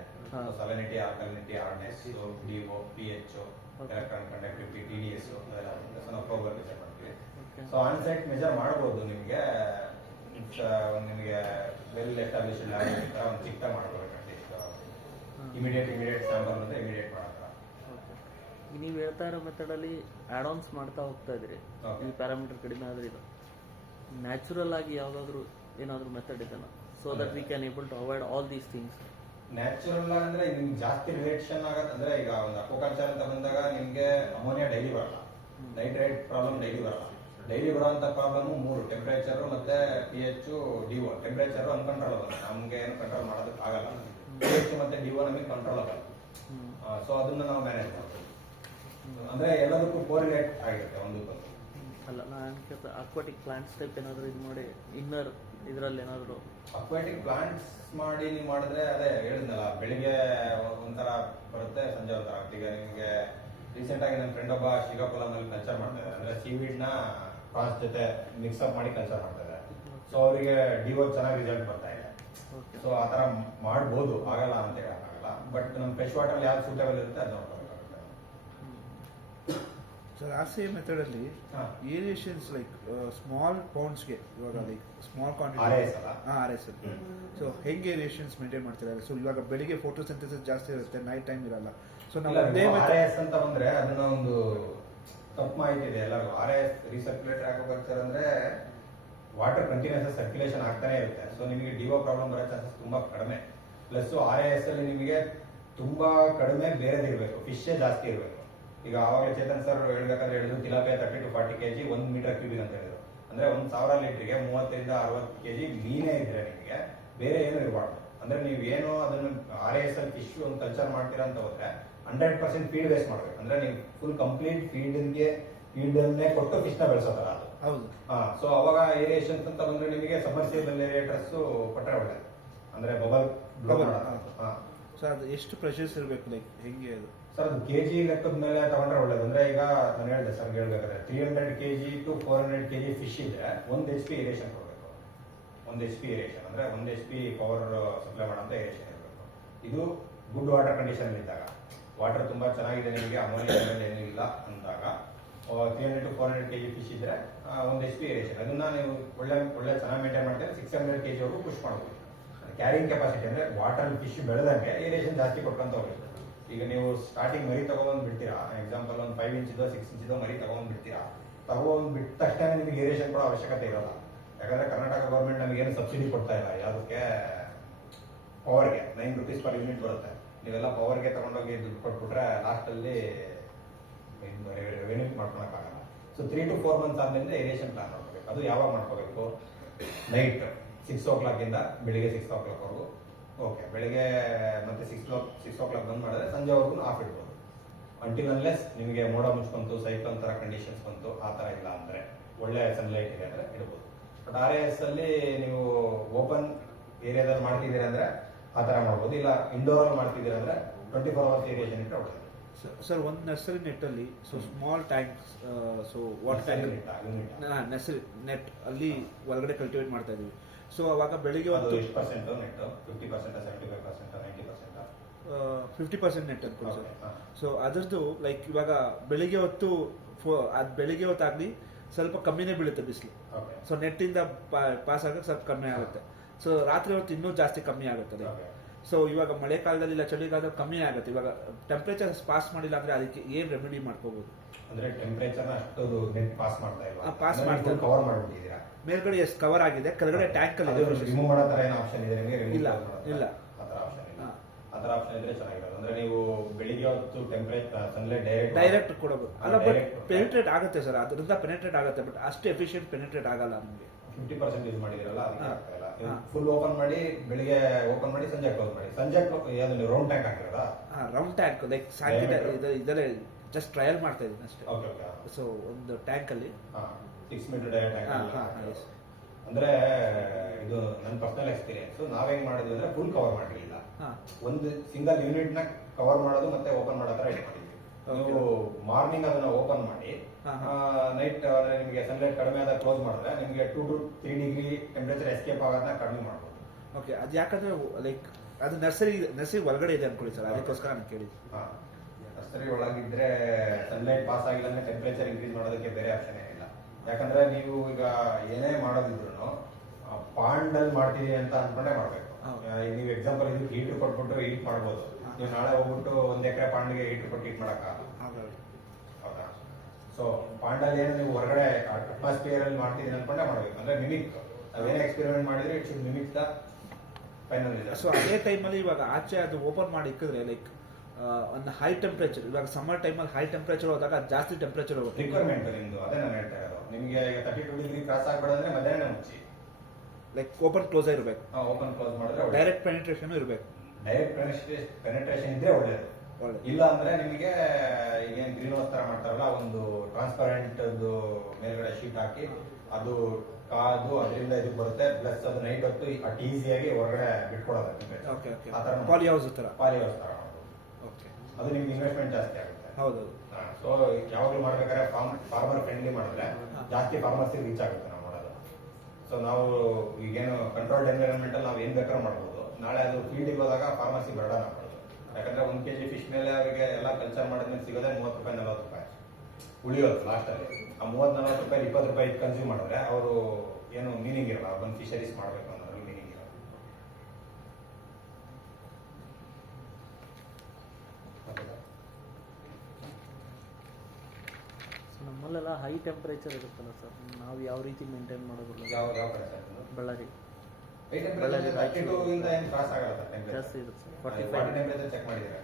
Salinity, alkalinity, hardness, DO, pH, electron conductivity, TDS ಅದೆಲ್ಲ ಬರುತ್ತೆ. ಸೊ ನಾವು ಪ್ರೋಬ್ ಮೆಜರ್ ಮಾಡ್ತೀವಿ. ಸೊ ಆನ್ ಸೈಟ್ ಮೆಜರ್ ಮಾಡಬಹುದು. ನಿಮಗೆ ವೆಲ್ ಎಸ್ಟಾಬ್ಲಿಷ್ ಲ್ಯಾಬ್ ತರ ಒಂದು ಚಿಕ್ಕ ಮಾಡ್ಕೋಬೇಕು. ಇಮಿಡಿಯೇಟ್ ಸ್ಯಾಂಪಲ್ ಅಂದ್ರೆ ಇಮಿಡಿಯೇಟ್ ಮಾಡಲ್ಲ. ನೀವು ಹೇಳ್ತಾ ಇರೋ ಮೆಥಡಲ್ಲಿ ಆಡ್ ಆನ್ಸ್ ಮಾಡ್ತಾ ಹೋಗ್ತಾ ಇದ್ರಿ. ಈ ಪ್ಯಾರಾಮೀಟರ್ ಕಡಿಮೆ ಆದ್ರೆ ಇದು ನ್ಯಾಚುರಲ್ ಆಗಿ ಯಾವ್ದಾದ್ರು ಏನಾದ್ರು ಮೆಥಡ್ ಇದೆನಾ? So that we can able to avoid all these things. Natural ಅಂದ್ರೆ ನಿಮ್ಗೆ ಜಾಸ್ತಿ ರಿಲೇಷನ್ ಆಗತ್ತೆ. ಅಂದ್ರೆ ಈಗ ಒಂದು ಅಕ್ವಾಕಲ್ಚರ್ ಅಂತ ಬಂದಾಗ ನಿಮ್ಗೆ ಅಮೋನಿಯಾ ಡೈಲಿ ಬರಲ್ಲ, ನೈಟ್ರೇಟ್ ಪ್ರಾಬ್ಲಮ್ ಡೈಲಿ ಬರಲ್ಲ. ಡೈಲಿ ಬರುವಂತ ಪ್ರಾಬ್ಲಮ್ 3: ಟೆಂಪರೇಚರ್ ಮತ್ತೆ pH, DO. ಟೆಂಪರೇಚರ್ ಅನ್ಕಂಟ್ರೋಲಬಲ್, ನಮ್ಗೆ ಏನು ಕಂಟ್ರೋಲ್ ಮಾಡೋದಕ್ಕೆ ಆಗಲ್ಲ. pH ಮತ್ತೆ DO ನಮಗೆ ಕಂಟ್ರೋಲಬಲ್. ಸೊ ಅದನ್ನ ನಾವು ಮ್ಯಾನೇಜ್ ಮಾಡ್ತೀವಿ. ಅಂದ್ರೆ ಎಲ್ಲದಕ್ಕೂ ಕೋರಿಲೇಟ್ ಆಗಿರುತ್ತೆ ಒಂದಕ್ಕೊಂದು. ಅಲ್ಲ, ನಾನು ಅಕ್ವಾಟಿಕ್ ಪ್ಲಾಂಟ್ಸ್ ಟೈಪ್ ಏನಾದ್ರು ಇದು ಮಾಡಿ ಇನ್ನರ್ ಇದರಲ್ಲಿ ಏನಾದ್ರು ಅಕ್ವಾಟಿಕ್ ಪ್ಲಾಂಟ್ಸ್ ಮಾಡಿ ನೀವು ಮಾಡಿದ್ರೆ ಅದೇ ಹೇಳಿದ್ನಲ್ಲ, ಬೆಳಿಗ್ಗೆ ಒಂಥರ ಬರುತ್ತೆ, ಸಂಜೆ ಒಂಥರ ಆಗ್ತದೆ. ಈಗ ನಿಮಗೆ ರೀಸೆಂಟ್ ಆಗಿ ನನ್ನ ಫ್ರೆಂಡ್ ಒಬ್ಬ ಶ್ರೀಕಾಕುಳಂ ಅಲ್ಲಿ ಕಲ್ಚರ್ ಮಾಡ್ತಾ ಇದ್ದಾರೆ. ಅಂದ್ರೆ ಸೀವೀಡ್ ನ ಪ್ರಾನ್ಸ್ ಜೊತೆ ಮಿಕ್ಸ್ ಅಪ್ ಮಾಡಿ ಕಲ್ಚರ್ ಮಾಡ್ತಾ ಇದ್ದಾರೆ. ಸೊ ಅವರಿಗೆ ಡಿಒ ಚೆನ್ನಾಗಿ ರಿಸಲ್ಟ್ ಬರ್ತಾ ಇದೆ. ಸೊ ಆತರ ಮಾಡ್ಬೋದು, ಆಗಲ್ಲ ಅಂತ ಹೇಳಕ್ಕಾಗಲ್ಲ. ಬಟ್ ನಮ್ಮ ಫ್ರೆಶ್ ವಾಟರ್ ಯಾವ್ದು ಸೂಟೇಬಲ್ ಇರುತ್ತೆ ಅದು ನೋಡ್ಕೋಬೇಕಾಗುತ್ತೆ. ಸರ್ ಆ ಸೇಮ್ ಮೆಥಡ್ ಅಲ್ಲಿ ಏರಿಯೇಷನ್ಸ್ ಲೈಕ್ ಸ್ಮಾಲ್ ಪೌಂಡ್ಸ್ಗೆ ಇವಾಗ ಲೈಕ್ ಸ್ಮಾಲ್ RS ಸೊ ಹೆಂಗೆ ಏರಿಯೇಷನ್ಸ್ ಮೇಂಟೈನ್ ಮಾಡ್ತಾರೆ? ಸೊ ಇವಾಗ ಬೆಳಿಗ್ಗೆ ಫೋಟೋಸಿಂಥೆಸಿಸ್ ಜಾಸ್ತಿ ಇರುತ್ತೆ, ನೈಟ್ ಟೈಮ್ ಇರಲ್ಲ. ಸೊ ನಾವು RS ಅಂತ ಬಂದ್ರೆ ಅದನ್ನ ಒಂದು ತಪ್ಪು ಮಾಹಿತಿ ಇದೆ ಎಲ್ಲರಿಗೂ. RS ರೀಸರ್ಕ್ಯುಲೇಟರ್ ಅಕ್ವಾಕಲ್ಚರ್ ಅಂದ್ರೆ ವಾಟರ್ ಕಂಟಿನ್ಯೂಸ್ ಸರ್ಕ್ಯುಲೇಷನ್ ಆಗ್ತಾನೆ ಇರುತ್ತೆ. ಸೊ ನಿಮಗೆ ಡಿಒ ಪ್ರಾಬ್ಲಮ್ ಬರೋ ಚಾನ್ಸಸ್ ತುಂಬಾ ಕಡಿಮೆ. ಪ್ಲಸ್ RS ಅಲ್ಲಿ ನಿಮಗೆ ತುಂಬಾ ಕಡಿಮೆ ಬೇರೆದಿರ್ಬೇಕು, ಫಿಶ್ ಜಾಸ್ತಿ ಇರಬೇಕು. ಈಗ ಆವಾಗ ಚೇತನ್ ಸರ್ ಹೇಳ್ಬೇಕಾದ್ರೆ ಹೇಳಿದ್ರು tilapia 30 to 40 kg 1 metre cubic ಅಂತ ಹೇಳಿದ್ರು. ಅಂದ್ರೆ 1000 ಲೀಟರ್ಗೆ 30 ರಿಂದ 60 kg ಮೀನೇ ಇದ್ರೆ ನಿಮಗೆ ಬೇರೆ ಏನು ಇರಬಾರ್ದು. ಅಂದ್ರೆ ನೀವು ಏನು ಅದನ್ನು RS ಅಲ್ಲಿ ಫಿಶ್ ಒಂದು ಕಲ್ಚರ್ ಮಾಡ್ತೀರಾ ಅಂತ ಹೋದ್ರೆ 100% ಫೀಡ್ ವೇಸ್ಟ್ ಮಾಡ್ಬೇಕು. ಅಂದ್ರೆ ನೀವು ಫುಲ್ ಕಂಪ್ಲೀಟ್ ಫೀಡನ್ನೇ ಕೊಟ್ಟು ಫಿಶ್ ನ ಬೆಳೆಸೋದಲ್ಲ ಅದು. ಹೌದು. ಸೊ ಅವಾಗ ಏರಿಯೇಷನ್ಸ್ ಅಂತ ಬಂದ್ರೆ ನಿಮಗೆ ಸಬ್ಮರ್ಸಿಬಲ್ ಏರಿಯೇಟರ್ಸ್ ಕೊಟ್ಟರೆ ಒಳ್ಳೇದು. ಅಂದ್ರೆ ಬಬಲ್ ಬ್ಲೋ ಮಾಡೋದು. ಸೊ ಅದು ಎಷ್ಟು ಪ್ರೆಷರ್ಸ್ ಇರಬೇಕು, ಲೈಕ್ ಹೆಂಗೆ ಅದು? ಸರ್ ಅದು ಕೆಜಿ ಲೆಕ್ಕದ ಮೇಲೆ ತಗೊಂಡ್ರೆ ಒಳ್ಳೇದು. ಅಂದ್ರೆ ಈಗ ನಾನು ಹೇಳಿದೆ ಸರ್ ಹೇಳ್ಬೇಕಾದ್ರೆ 300 kg to 400 kg ಫಿಶ್ ಇದ್ರೆ 1 HP ಏರೇಷನ್ ಕೊಡಬೇಕು. 1 HP ಏರೇಷನ್ ಅಂದ್ರೆ 1 HP ಪವರ್ ಸಪ್ಲೈ ಮಾಡೋಂಥ ಏರೇಷನ್ ಇರಬೇಕು. ಇದು ಗುಡ್ ವಾಟರ್ ಕಂಡೀಷನ್ ಇದ್ದಾಗ, ವಾಟರ್ ತುಂಬಾ ಚೆನ್ನಾಗಿದೆ, ನಿಮಗೆ ಅಮೋನಿಯಾ ಏನೂ ಇಲ್ಲ ಅಂದಾಗ 300 to 400 kg ಫಿಶ್ ಇದ್ರೆ 1 HP ಏರೇಷನ್. ಅದನ್ನ ನೀವು ಒಳ್ಳೆ ಚೆನ್ನಾಗಿ ಮೇಂಟೈನ್ ಮಾಡ್ತಾರೆ. 600 kg ವರೆಗೂ ಪುಷ್ ಮಾಡ್ಬೋದು. ಕ್ಯಾರಿಂಗ್ ಕೆಪಾಸಿಟಿ ಅಂದ್ರೆ ವಾಟರ್ ಫಿಶ್ ಬೆಳೆದಂಗೆ ಏರೇಷನ್ ಜಾಸ್ತಿ ಕೊಟ್ಕೊಂತ ಹೋಗ್ಬೇಕು. ಈಗ ನೀವು ಸ್ಟಾರ್ಟಿಂಗ್ ಮರಿ ತಗೊಂಡ್ ಬಿಡ್ತೀರಾ, ಎಕ್ಸಾಂಪಲ್ ಒಂದು 5 ಇಂಚಿದೋ 6 ಇಂಚಿದೋ ಮರಿ ತಗೊಂಡ್ ಬಿಡ್ತೀರಾ. ತಗೊಂಡ್ ಬಿಟ್ಟ ತಕ್ಷಣ ನಿಮಗೆ ಏರೇಷನ್ ಕೊಡೋ ಅವಶ್ಯಕತೆ ಇರೋಲ್ಲ. ಯಾಕಂದ್ರೆ ಕರ್ನಾಟಕ ಗೌರ್ಮೆಂಟ್ ನಮಗೆ ಏನು ಸಬ್ಸಿಡಿ ಕೊಡ್ತಾ ಇಲ್ಲ ಯಾವುದಕ್ಕೆ, ಪವರ್ಗೆ 9 rupees per ಯೂನಿಟ್ ಬರುತ್ತೆ. ನೀವೆಲ್ಲ ಪವರ್ಗೆ ತಗೊಂಡೋಗಿ ದುಡ್ಡು ಕೊಟ್ಬಿಟ್ರೆ ಲಾಸ್ಟ್ ಅಲ್ಲಿ ರೆವೆನ್ಯೂ ಮಾಡ್ಕೊಳಕ್ಕಾಗಲ್ಲ. ಸೊ 3 to 4 months ಆದ್ಮೇಲೆ ಏರೇಷನ್ ಪ್ಲಾನ್ ಮಾಡ್ಕೋಬೇಕು. ಅದು ಯಾವಾಗ ಮಾಡ್ಕೋಬೇಕು? ನೈಟ್ 6 o'clock ಇಂದ ಬೆಳಿಗ್ಗೆ 6 o'clock ವರೆಗೂ. ಓಕೆ, ಬೆಳಿಗ್ಗೆ ಮತ್ತೆ 6 o'clock ಬಂದ್ ಮಾಡಿದ್ರೆ ಸಂಜೆವರೆಗೂ ಆಫ್ ಇಡ್ಬೋದು. ಅಂಟಿಲ್ ಅನ್ಲೆಸ್ ನಿಮಗೆ ಮೋಡ ಮುಚ್ಕೊಂತು ಸೈಕ್ಲೋನ್ ತರ ಕಂಡೀಷನ್ಸ್ ಬಂತು, ಆ ತರ ಇಲ್ಲ ಅಂದ್ರೆ ಒಳ್ಳೆ ಸನ್ಲೈಟ್ ಇದೆ ಅಂದ್ರೆ ಇಡ್ಬೋದು. ಬಟ್ RS ಅಲ್ಲಿ ನೀವು ಓಪನ್ ಏರಿಯಾದಲ್ಲಿ ಮಾಡ್ತಿದ್ದೀರ ಅಂದ್ರೆ ಆ ತರ ಮಾಡ್ಬೋದು. ಇಲ್ಲ ಇಂಡೋರ್ ಅಲ್ಲಿ ಮಾಡ್ತಿದ್ದೀರ ಅಂದ್ರೆ 24 hours ಏರಿಯೇಷನ್ ಇಟ್ಟರೆ ಒಳ್ಳೆಯದು. ಸರ್ ಒಂದು ನರ್ಸರಿ ನೆಟ್ ಅಲ್ಲಿ so small tanks, so water tank nursery net ಅಲ್ಲಿ ಒಳಗಡೆ ಕಲ್ಟಿವೇಟ್ ಮಾಡ್ತಾ ಇದೀವಿ. ಸೊ ಅವಾಗ ಬೆಳಿಗ್ಗೆ ಒಂದು ಎಷ್ಟು ಪರ್ಸೆಂಟ್ ನೆಟ್? 50%, 75%, 90%? 50% ನೆಟ್ ಅನ್ಕೊಳ್ಳಿ ಸರ್. ಸೊ ಅದರದ್ದು ಲೈಕ್ ಇವಾಗ ಬೆಳಿಗ್ಗೆ ಹೊತ್ತು ಬೆಳಿಗ್ಗೆ ಹೊತ್ತಾಗ್ಲಿ ಸ್ವಲ್ಪ ಕಮ್ಮಿನೇ ಬೀಳುತ್ತೆ ಬಿಸಿಲು. ಸೊ ನೆಟ್ಟಿಂದ ಪಾಸ್ ಆಗಕ್ಕೆ ಸ್ವಲ್ಪ ಕಮ್ಮಿ ಆಗುತ್ತೆ. ಸೊ ರಾತ್ರಿ ಹೊತ್ತು ಇನ್ನೂ ಜಾಸ್ತಿ ಕಮ್ಮಿ ಆಗುತ್ತೆ. ಸೊ ಇವಾಗ ಮಳೆಕಾಲದಲ್ಲಿ ಇಲ್ಲ ಚಳಿಗಾಲದಲ್ಲಿ ಕಮ್ಮಿ ಆಗುತ್ತೆ. ಇವಾಗ ಟೆಂಪರೇಚರ್ ಪಾಸ್ ಮಾಡಿಲ್ಲ ಅಂದ್ರೆ ಅದಕ್ಕೆ ಏನ್ ರೆಮಿಡಿ ಮಾಡ್ಕೋಬಹುದು? ಅಂದ್ರೆ ಟೆಂಪರೇಚರ್ ಅಷ್ಟು ನೆಟ್ ಪಾಸ್ ಮಾಡ್ತಾ ಇಲ್ಲ, ಪಾಸ್ ಮಾಡ್ತಾ ಕವರ್ ಮಾಡ್ಬಿಟ್ಟಿದ್ದೀರಾ. ಮೇಲ್ಗಡೆ ಎಷ್ಟು ಕವರ್ ಆಗಿದೆ, ಕೆಳಗಡೆ ಟ್ಯಾಂಕ್ ಅಲ್ಲಿ ರಿಮೂವ್ ಮಾಡೋ ತರ ಏನೋ ಆಪ್ಷನ್ ಇದೆ ನಿಮಗೆ? ಇಲ್ಲ. ಆತರ ಆಪ್ಷನ್ ಇಲ್ಲ. ಆತರ ಆಪ್ಷನ್ ಇದ್ರೆ ಚೆನ್ನಾಗಿರೋದು. ಅಂದ್ರೆ ನೀವು ಬೆಳಿಗ್ಗೆ ಹೊತ್ತು ಟೆಂಪರೇಚರ್ ಸನ್ಲೈಟ್ ಡೈರೆಕ್ಟ್ ಕೊಡಬಹುದು. ಅಲ್ಲ, ಬಟ್ ಪೆನಿಟ್ರೇಟ್ ಆಗುತ್ತೆ ಸರ್, ಅದರಿಂದ ಪೆನಿಟ್ರೇಟ್ ಆಗುತ್ತೆ. ಬಟ್ ಅಷ್ಟು ಎಫಿಷಿಯಂಟ್ ಪೆನಿಟ್ರೇಟ್ ಆಗಲ್ಲ ನಿಮಗೆ. 50% ಯೂಸ್ ಮಾಡಿದಿರಲ್ಲ ಅದಕ್ಕೆ ಹಾ. ಆಗ್ತಾ ಇಲ್ಲ. ಹಾ. ಫುಲ್ ಓಪನ್ ಮಾಡಿ ಬೆಳಿಗ್ಗೆ ಓಪನ್ ಮಾಡಿ ಸಂಜೆ ಕ್ಲೋಸ್ ಮಾಡಿ. ಸಂಜೆ ನೀವು ರೌಂಡ್ ಟ್ಯಾಂಕ್ ಹಾಕಿರೋದಾ? ರೌಂಡ್ ಟ್ಯಾಂಕ್ ಲೈಕ್ ಸಾಕಿಟ ಇದರೇ ಜಸ್ಟ್ ಟ್ರಯಲ್ ಮಾಡ್ತಾ ಇದ್ದೀನಿ ಅಷ್ಟೇ. Okay okay. ಸೊ ಒಂದು ಟ್ಯಾಂಕ್ ಅಲ್ಲಿ 6 ಮೀಟರ್ ಡೈರೆಕ್ಟ್ ಟ್ಯಾಂಕ್. yes. ಅಂದ್ರೆ ಇದು ನನ್ನ ಪರ್ಸನಲ್ ಎಕ್ಸ್ಪೀರಿಯನ್ಸ್. ನಾವ್ ಹೆಂಗ್ ಮಾಡಿದ್ವಿ ಅಂದ್ರೆ ಫುಲ್ ಕವರ್ ಮಾಡಿರಲಿಲ್ಲ. ಹಾ. ಒಂದು ಸಿಂಗಲ್ ಯೂನಿಟ್ ನ ಕವರ್ ಮಾಡೋದು ಮತ್ತೆ ಓಪನ್ ಮಾಡೋ ತರ ಇಟ್ಕೊಂಡಿದ್ವಿ. ನೀವು ಮಾರ್ನಿಂಗ್ ಅದನ್ನ ಓಪನ್ ಮಾಡಿ ನೈಟ್ ಅಂದ್ರೆ ನಿಮಗೆ ಸನ್ಲೈಟ್ ಕಡಿಮೆ ಆದಾಗ ಕ್ಲೋಸ್ ಮಾಡಿದ್ರೆ ನಿಮಗೆ 2 to 3 ಡಿಗ್ರಿ ಟೆಂಪರೇಚರ್ ಎಸ್ಕೇಪ್ ಆಗೋದನ್ನ ಕಡಿಮೆ ಮಾಡ್ಬೋದು. ಓಕೆ, ಅದು ಯಾಕಂದ್ರೆ ಲೈಕ್ ಅದು ನರ್ಸರಿ ಒಳಗಡೆ ಇದೆ ಅನ್ಕೊಳ್ಳಿ ಸರ್, ಅದಕ್ಕೋಸ್ಕರ ನಾನು ಕೇಳಿದ್ದೆ. ನರ್ಸರಿ ಒಳಗಿದ್ರೆ ಸನ್ಲೈಟ್ ಪಾಸ್ ಆಗಿಲ್ಲ ಅಂದ್ರೆ ಟೆಂಪರೇಚರ್ ಇನ್ಕ್ರೀಸ್ ಮಾಡೋದಕ್ಕೆ ಬೇರೆ ಆಪ್ಷನ್ ಏನಿಲ್ಲ. ಯಾಕಂದ್ರೆ ನೀವು ಈಗ ಏನೇ ಮಾಡೋದಿದ್ರು ಪಾಂಡ್ ಅಲ್ಲಿ ಮಾಡ್ತೀವಿ ಅಂತ ಅನ್ಕೊಂಡೇ ಮಾಡ್ಬೇಕು. ನೀವು ಎಕ್ಸಾಂಪಲ್ ಇದು ಹೀಟರ್ ಕೊಟ್ಬಿಟ್ಟು ಹೀಟ್ ಮಾಡ್ಬೋದು. ನೀವು ನಾಳೆ ಹೋಗ್ಬಿಟ್ಟು 1 ಎಕರೆ ಪಾಂಡ್ಗೆ ಹೀಟರ್ ಕೊಟ್ಟು ಹೀಟ್ ಮಾಡಕ್ಕಾಗಲ್ಲ. ಹೌದಾ? ಸೊ ಪಾಂಡಲ್ಲಿ ಏನು ನೀವು ಹೊರಗಡೆ ಅಟ್ಮಾಸ್ಫಿಯರ್ ಅಲ್ಲಿ ಮಾಡ್ತಿದ್ದೀನಿ ಅನ್ಕೊಂಡೆ ಮಾಡ್ಬೇಕು. ಅಂದ್ರೆ ಮಿಮಿಕ್ ನಾವೇನೇ ಎಕ್ಸ್ಪೆರಿಮೆಂಟ್ ಮಾಡಿದ್ರೆ it should mimic the final result. So ಅದೇ ಟೈಮಲ್ಲಿ ಇವಾಗ ಆಚೆ ಅದು ಓಪನ್ ಮಾಡಿ ಇಕ್ಕಿದ್ರೆ ಲೈಕ್ ಒಂದು ಹೈ ಟೆಂಪರೇಚರ್, ಇವಾಗ ಸಮ್ಮರ್ ಟೈಮಲ್ಲಿ ಹೈ ಟೆಂಪರೇಚರ್ ಹೋದಾಗ ಜಾಸ್ತಿ ಟೆಂಪರೇಚರ್ ಹೋಗುತ್ತೆ. ರಿಕ್ವೈರ್ಮೆಂಟ್ ನಿಮ್ದು ಅದೇ ನಾನು ಹೇಳ್ತಾ ಇರೋದು. ನಿಮಗೆ ಈಗ 32 ಡಿಗ್ರಿ ಕ್ರಾಸ್ ಆಗ್ಬೇಡಂದ್ರೆ ಮಧ್ಯಾಹ್ನ ಮುಚ್ಚಿ. ಲೈಕ್ ಓಪನ್ ಕ್ಲೋಸ್ ಇರಬೇಕು. ಓಪನ್ ಕ್ಲೋಸ್ ಮಾಡಿದ್ರೆ ಡೈರೆಕ್ಟ್ ಪೆನಿಟ್ರೇಷನ್ ಇರಬೇಕು. ಡೈರೆಕ್ಟ್ ಪೆನೆಟ್ರೇಷನ್ ಇದ್ರೆ ಒಳ್ಳೇದು. ಇಲ್ಲ ಅಂದ್ರೆ ನಿಮಗೆ ಈಗೇನು ಗ್ರೀನ್ ಹೌಸ್ ತರ ಮಾಡ್ತಾರಲ್ಲ, ಒಂದು ಟ್ರಾನ್ಸ್ಪರೆಂಟ್ ಮೇಲ್ಗಡೆ ಶೀಟ್ ಹಾಕಿ ಅದು ಕಾದು ಅದರಿಂದ ಇದು ಬರುತ್ತೆ. ಪ್ಲಸ್ ಅದು ನೈಟ್ ಹೊತ್ತು ಅಟ್ ಈಸಿಯಾಗಿ ಹೊರಗಡೆ ಬಿಟ್ಕೊಡೋದು. ಪಾಲಿ ಹೌಸ್ ತರ ಓಕೆ, ಅದು ನಿಮ್ಗೆ ಇನ್ವೆಸ್ಟ್ಮೆಂಟ್ ಜಾಸ್ತಿ ಆಗುತ್ತೆ. ಹೌದು. ಸೊ ಯಾವಾಗಲೂ ಮಾಡ್ಬೇಕಾದ್ರೆ ಫಾರ್ಮರ್ ಫ್ರೆಂಡ್ಲಿ ಮಾಡಿದ್ರೆ ಜಾಸ್ತಿ ಫಾರ್ಮರ್ಸಿಗೆ ರೀಚ್ ಆಗುತ್ತೆ ನಾವು ಮಾಡೋದು. ಸೊ ನಾವು ಈಗೇನು ಕಂಟ್ರೋಲ್ಡ್ ಎನ್ವಿರಾನ್ಮೆಂಟ್ ಅಲ್ಲಿ ನಾವು ಏನ್ ಬೇಕಾದ್ರೂ ಮಾಡ್ಬೋದು. ನಾಳೆ ಅದು ಫೀಲ್ಡಿಗೆ ಹೋದಾಗ ಫಾರ್ಮರ್ಸಿ ಬರ್ಡನ್ ಆಗ್ಬೋದು. ಯಾಕಂದ್ರೆ 1 kg ಫಿಶ್ ಮೇಲೆ ಅವರಿಗೆ ಎಲ್ಲ ಕಲ್ಚರ್ ಮಾಡಿದ್ಮೇಲೆ ಸಿಗೋದೇ 30 ರೂಪಾಯಿ 40 ರೂಪಾಯಿ ಉಳಿಯೋದು ಲಾಸ್ಟ್ ಅಲ್ಲಿ. ಆ 30-40 ರೂಪಾಯಿ 20 ರೂಪಾಯಿ ಕನ್ಸ್ಯೂಮ್ ಮಾಡಿದ್ರೆ ಅವರು ಏನು ಮೀನಿಂಗ್ ಇರಲ್ಲ. ಒಂದು ಫಿಶರೀಸ್ ಮಾಡಬೇಕು ಅನ್ನೋದ್ರಲ್ಲಿ ಮೀನಿಂಗ್ ಇರಲ್ಲ. ನಮ್ಮಲ್ಲೆಲ್ಲ ಹೈ ಟೆಂಪರೇಚರ್ ಇರುತ್ತಲ್ಲ ಸರ್, ನಾವು ಯಾವ ರೀತಿ ಮೇಂಟೈನ್ ಮಾಡೋದಿಲ್ಲ. ಯಾವ ಕಡೆ ಸರ್? ಬಳ್ಳಾರಿ ಬಳ್ಳಾರಿ 32 ಇಂದ ಏನು ಕ್ರಾಸ್ ಆಗಲ್ಲ ಜಾಸ್ತಿ ಇರುತ್ತೆ ಸರ್. ಬಾಡಿ 45. ಟೆಂಪರೇಚರ್ ಚೆಕ್ ಮಾಡಿದ್ದೀರಾ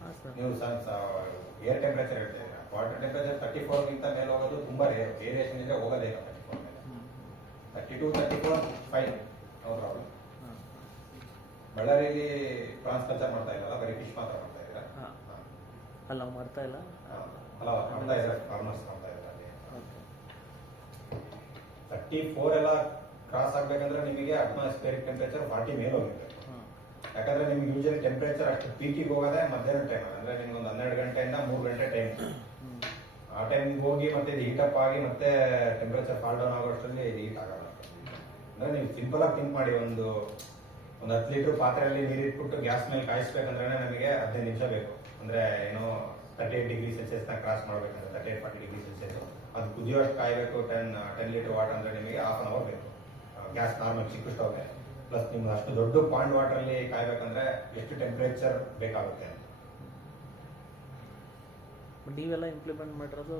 ಹಾಂ ಸರ್. ನೀವು ಏರ್ ಟೆಂಪರೇಚರ್ ಹೇಳ್ತೀರಾ. ವಾಟರ್ ಟೆಂಪರೇಚರ್ 34 ಗಿಂತ ಮೇಲೆ ಹೋಗೋದು ತುಂಬಾ ರೇರ್. ವೇರಿಯೇಷನ್ ಇದೆ, ಹೋಗೋದೇ ಇಲ್ಲ 34 ಮೇಲೆ. 32, 34 ಫೈನ್, ನೋ ಪ್ರಾಬ್ಲಮ್. ಬಳ್ಳಾರಿಯಲ್ಲಿ ಪ್ರಾನ್ಸ್ ಕಲ್ಚರ್ ಮಾಡ್ತಾ ಇಲ್ಲಲ್ಲ, ಬರೀ ಫಿಶ್ ಮಾತ್ರ ಮಾಡ್ತಾ ಇದ್ದೀರಾ? ಹಾಂ, ಅಲ್ಲಿ ನಾವು ಮಾಡ್ತಾ ಇಲ್ಲ. ಅಲ್ಲ, ಮಾಡ್ತಾ ಇದ್ದಾರೆ, ಫಾರ್ಮರ್ಸ್ ಮಾಡ್ತಾ ಇದ್ದಾರೆ ಅಲ್ಲಿ. ಓಕೆ. 34 ಎಲ್ಲ ಕ್ರಾಸ್ ಆಗ್ಬೇಕಂದ್ರೆ ನಿಮಗೆ ಅಟ್ಮಾಸ್ಫಿಯರಿಕ್ ಟೆಂಪರೇಚರ್ 40 ಮೇಲೆ ಹೋಗಿರ್ಬೇಕು. ಯಾಕಂದ್ರೆ ನಿಮ್ಗೆ ಯೂಶಲಿ ಟೆಂಪರೇಚರ್ ಅಷ್ಟು ಪೀಕಿಗೆ ಹೋಗೋದೇ ಮಧ್ಯಾಹ್ನ ಟೈಮ್. ಅಂದ್ರೆ ನಿಮ್ಗೆ ಒಂದು 12 ಗಂಟೆಯಿಂದ 3 ಗಂಟೆ ಟೈಮ್. ಆ ಟೈಮ್ಗೆ ಹೋಗಿ ಮತ್ತೆ ಇದು ಹೀಟಪ್ ಆಗಿ ಮತ್ತೆ ಟೆಂಪರೇಚರ್ ಫಾಲ್ ಡೌನ್ ಆಗೋಷ್ಟರಲ್ಲಿ ಇದು ಹೀಟ್ ಆಗಲ್ಲ. ಅಂದ್ರೆ ನೀವು ಸಿಂಪಲ್ ಆಗಿ ಥಿಂಕ್ ಮಾಡಿ, ಒಂದು 10 ಲೀಟರ್ ಪಾತ್ರೆಯಲ್ಲಿ ನೀರು ಇಟ್ಬಿಟ್ಟು ಗ್ಯಾಸ್ ಮೇಲೆ ಕಾಯಿಸ್ಬೇಕಂದ್ರೆ ನಮಗೆ 15 ನಿಮಿಷ ಬೇಕು. ಅಂದ್ರೆ ಏನೋ 38 ಡಿಗ್ರಿ ಸೆಲ್ಸಿಯಸ್ ನ ಕ್ರಾಸ್ ಮಾಡ್ಬೇಕಂದ್ರೆ 38-40 ಡಿಗ್ರಿ ಸೆಲ್ಸಿಯಸ್ ಅದು ಕುದಿಯೋಷ್ಟು ಕಾಯಬೇಕು. 10 ಲೀಟರ್ ವಾಟರ್ ಅಂದ್ರೆ ನಿಮಗೆ ½ an hour ಬೇಕು. ಗ್ಯಾಸ್ ನಾರ್ಮಲ್ ಚಿಕ್ಕ ಸ್ಟವ್ ಪ್ಲಸ್ ನಿಮ್ಗೆ ಅಷ್ಟು ದೊಡ್ಡ ಪಾಂಡ್ ವಾಟರ್ ಅಲ್ಲಿ ಕಾಯ್ಬೇಕಂದ್ರೆ ಎಷ್ಟು ಟೆಂಪರೇಚರ್ ಬೇಕಾಗುತ್ತೆ ಅಂತ. ನೀವೆಲ್ಲ ಇಂಪ್ಲಿಮೆಂಟ್ ಮಾಡಿರೋದು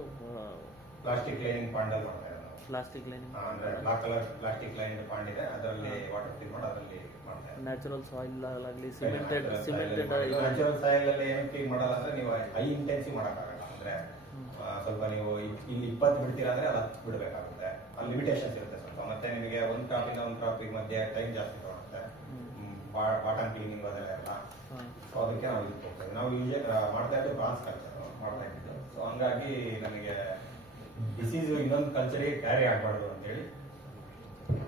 ಪ್ಲಾಸ್ಟಿಕ್ ಲೈನಿಂಗ್ ಪಾಂಡ್ ಅಲ್ಲಿ ಮಾಡ್ತಾ ಇರೋದು. ಪ್ಲಾಸ್ಟಿಕ್ ಲೈನಿಂಗ್ ಅಂದ್ರೆ black colour plastic line pond ಇದೆ, ಅದರಲ್ಲಿ ವಾಟರ್ ಫಿಲ್ ಮಾಡಿ ಅದರಲ್ಲಿ ಮಾಡ್ತಾ ಇರೋದು. ನ್ಯಾಚುರಲ್ ಸಾಯಿಲ್ ಆಗಲಿ ಸಿಮೆಂಟೆಡ್ ನ್ಯಾಚುರಲ್ ಸಾಯಿಲ್ ಅಲ್ಲಿ ಏನು ಕ್ಲೀನ್ ಮಾಡಲ್ಲ ಅಂದ್ರೆ ನೀವು ಹೈ ಇಂಟೆನ್ಸಿವ್ ಮಾಡೋಕ್ಕಾಗಲ್ಲ. ಅಂದ್ರೆ ಸ್ವಲ್ಪ ನೀವು ಇಲ್ಲಿ 20 ಬಿಡ್ತೀರಾ ಅಂದ್ರೆ ಅದು 10 ಬಿಡಬೇಕಾಗುತ್ತೆ. ಅಲ್ಲಿ ಲಿಮಿಟೇಷನ್ಸ್ ಇರುತ್ತೆ ಸ್ವಲ್ಪ. ಮತ್ತೆ ನಿಮಗೆ ಒಂದು ಕ್ರಾಪಿಂದ ಒಂದು ಕ್ರಾಪಿಗೆ ಮಧ್ಯೆ ಟೈಮ್ ಜಾಸ್ತಿ ತಗೊಳುತ್ತೆ. ಬಾಟಮ್ ಕ್ಲೀನಿಂಗ್ ಅದೆಲ್ಲ ಇಲ್ಲ. ಸೊ ಅದಕ್ಕೆ ನಾವು ಇದಕ್ಕೆ ಹೋಗ್ತೇವೆ. ನಾವು ಮಾಡ್ತಾ ಇದ್ದು ಪ್ರಾನ್ಸ್ ಕಲ್ಚರ್ ಮಾಡ್ತಾ ಇದ್ದು. ಸೊ ಹಂಗಾಗಿ ನಮಗೆ ಡಿಸೀಸ್ ಇನ್ನೊಂದು ಕಲ್ಚರಿಗೆ ಕ್ಯಾರಿ ಆಗಬಾರ್ದು ಅಂತೇಳಿ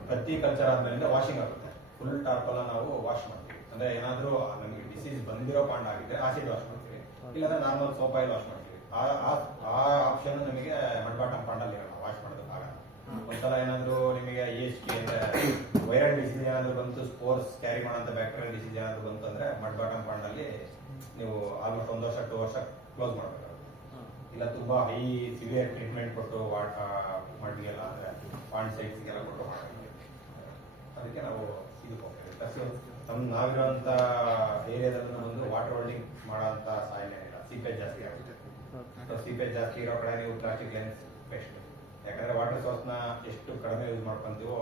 ಪ್ರತಿ ಕಲ್ಚರ್ ಆದ್ಮೇಲೆ ವಾಷಿಂಗ್ ಆಗುತ್ತೆ. ಫುಲ್ ಟಾರ್ಪಲ್ಲ ನಾವು ವಾಶ್ ಮಾಡ್ತೀವಿ. ಅಂದ್ರೆ ಏನಾದ್ರೂ ನಮಗೆ ಡಿಸೀಸ್ ಬಂದಿರೋ ಪಾಂಡ್ ಆಗಿದ್ರೆ ಆಸಿಡ್ ವಾಶ್ ಮಾಡ್ತೀವಿ, ಇಲ್ಲಾಂದ್ರೆ ನಾರ್ಮಲ್ ಸೋಪ್ ಆಯಿಲ್ ವಾಶ್ ಮಾಡ್ತೀವಿ. ಆ ಆಪ್ಷನ್ ನಮಗೆ ಮಡ್ ಬಾಟಮ್ ಪಾಂಡಲ್ಲಿ ವಾಶ್ ಮಾಡೋದಕ್ಕಾಗಲ್ಲ. ಒಂದ್ಸಲ ಏನಾದ್ರು ನಿಮಗೆ EST ಅಂದ್ರೆ ವೈರಲ್ ಡಿಸೀಸ್ ಏನಾದ್ರು ಬಂತು, ಸ್ಪೋರ್ಸ್ ಕ್ಯಾರಿ ಮಾಡೋಂಥ ಬ್ಯಾಕ್ಟೀರಿಯಲ್ ಡಿಸೀಸ್ ಏನಾದ್ರು ಬಂತು ಅಂದ್ರೆ ಮಡ್ ಬಾಟಮ್ ಪಾಂಡಲ್ಲಿ ನೀವು ಆಲ್ಮೋಸ್ಟ್ 1 ವರ್ಷ 2 ವರ್ಷ ಕ್ಲೋಸ್ ಮಾಡಬೇಕಾಗುತ್ತೆ. ಇಲ್ಲ ತುಂಬಾ ಹೈ ಸಿವಿಯರ್ ಟ್ರೀಟ್ಮೆಂಟ್ ಕೊಟ್ಟು ಮಡ್ಗೆಲ್ಲ ಅಂದ್ರೆ ಪಾಂಡ್ ಸೈಟ್ಸ್ಗೆಲ್ಲ ಕೊಟ್ಟು ಮಾಡಬೇಕು. ಅದಕ್ಕೆ ನಾವು ಇದಕ್ಕೆ ಹೋಗ್ತೇವೆ. ಪ್ಲಸ್ ನಾವಿರೋಂಥ ಏರಿಯಾದಲ್ಲಿ ಒಂದು ವಾಟರ್ ಹೋಲ್ಡಿಂಗ್ ಮಾಡೋಂಥ ಸಾಯಿಲ್ ಏನಿಲ್ಲ, ಸೀಪೇಜ್ ಜಾಸ್ತಿ ಆಗುತ್ತೆ. ಸೀಪೇಜ್ ಜಾಸ್ತಿ ಇರೋ ಕಡೆ ನೀವು ಪ್ಲಾಸ್ಟಿಕ್ ಲೈನ್ಸ್ ಬೆಸ್ಟ್. ಯಾಕಂದ್ರೆ ವಾಟರ್ ಸೋರ್ಸ್ನ ಎಷ್ಟು ಕಡಿಮೆ ಯೂಸ್ ಮಾಡ್ಕೊಂತೀವೋ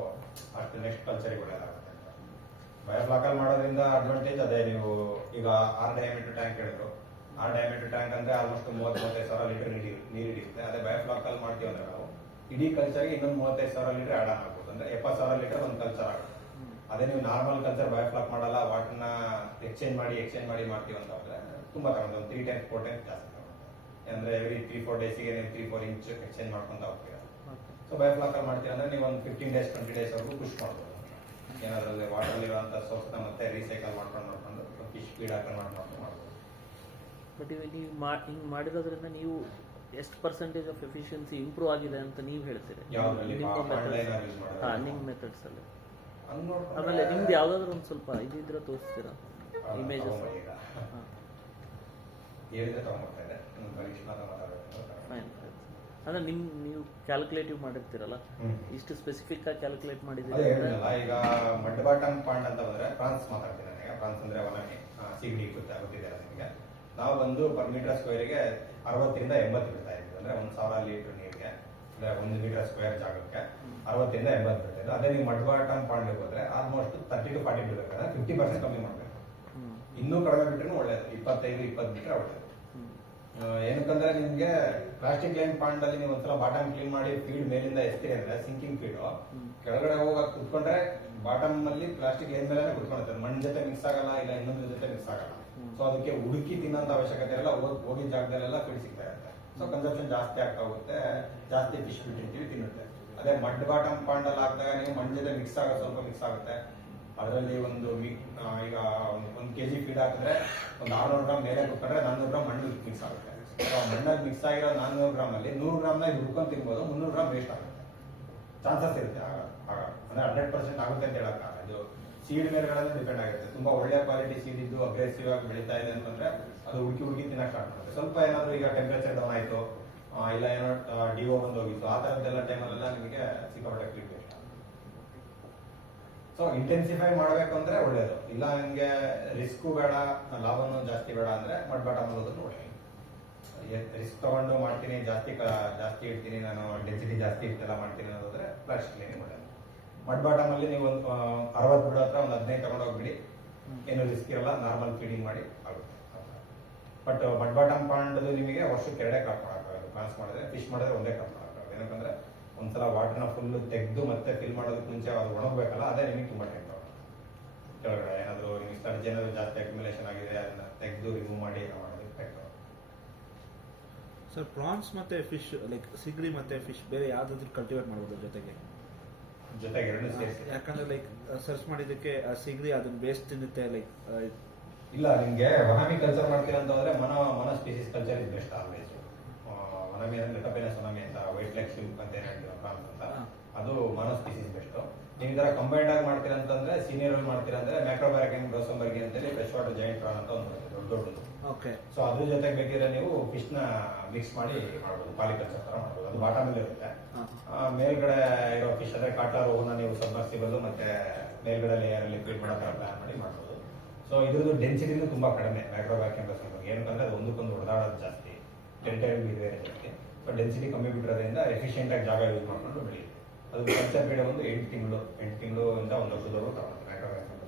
ಅಷ್ಟು ನೆಕ್ಸ್ಟ್ ಕಲ್ಚರಿಗೆ ಒಳ್ಳೆಯದಾಗುತ್ತೆ ಅಂತ. ಬಯೋಫ್ಲಾಕಲ್ಲಿ ಮಾಡೋದ್ರಿಂದ ಅಡ್ವಾಂಟೇಜ್ ಅದೇ. ನೀವು ಈಗ 6 ಡಯಾಮೀಟರ್ ಟ್ಯಾಂಕ್ ಹೇಳಿದ್ರು. 6 ಡಯಾಮೀಟರ್ ಟ್ಯಾಂಕ್ ಅಂದ್ರೆ ಆಲ್ಮೋಸ್ಟ್ 30-35 ಸಾವಿರ ಲೀಟರ್ ನೀರು ಹಿಡಿಯುತ್ತೆ. ಅದೇ ಬಯೋಫ್ಲಾಕಲ್ಲಿ ಮಾಡ್ತೀವಿ ಅಂದ್ರೆ ನಾವು ಇಡೀ ಕಲ್ಚರ್ಗೆ ಇನ್ನೊಂದು 35,000 ಲೀಟರ್ ಆಡ್ ಆನ್ ಆಗ್ಬೋದು. ಅಂದ್ರೆ 70,000 ಲೀಟರ್ ಒಂದು ಕಲ್ಚರ್ ಆಗುತ್ತೆ. ಅದೇ ನೀವು ನಾರ್ಮಲ್ ಕಲ್ಚರ್ ಬಯೋಫ್ಲಾಕ್ ಮಾಡಲ್ಲ, ವಾಟರ್ನ ಎಕ್ಸ್ಚೇಂಜ್ ಮಾಡಿ ಮಾಡ್ತೀವಿ ಅಂತ ಅಂದ್ರೆ ತುಂಬಾ ತಗೊಂಡು ಒಂದು 3 times 4 times ಜಾಸ್ತಿ ತಗೊಂಡು, ಅಂದ್ರೆ ಎವ್ರಿ 3-4 ಡೇಸಿಗೆ ನೀವು 3-4 ಇಂಚ್ ಎಕ್ಸ್ಚೇಂಜ್ ಮಾಡ್ಕೊಂತ ಹೋಗ್ತೀರಾ. ಸೊ ಬಯೋಫ್ಲಾಕ್ ಅಲ್ಲಿ ಮಾಡ್ತೀರಾ ಅಂದ್ರೆ ನೀವು ಒಂದು 15 days 20 days ವರೆಗೂ ಪುಷ್ ಮಾಡ್ಬೋದು. ಏನಾದ್ರಲ್ಲಿ ವಾಟರ್ ಇರುವಂತ ಸೋರ್ಸ್ ಮತ್ತೆ ರೀಸೈಕಲ್ ಮಾಡ್ಕೊಂಡು ಫಿಶ್ ಫೀಡ್ ಹಾಕೊಂಡು ಮಾಡ್ಬೋದು. ಬಟ್ ಇವಾಗ ನೀವು ಹಿಂಗೆ ಮಾಡಿರೋದ್ರಿಂದ ನೀವು ಎಷ್ಟು ಪರ್ಸೆಂಟೇಜ್ ಆಫ್ ಎಫಿಷಿಯನ್ಸಿ ಇಂಪ್ರೂವ್ ಆಗಿದೆ ಅಂತ ನೀವು ಹೇಳ್ತೀರಿ ಯಾವ್ದ್ರಲ್ಲಿ? ನಿಮ್ಮ ಮೆಥಡ್ಸ್ ಅಲ್ಲಿ. ಹಂಗ್ ನೋಡ್ಕೊಂಡ್ರೆ ಆಮೇಲೆ ನಿಮ್ದು ಯಾವ್ದಾದ್ರು ಒಂದು ಸ್ವಲ್ಪ ಇದ್ರೆ ತೋರಿಸ್ತೀರಾ ಇಮೇಜಸ್? ಹೇಳಿದ್ರೆ ತಗೊಂಡ್ಬರ್ತಾ ಇದೆ. ಪರೀಕ್ಷೆ ಫೈನ್. ಅಂದ್ರೆ ನೀವು ಕ್ಯಾಲ್ಕುಲೇಟಿವ್ ಮಾಡಿರ್ತೀರಲ್ಲ, ಇಷ್ಟು ಸ್ಪೆಸಿಫಿಕ್ ಆಗಿ ಕ್ಯಾಲ್ಕುಲೇಟ್ ಅದೇ ಮಾಡಿದ್ದೀರಿ. ಹೇಳಿದ್ನಲ್ಲ, ಈಗ ಮಡ್ ಬಾಟಮ್ ಪಾಂಡ್ ಅಂತ ಬಂದ್ರೆ ಫ್ರಾನ್ಸ್ ಮಾತಾಡ್ತೀನಿ ನನಗೆ. ಫ್ರಾನ್ಸ್ ಅಂದ್ರೆ ಒನಮೆ ಸಿಗಡಿ ಗೊತ್ತಿದೆ ನಿಮಗೆ. ನಾವು ಬಂದು ಪರ್ ಮೀಟರ್ ಸ್ಕ್ವೇರ್ಗೆ 60ರಿಂದ 80 ಬಿಡ್ತಾ ಇದ್ವಿ. ಅಂದ್ರೆ 1,000 ಲೀಟರ್ ನೀರಿಗೆ ಅಂದ್ರೆ 1 ಮೀಟರ್ ಸ್ಕ್ವೇರ್ ಜಾಗಕ್ಕೆ 60ರಿಂದ 80 ಬಿಡ್ತಾ ಇದ್ದು. ಅದೇ ನೀವು ಮಡ್ ಬಾಟಮ್ ಪಾಂಡ್ಗೆ ಹೋದ್ರೆ ಆಲ್ಮೋಸ್ಟ್ 30 to 40 ಬಿಡ್ಬೇಕಾದ್ರೆ 50% ಕಮ್ಮಿ ಮಾಡ್ಬೇಕು. ಇನ್ನೂ ಕಡಿಮೆ ಬಿಟ್ರೆ ಒಳ್ಳೇದು, 25-20 ಬಿಟ್ರೆ ಒಳ್ಳೇದು. ಏನಕ್ಕಂದ್ರೆ ನಿಮ್ಗೆ ಪ್ಲಾಸ್ಟಿಕ್ ಲೈನ್ ಪಾಂಡ್ ಅಲ್ಲಿ ನೀವು ಒಂದ್ಸಲ ಬಾಟಮ್ ಕ್ಲೀನ್ ಮಾಡಿ ಫೀಡ್ ಮೇಲಿಂದ ಎಸ್ತೀರಿ ಅಂದ್ರೆ ಸಿಂಕಿಂಗ್ ಫೀಡ್ ಕೆಳಗಡೆ ಹೋಗಕ್ ಕುತ್ಕೊಂಡ್ರೆ ಬಾಟಮ್ ಅಲ್ಲಿ ಪ್ಲಾಸ್ಟಿಕ್ ಲೈನ್ ಮೇಲೆ ಕುತ್ಕೊಳುತ್ತೆ. ಮಣ್ಣು ಜೊತೆ ಮಿಕ್ಸ್ ಆಗಲ್ಲ, ಇಲ್ಲ ಇನ್ನೊಂದ್ರ ಜೊತೆ ಮಿಕ್ಸ್ ಆಗಲ್ಲ. ಸೊ ಅದಕ್ಕೆ ಹುಡುಕಿ ತಿನ್ನೋಂತ ಅವಶ್ಯಕತೆ ಇರಲ್ಲ. ಹೋಗಿದ ಜಾಗದಲ್ಲೆಲ್ಲ ಫೀಡ್ ಸಿಗ್ತಾ ಇರುತ್ತೆ. ಸೊ ಕನ್ಸಂಪ್ಷನ್ ಜಾಸ್ತಿ ಆಗ್ತಾ ಹೋಗುತ್ತೆ, ಜಾಸ್ತಿ ಫಿಶ್ ಬಿಟ್ಟಿರ್ತೀವಿ, ತಿನ್ನುತ್ತೆ. ಅದೇ ಮಡ್ ಬಾಟಮ್ ಪಾಂಡ್ ಅಲ್ಲಿ ಹಾಕಿದಾಗ ನೀವು ಮಣ್ಣು ಜೊತೆ ಮಿಕ್ಸ್ ಆಗೋದು ಸ್ವಲ್ಪ ಮಿಕ್ಸ್ ಆಗುತ್ತೆ. ಅದರಲ್ಲಿ ಒಂದು ಈಗ 1 kg ಫೀಡ್ ಹಾಕಿದ್ರೆ ಒಂದು 600 ಗ್ರಾಮ್ ಮೇಲೆ ಕುತ್ಕೊಂಡ್ರೆ 400 ಗ್ರಾಮ್ ಮಣ್ಣು ಮಿಕ್ಸ್ ಆಗುತ್ತೆ. ಮಣ್ಣಲ್ಲಿ ಮಿಕ್ಸ್ ಆಗಿರೋ 400 ಗ್ರಾಮ್ ಅಲ್ಲಿ 100 ಗ್ರಾಮ್ನ ಇದು ಹುಡ್ಕೊಂಡು ತಿನ್ಬೋದು, 300 ಗ್ರಾಮ್ ವೇಸ್ಟ್ ಆಗುತ್ತೆ. ಚಾನ್ಸಸ್ ಇರುತ್ತೆ ಆಗ ಅಂದ್ರೆ 100% ಆಗುತ್ತೆ ಅಂತ ಹೇಳಕ್ಕಾಗಲ್ಲ. ಇದು ಸೀಡ್ ಮೇಲ್ಗಡೆ ಡಿಪೆಂಡ್ ಆಗುತ್ತೆ. ತುಂಬಾ ಒಳ್ಳೆ ಕ್ವಾಲಿಟಿ ಸೀಡ್ ಇದ್ದು ಅಗ್ರೆಸಿವ್ ಆಗಿ ಬೆಳೀತಾ ಇದೆ ಅಂತಂದ್ರೆ ಅದು ಹುಡುಕಿ ತಿನ್ನಕ್ ಸ್ಟಾರ್ಟ್ ಮಾಡುತ್ತೆ. ಸ್ವಲ್ಪ ಏನಾದ್ರು ಈಗ ಟೆಂಪರೇಚರ್ ಡೌನ್ ಆಯ್ತು, ಇಲ್ಲ ಏನೋ ಡಿಒ ಬಂದು ಹೋಗಿತ್ತು, ಆ ತರದ್ದೆಲ್ಲ ಟೈಮಲ್ಲೆಲ್ಲ ನಿಮಗೆ ಸಿಕ್ಕಾಪಟ್ಟೆ ಫೀಡ್ ವೇಸ್ಟ್. ಸೊ ಇಂಟೆನ್ಸಿಫೈ ಮಾಡ್ಬೇಕು ಅಂದ್ರೆ ಒಳ್ಳೇದು. ಇಲ್ಲ ನಿಮ್ಗೆ ರಿಸ್ಕು ಬೇಡ, ಲಾಭನೂ ಜಾಸ್ತಿ ಬೇಡ ಅಂದ್ರೆ ಮಡ್ ಬಾಟಮ್ ಅನ್ನೋದನ್ನು ಒಳ್ಳೆ ರಿಸ್ಕ್ ತಗೊಂಡು ಮಾಡ್ತೀನಿ, ಜಾಸ್ತಿ ಇಡ್ತೀನಿ, ನಾನು ಡೆನ್ಸಿಟಿ ಜಾಸ್ತಿ ಇರ್ತೆಲ್ಲ ಮಾಡ್ತೀನಿ ಅನ್ನೋದಾದ್ರೆ ಪ್ಲಾಸ್ಟಿಕ್ ಲೈನಿಂಗ್ ಒಳ್ಳೆಯದು. ಮಡ್ ಬಾಟಮ್ ಅಲ್ಲಿ ನೀವು ಒಂದು 60 ಬಿಡೋ ಹತ್ರ ಒಂದು 15 ತಗೊಂಡು ಹೋಗ್ಬಿಡಿ, ಏನು ರಿಸ್ಕ್ ಇರಲ್ಲ, ನಾರ್ಮಲ್ ಫೀಡಿಂಗ್ ಮಾಡಿ ಆಗುತ್ತೆ. ಬಟ್ ಮಡ್ ಬಾಟಮ್ ಪಾಂಡ್ ನಿಮಗೆ ವರ್ಷಕ್ಕೆ 2 ಕ್ರಾಪ್ ಮಾಡೋಕ್ಕಾಗಲ್ಲ. ಪ್ಲಾನ್ಸ್ ಮಾಡಿದ್ರೆ ಫಿಶ್ ಮಾಡಿದ್ರೆ 1 ಕ್ರಾಪ್ ಮಾಡೋಕ್ಕಾಗಲ್ಲ. ಏನಕ್ಕಂದ್ರೆ ಒಂದ್ಸಲ ವಾಟರ್ನ ಫುಲ್ ತೆಗೆದು ಮತ್ತೆ ಫಿಲ್ ಮಾಡೋದಕ್ಕೆ ಮುಂಚೆ ಅದು ಒಣಗಬೇಕಲ್ಲ, ಅದೇ ನಿಮಗೆ ತುಂಬಾ ಟೈಮ್ ತಗೊಳ್ಳುತ್ತೆ. ಕೆಳಗಡೆ ಏನಾದ್ರು ನಿಮಗೆ ಸ್ಟರ್ಜ್ ಏನಾದ್ರು ಜಾಸ್ತಿ ಅಕ್ಯುಮುಲೇಷನ್ ಆಗಿದೆ ಅದನ್ನ ತೆಗೆದು ರಿಮೂವ್ ಮಾಡಿ ಮಾಡೋದಕ್ಕೆ ಟೈಮ್ ತಗೊಳ್ಳುತ್ತೆ. ಸರ್, ಪ್ರಾನ್ಸ್ ಮತ್ತೆ ಫಿಶ್ ಲೈಕ್ ಸಿಗಡಿ ಮತ್ತೆ ಫಿಶ್ ಬೇರೆ ಯಾವ್ದಾದ್ರು ಕಲ್ಟಿವೇಟ್ ಮಾಡ್ಬೋದು ಜೊತೆಗೆ ಎರಡನ್ನೂ ಸೇರಿಸಿ? ಯಾಕಂದ್ರೆ ಲೈಕ್ ಸರ್ಚ್ ಮಾಡಿದಕ್ಕೆ ಸಿಗಡಿ ಅದನ್ನ ಬೇಸ್ ತಿನ್ನುತ್ತೆ ಲೈಕ್ ಇಲ್ಲ, ನಿಮ್ಗೆ ವನಾಮಿ ಕಲ್ಚರ್ ಮಾಡ್ತೀರಾ ಅಂತ ಹೋದ್ರೆ ಮನ species culture is best always. Vannamei ಅಂದ್ರೆ ಲೆಟಪೆನಸ್ ವನಾಮಿ ಅಂತ, ವೈಟ್ ಲೆಗ್ ಶಿಂಪ್ ಅಂತ ಹೇಳ್ತೀವಿ ಪ್ರಾನ್ಸ್ ಅಂತ, ಅದು ಮನ ಸ್ಪೀಸಿಸ್ ಬೆಸ್ಟ್. ನೀವು ಇದರ ಕಂಬೈಂಡ್ ಆಗಿ ಮಾಡ್ತೀರಾ ಅಂತಂದ್ರೆ ಸೀನಿಯರ್ ಅಲ್ಲಿ ಮಾಡ್ತೀರಾ ಅಂದ್ರೆ ಮ್ಯಾಕ್ರೋಬ್ಯಾರಕಿನ್ ಬ್ರೋಸಂಬರ್ಗಿ ಅಂತೇಳಿ ಫ್ರೆಶ್ ವಾಟರ್ ಜೈಂಟ್ ಪ್ರಾನ್ ಅಂತ ಒಂದು ದೊಡ್ಡದು. ಓಕೆ. ಸೊ ಅದ್ರ ಜೊತೆಗೆ ಬೇಕಿದ್ರೆ ನೀವು ಫಿಶ್ ನ ಮಿಕ್ಸ್ ಮಾಡಿ ಮಾಡ್ಬೋದು, ಪಾಲಿಕಲ್ಚರ್ ತರ ಮಾಡ್ಬೋದು. ಅದು ಬಾಟಮ್ ಅಲ್ಲಿ ಇರುತ್ತೆ. ಮೇಲ್ಗಡೆ ಇರೋ ಫಿಶ್ ಅಂದ್ರೆ ಕಾಟಾರ್ ಓನ ನೀವು ಸಬ್ಮರ್ಸಿಬಲ್ ಮತ್ತೆ ಮೇಲ್ಗಡೆ ಲೇಯರ್ ಅಲ್ಲಿ ಫೀಡ್ ಮಾಡೋ ಪ್ಲಾನ್ ಮಾಡಿ ಮಾಡ್ಬೋದು. ಸೊ ಇದ್ರದ್ದು ಡೆನ್ಸಿಟಿನೂ ತುಂಬಾ ಕಡಿಮೆ ಮ್ಯಾಕ್ರೋಬ್ಯಾರಕಿನ್ ಬ್ರೋಸಂಬರ್ಗಿ. ಏನಂತಂದ್ರೆ ಅದು ಒಂದಕ್ಕೊಂದು ಹೊಡೆದಾಡೋದು ಜಾಸ್ತಿ, ಟೆರಿಟರಿ ಬೇರೆ ಜಾಸ್ತಿ. ಸೊ ಡೆನ್ಸಿಟಿ ಕಮ್ಮಿ ಬಿಟ್ಟಿರೋದ್ರಿಂದ ಎಫಿಷಿಯೆಂಟ್ ಆಗಿ ಜಾಗ ಯೂಸ್ ಮಾಡ್ಕೊಂಡು ಬೆಳೆಯುತ್ತೆ. ಅದು ಕಲ್ಚರ್ ಪೀರಿಯಡ್ ಒಂದು 8 ತಿಂಗಳು ಇಂದ 1 ವರ್ಷದವರೆಗೂ ತಗೊಂಡು ಮ್ಯಾಕ್ರೋಬ್ಯಾರಕಿನ್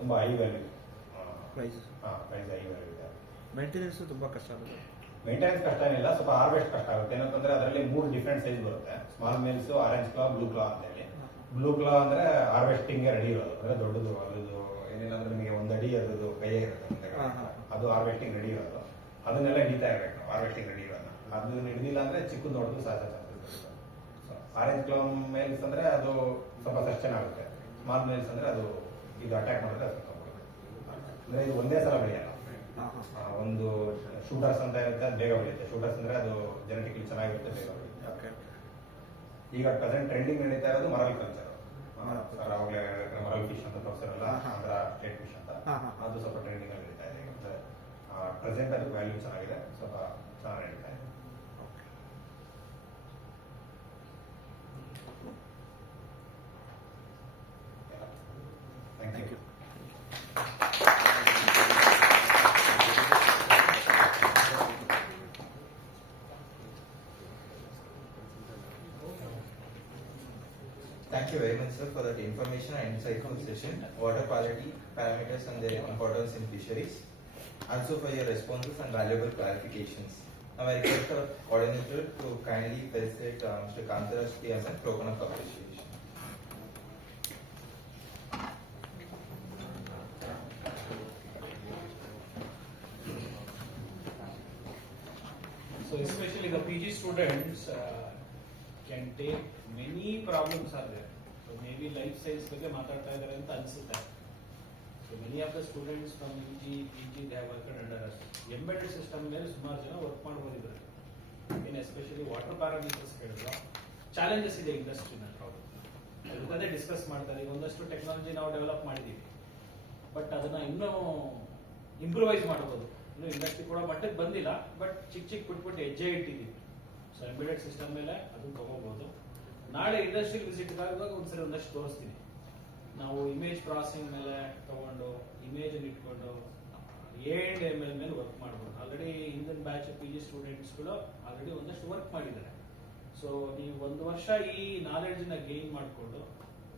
ತುಂಬಾ high value price high value ಇದೆ. ಮೇಂಟೆನೆನ್ಸ್ ತುಂಬಾ ಕಷ್ಟ ಆಗುತ್ತೆ. ಮೇಂಟೆನೆನ್ಸ್ ಕಷ್ಟ ಏನಿಲ್ಲ, ಸ್ವಲ್ಪ ಹಾರ್ವೆಸ್ಟ್ ಕಷ್ಟ ಆಗುತ್ತೆ. ಏನಂತಂದ್ರೆ ಅದರಲ್ಲಿ 3 ಡಿಫ್ರೆಂಟ್ ಸೈಜ್ ಬರುತ್ತೆ. ಸ್ಮಾಲ್ ಮೇಲ್ಸ್, ಆರೆಂಜ್ ಕ್ಲಾ, ಬ್ಲೂ ಕ್ಲಾ ಅಂತ ಹೇಳಿ. ಬ್ಲೂ ಕ್ಲಾ ಅಂದ್ರೆ ಹಾರ್ವೆಸ್ಟಿಂಗ್ ರೆಡಿ ಇರೋದು, ಅಂದ್ರೆ ದೊಡ್ಡದು. ಅದ್ರದ್ದು ಏನಿಲ್ಲ ಅಂದ್ರೆ ನಿಮಗೆ 1 ಅಡಿ ಅದ್ರದ್ದು ಕೈಯೇ ಇರುತ್ತೆ, ಅದು ಹಾರ್ವೆಸ್ಟಿಂಗ್ ರೆಡಿ ಇರೋದು. ಅದನ್ನೆಲ್ಲ ಹಿಡಿತಾ ಇರಬೇಕು ಹಾರ್ವೆಸ್ಟಿಂಗ್ ರೆಡಿ ಇರೋದನ್ನ. ಅದನ್ನ ಹಿಡಿದಿಲ್ಲ ಅಂದ್ರೆ ಚಿಕ್ಕದು ನೋಡೋದು ಸಾಧ್ಯ. ಆರೆಂಜ್ ಕ್ಲಾ ಮೇಲ್ಸ್ ಅಂದ್ರೆ ಅದು ಸ್ವಲ್ಪ ಸಸ್ಟೈನ್ ಆಗುತ್ತೆ. ಸ್ಮಾಲ್ ಮೇಲ್ಸ್ ಅಂದ್ರೆ ಅದು ಇದು ಅಟ್ಯಾಕ್ ಮಾಡಿದ್ರೆ ಅದು ಅಂದ್ರೆ ಇದು ಒಂದೇ ಸಲ ಬೆಳೆಯಲ್ಲ. ಒಂದು ಶೂಟರ್ಸ್ ಅಂತ ಇರುತ್ತೆ, ಅದು ಬೇಗ ಬೆಳೆಯುತ್ತೆ. ಶೂಟರ್ಸ್ ಅಂದ್ರೆ ಅದು ಜೆನೆಟಿಕಲಿ ಚೆನ್ನಾಗಿರುತ್ತೆ, ಬೇಗ ಬೆಳೆಯುತ್ತೆ. ಈಗ ಪ್ರೆಸೆಂಟ್ ಟ್ರೆಂಡಿಂಗ್ ನಡೀತಾ ಇರೋದು ಮರಲ್ ಕಲ್ಚರ್. ಅವಾಗಲೇ ಮರಲ್ ಫಿಶ್ ಅಂತ ತೋರಿಸಿರಲ್ಲ, ಆಂಧ್ರ ಸ್ಟೇಟ್ ಫಿಶ್ ಅಂತ, ಅದು ಸ್ವಲ್ಪ ಟ್ರೆಂಡಿಂಗ್ ಅಲ್ಲಿ ನಡೀತಾ ಇದೆ. ಪ್ರೆಸೆಂಟ್ ಅದು ವ್ಯಾಲ್ಯೂ ಚೆನ್ನಾಗಿದೆ, ಸ್ವಲ್ಪ ಚೆನ್ನಾಗಿ ನಡೀತಾ ಇದೆ. Thank you. Thank you very much, sir, for that information and insightful session. Water quality parameters and their importance in fisheries. Also for your responses and valuable clarifications. Now I request our coordinator to kindly facilitate Mr. Kantaraj TMS token of appreciation. So especially the PG students can take many problems are there. So maybe life science ಬಗ್ಗೆ ಮಾತಾಡ್ತಾ ಇದ್ದಾರೆ ಅಂತ ಅನ್ಸುತ್ತೆ. So many of the students from UG, PG they have worked under us. Embedded system ಮೇಲೆ ಸುಮಾರು ಜನ work ಮಾಡ್ಬೋದಿದ್ದಾರೆ. In especially water parameters ಕೇಳಿದ್ರು ಚಾಲೆಂಜಸ್ ಇದೆ ಇಂಡಸ್ಟ್ರಿನಲ್ಲಿ ಅದೇ ಡಿಸ್ಕಸ್ ಮಾಡ್ತಾರೆ. ಈಗ ಒಂದಷ್ಟು ಟೆಕ್ನಾಲಜಿ ನಾವು ಡೆವಲಪ್ ಮಾಡಿದ್ದೀವಿ, ಬಟ್ ಅದನ್ನ ಇನ್ನೂ ಇಂಪ್ರೂವೈಸ್ ಮಾಡ್ಬೋದು. ಇನ್ನು ಇಂಡಸ್ಟ್ರಿ ಕೂಡ ಮಟ್ಟಕ್ಕೆ ಬಂದಿಲ್ಲ, ಬಟ್ ಚಿಕ್ಕ ಬಿಟ್ಬಿಟ್ಟು ಹೆಜ್ಜೆ ಇಟ್ಟಿದ್ದೀವಿ. ಸೊ ಎಂಬೆಡೆಡ್ ಸಿಸ್ಟಮ್ ಮೇಲೆ ಅದನ್ನ ತಗೋಬಹುದು. ನಾಳೆ ಇಂಡಸ್ಟ್ರಿಯಲ್ ವಿಸಿಟ್ ಆಗುವಾಗ ಒಂದ್ಸರಿ ಒಂದಷ್ಟು ತೋರಿಸ್ತೀನಿ. ನಾವು ಇಮೇಜ್ ಪ್ರಾಸೆಸಿಂಗ್ ಮೇಲೆ ತಗೊಂಡು ಇಮೇಜ್ ಇಟ್ಕೊಂಡು AND ML ಮೇಲೆ ವರ್ಕ್ ಮಾಡ್ಬೋದು. ಆಲ್ರೆಡಿ ಹಿಂದಿನ ಬ್ಯಾಚ್ PG ಸ್ಟೂಡೆಂಟ್ಸ್ಗಳು ಆಲ್ರೆಡಿ ಒಂದಷ್ಟು ವರ್ಕ್ ಮಾಡಿದ್ದಾರೆ. ಸೊ ನೀವು ಒಂದು ವರ್ಷ ಈ ನಾಲೆಡ್ಜ್ ನ ಗೇನ್ ಮಾಡಿಕೊಂಡು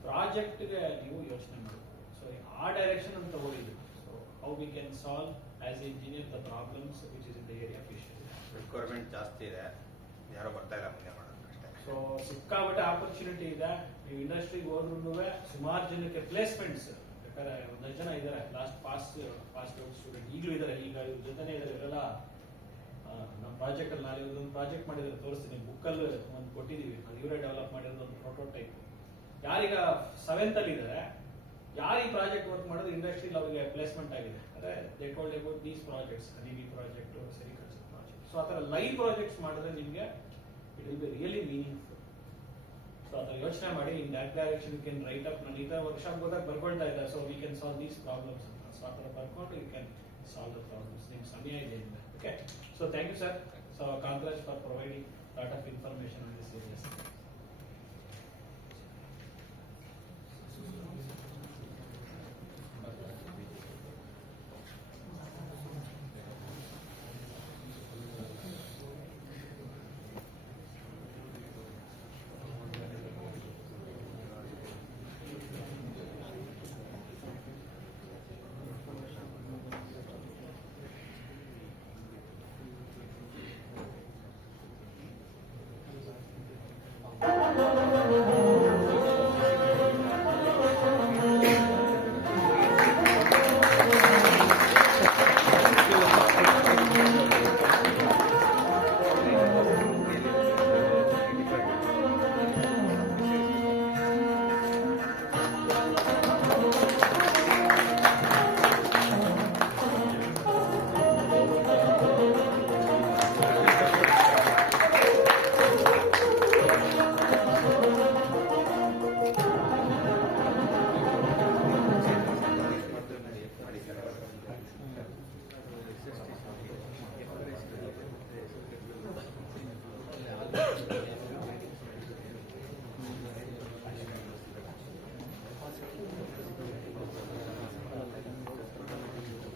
ಪ್ರಾಜೆಕ್ಟ್ಗೆ ನೀವು ಯೋಚನೆ ಮಾಡಬೇಕು. ಸೊ ಆ ಡೈರೆಕ್ಷನ್ ಅಂತ ತಗೊಂಡಿದ್ದೀವಿ. So how we can solve as engineer the problems which is in the area fishery. Requirement ಜಾಸ್ತಿ ಇದೆ, ಯಾರೋ ಬರ್ತಾ ಇಲ್ಲ ಮುಂದೆ ಮಾಡೋದು ಅಷ್ಟೇ. ಸೊ ಸಿಕ್ಕಾಪಟ್ಟೆ ಆಪರ್ಚುನಿಟಿ ಇದೆ. ನೀವು ಇಂಡಸ್ಟ್ರಿಗೆ ಹೋದ್ರೂ ಸುಮಾರು ಜನಕ್ಕೆ ಪ್ಲೇಸ್ಮೆಂಟ್ಸ್ ಬೇಕಾದ್ರೆ ಒಂದಷ್ಟು ಜನ ಇದ್ದಾರೆ. ಲಾಸ್ಟ್ ಪಾಸ್ಟ್ ಔಟ್ ಸ್ಟೂಡೆಂಟ್ ಈಗಲೂ ಇದ್ದಾರೆ. ಈಗ ಇವ್ರ ಜೊತೆನೇ ಇದ್ದಾರೆ. ಇವರೆಲ್ಲ ನಮ್ಮ ಪ್ರಾಜೆಕ್ಟ್ ಅಲ್ಲಿ ನಾಳೆ ಒಂದು ಪ್ರಾಜೆಕ್ಟ್ ಮಾಡಿದ್ರೆ ತೋರಿಸ್ತೀನಿ. ಬುಕ್ಕಲ್ಲಿ ಒಂದು ಕೊಟ್ಟಿದ್ದೀವಿ, ಅದು ಇವರೇ ಡೆವಲಪ್ ಮಾಡಿರೋದು ಒಂದು ಪ್ರೋಟೋಟೈಪ್. ಯಾರೀಗ 7th ಅಲ್ಲಿ ಇದ್ದಾರೆ, ಯಾರು ಈ ಪ್ರಾಜೆಕ್ಟ್ ವರ್ಕ್ ಮಾಡೋದು ಇಂಡಸ್ಟ್ರಿಯಲ್ಲಿ ಅವರಿಗೆ ಪ್ಲೇಸ್ಮೆಂಟ್ ಆಗಿದೆ. ಅಂದ್ರೆ they told about these projects, DB project, sericulture project. So ಆ ಥರ ಲೈವ್ ಪ್ರಾಜೆಕ್ಟ್ಸ್ ಮಾಡಿದ್ರೆ ನಿಮಗೆ it will be really meaningful. So ಆ ಥರ ಯೋಚನೆ ಮಾಡಿ in that direction you can write up. ನಾನು ಈ ಥರ ವರ್ಕ್ಶಾಪ್ ಹೋದಾಗ ಬರ್ಕೊಳ್ತಾ ಇದ್ದೆ. So we can solve these problems ಅಂತ. ಸೊ ಆ ಥರ ಬರ್ಕೊಂಡು you can solve the problems. ನಿಮ್ಮ ಸಮಯ ಇದೆ. Okay, so thank you sir. So Congress for providing lot of information on this area.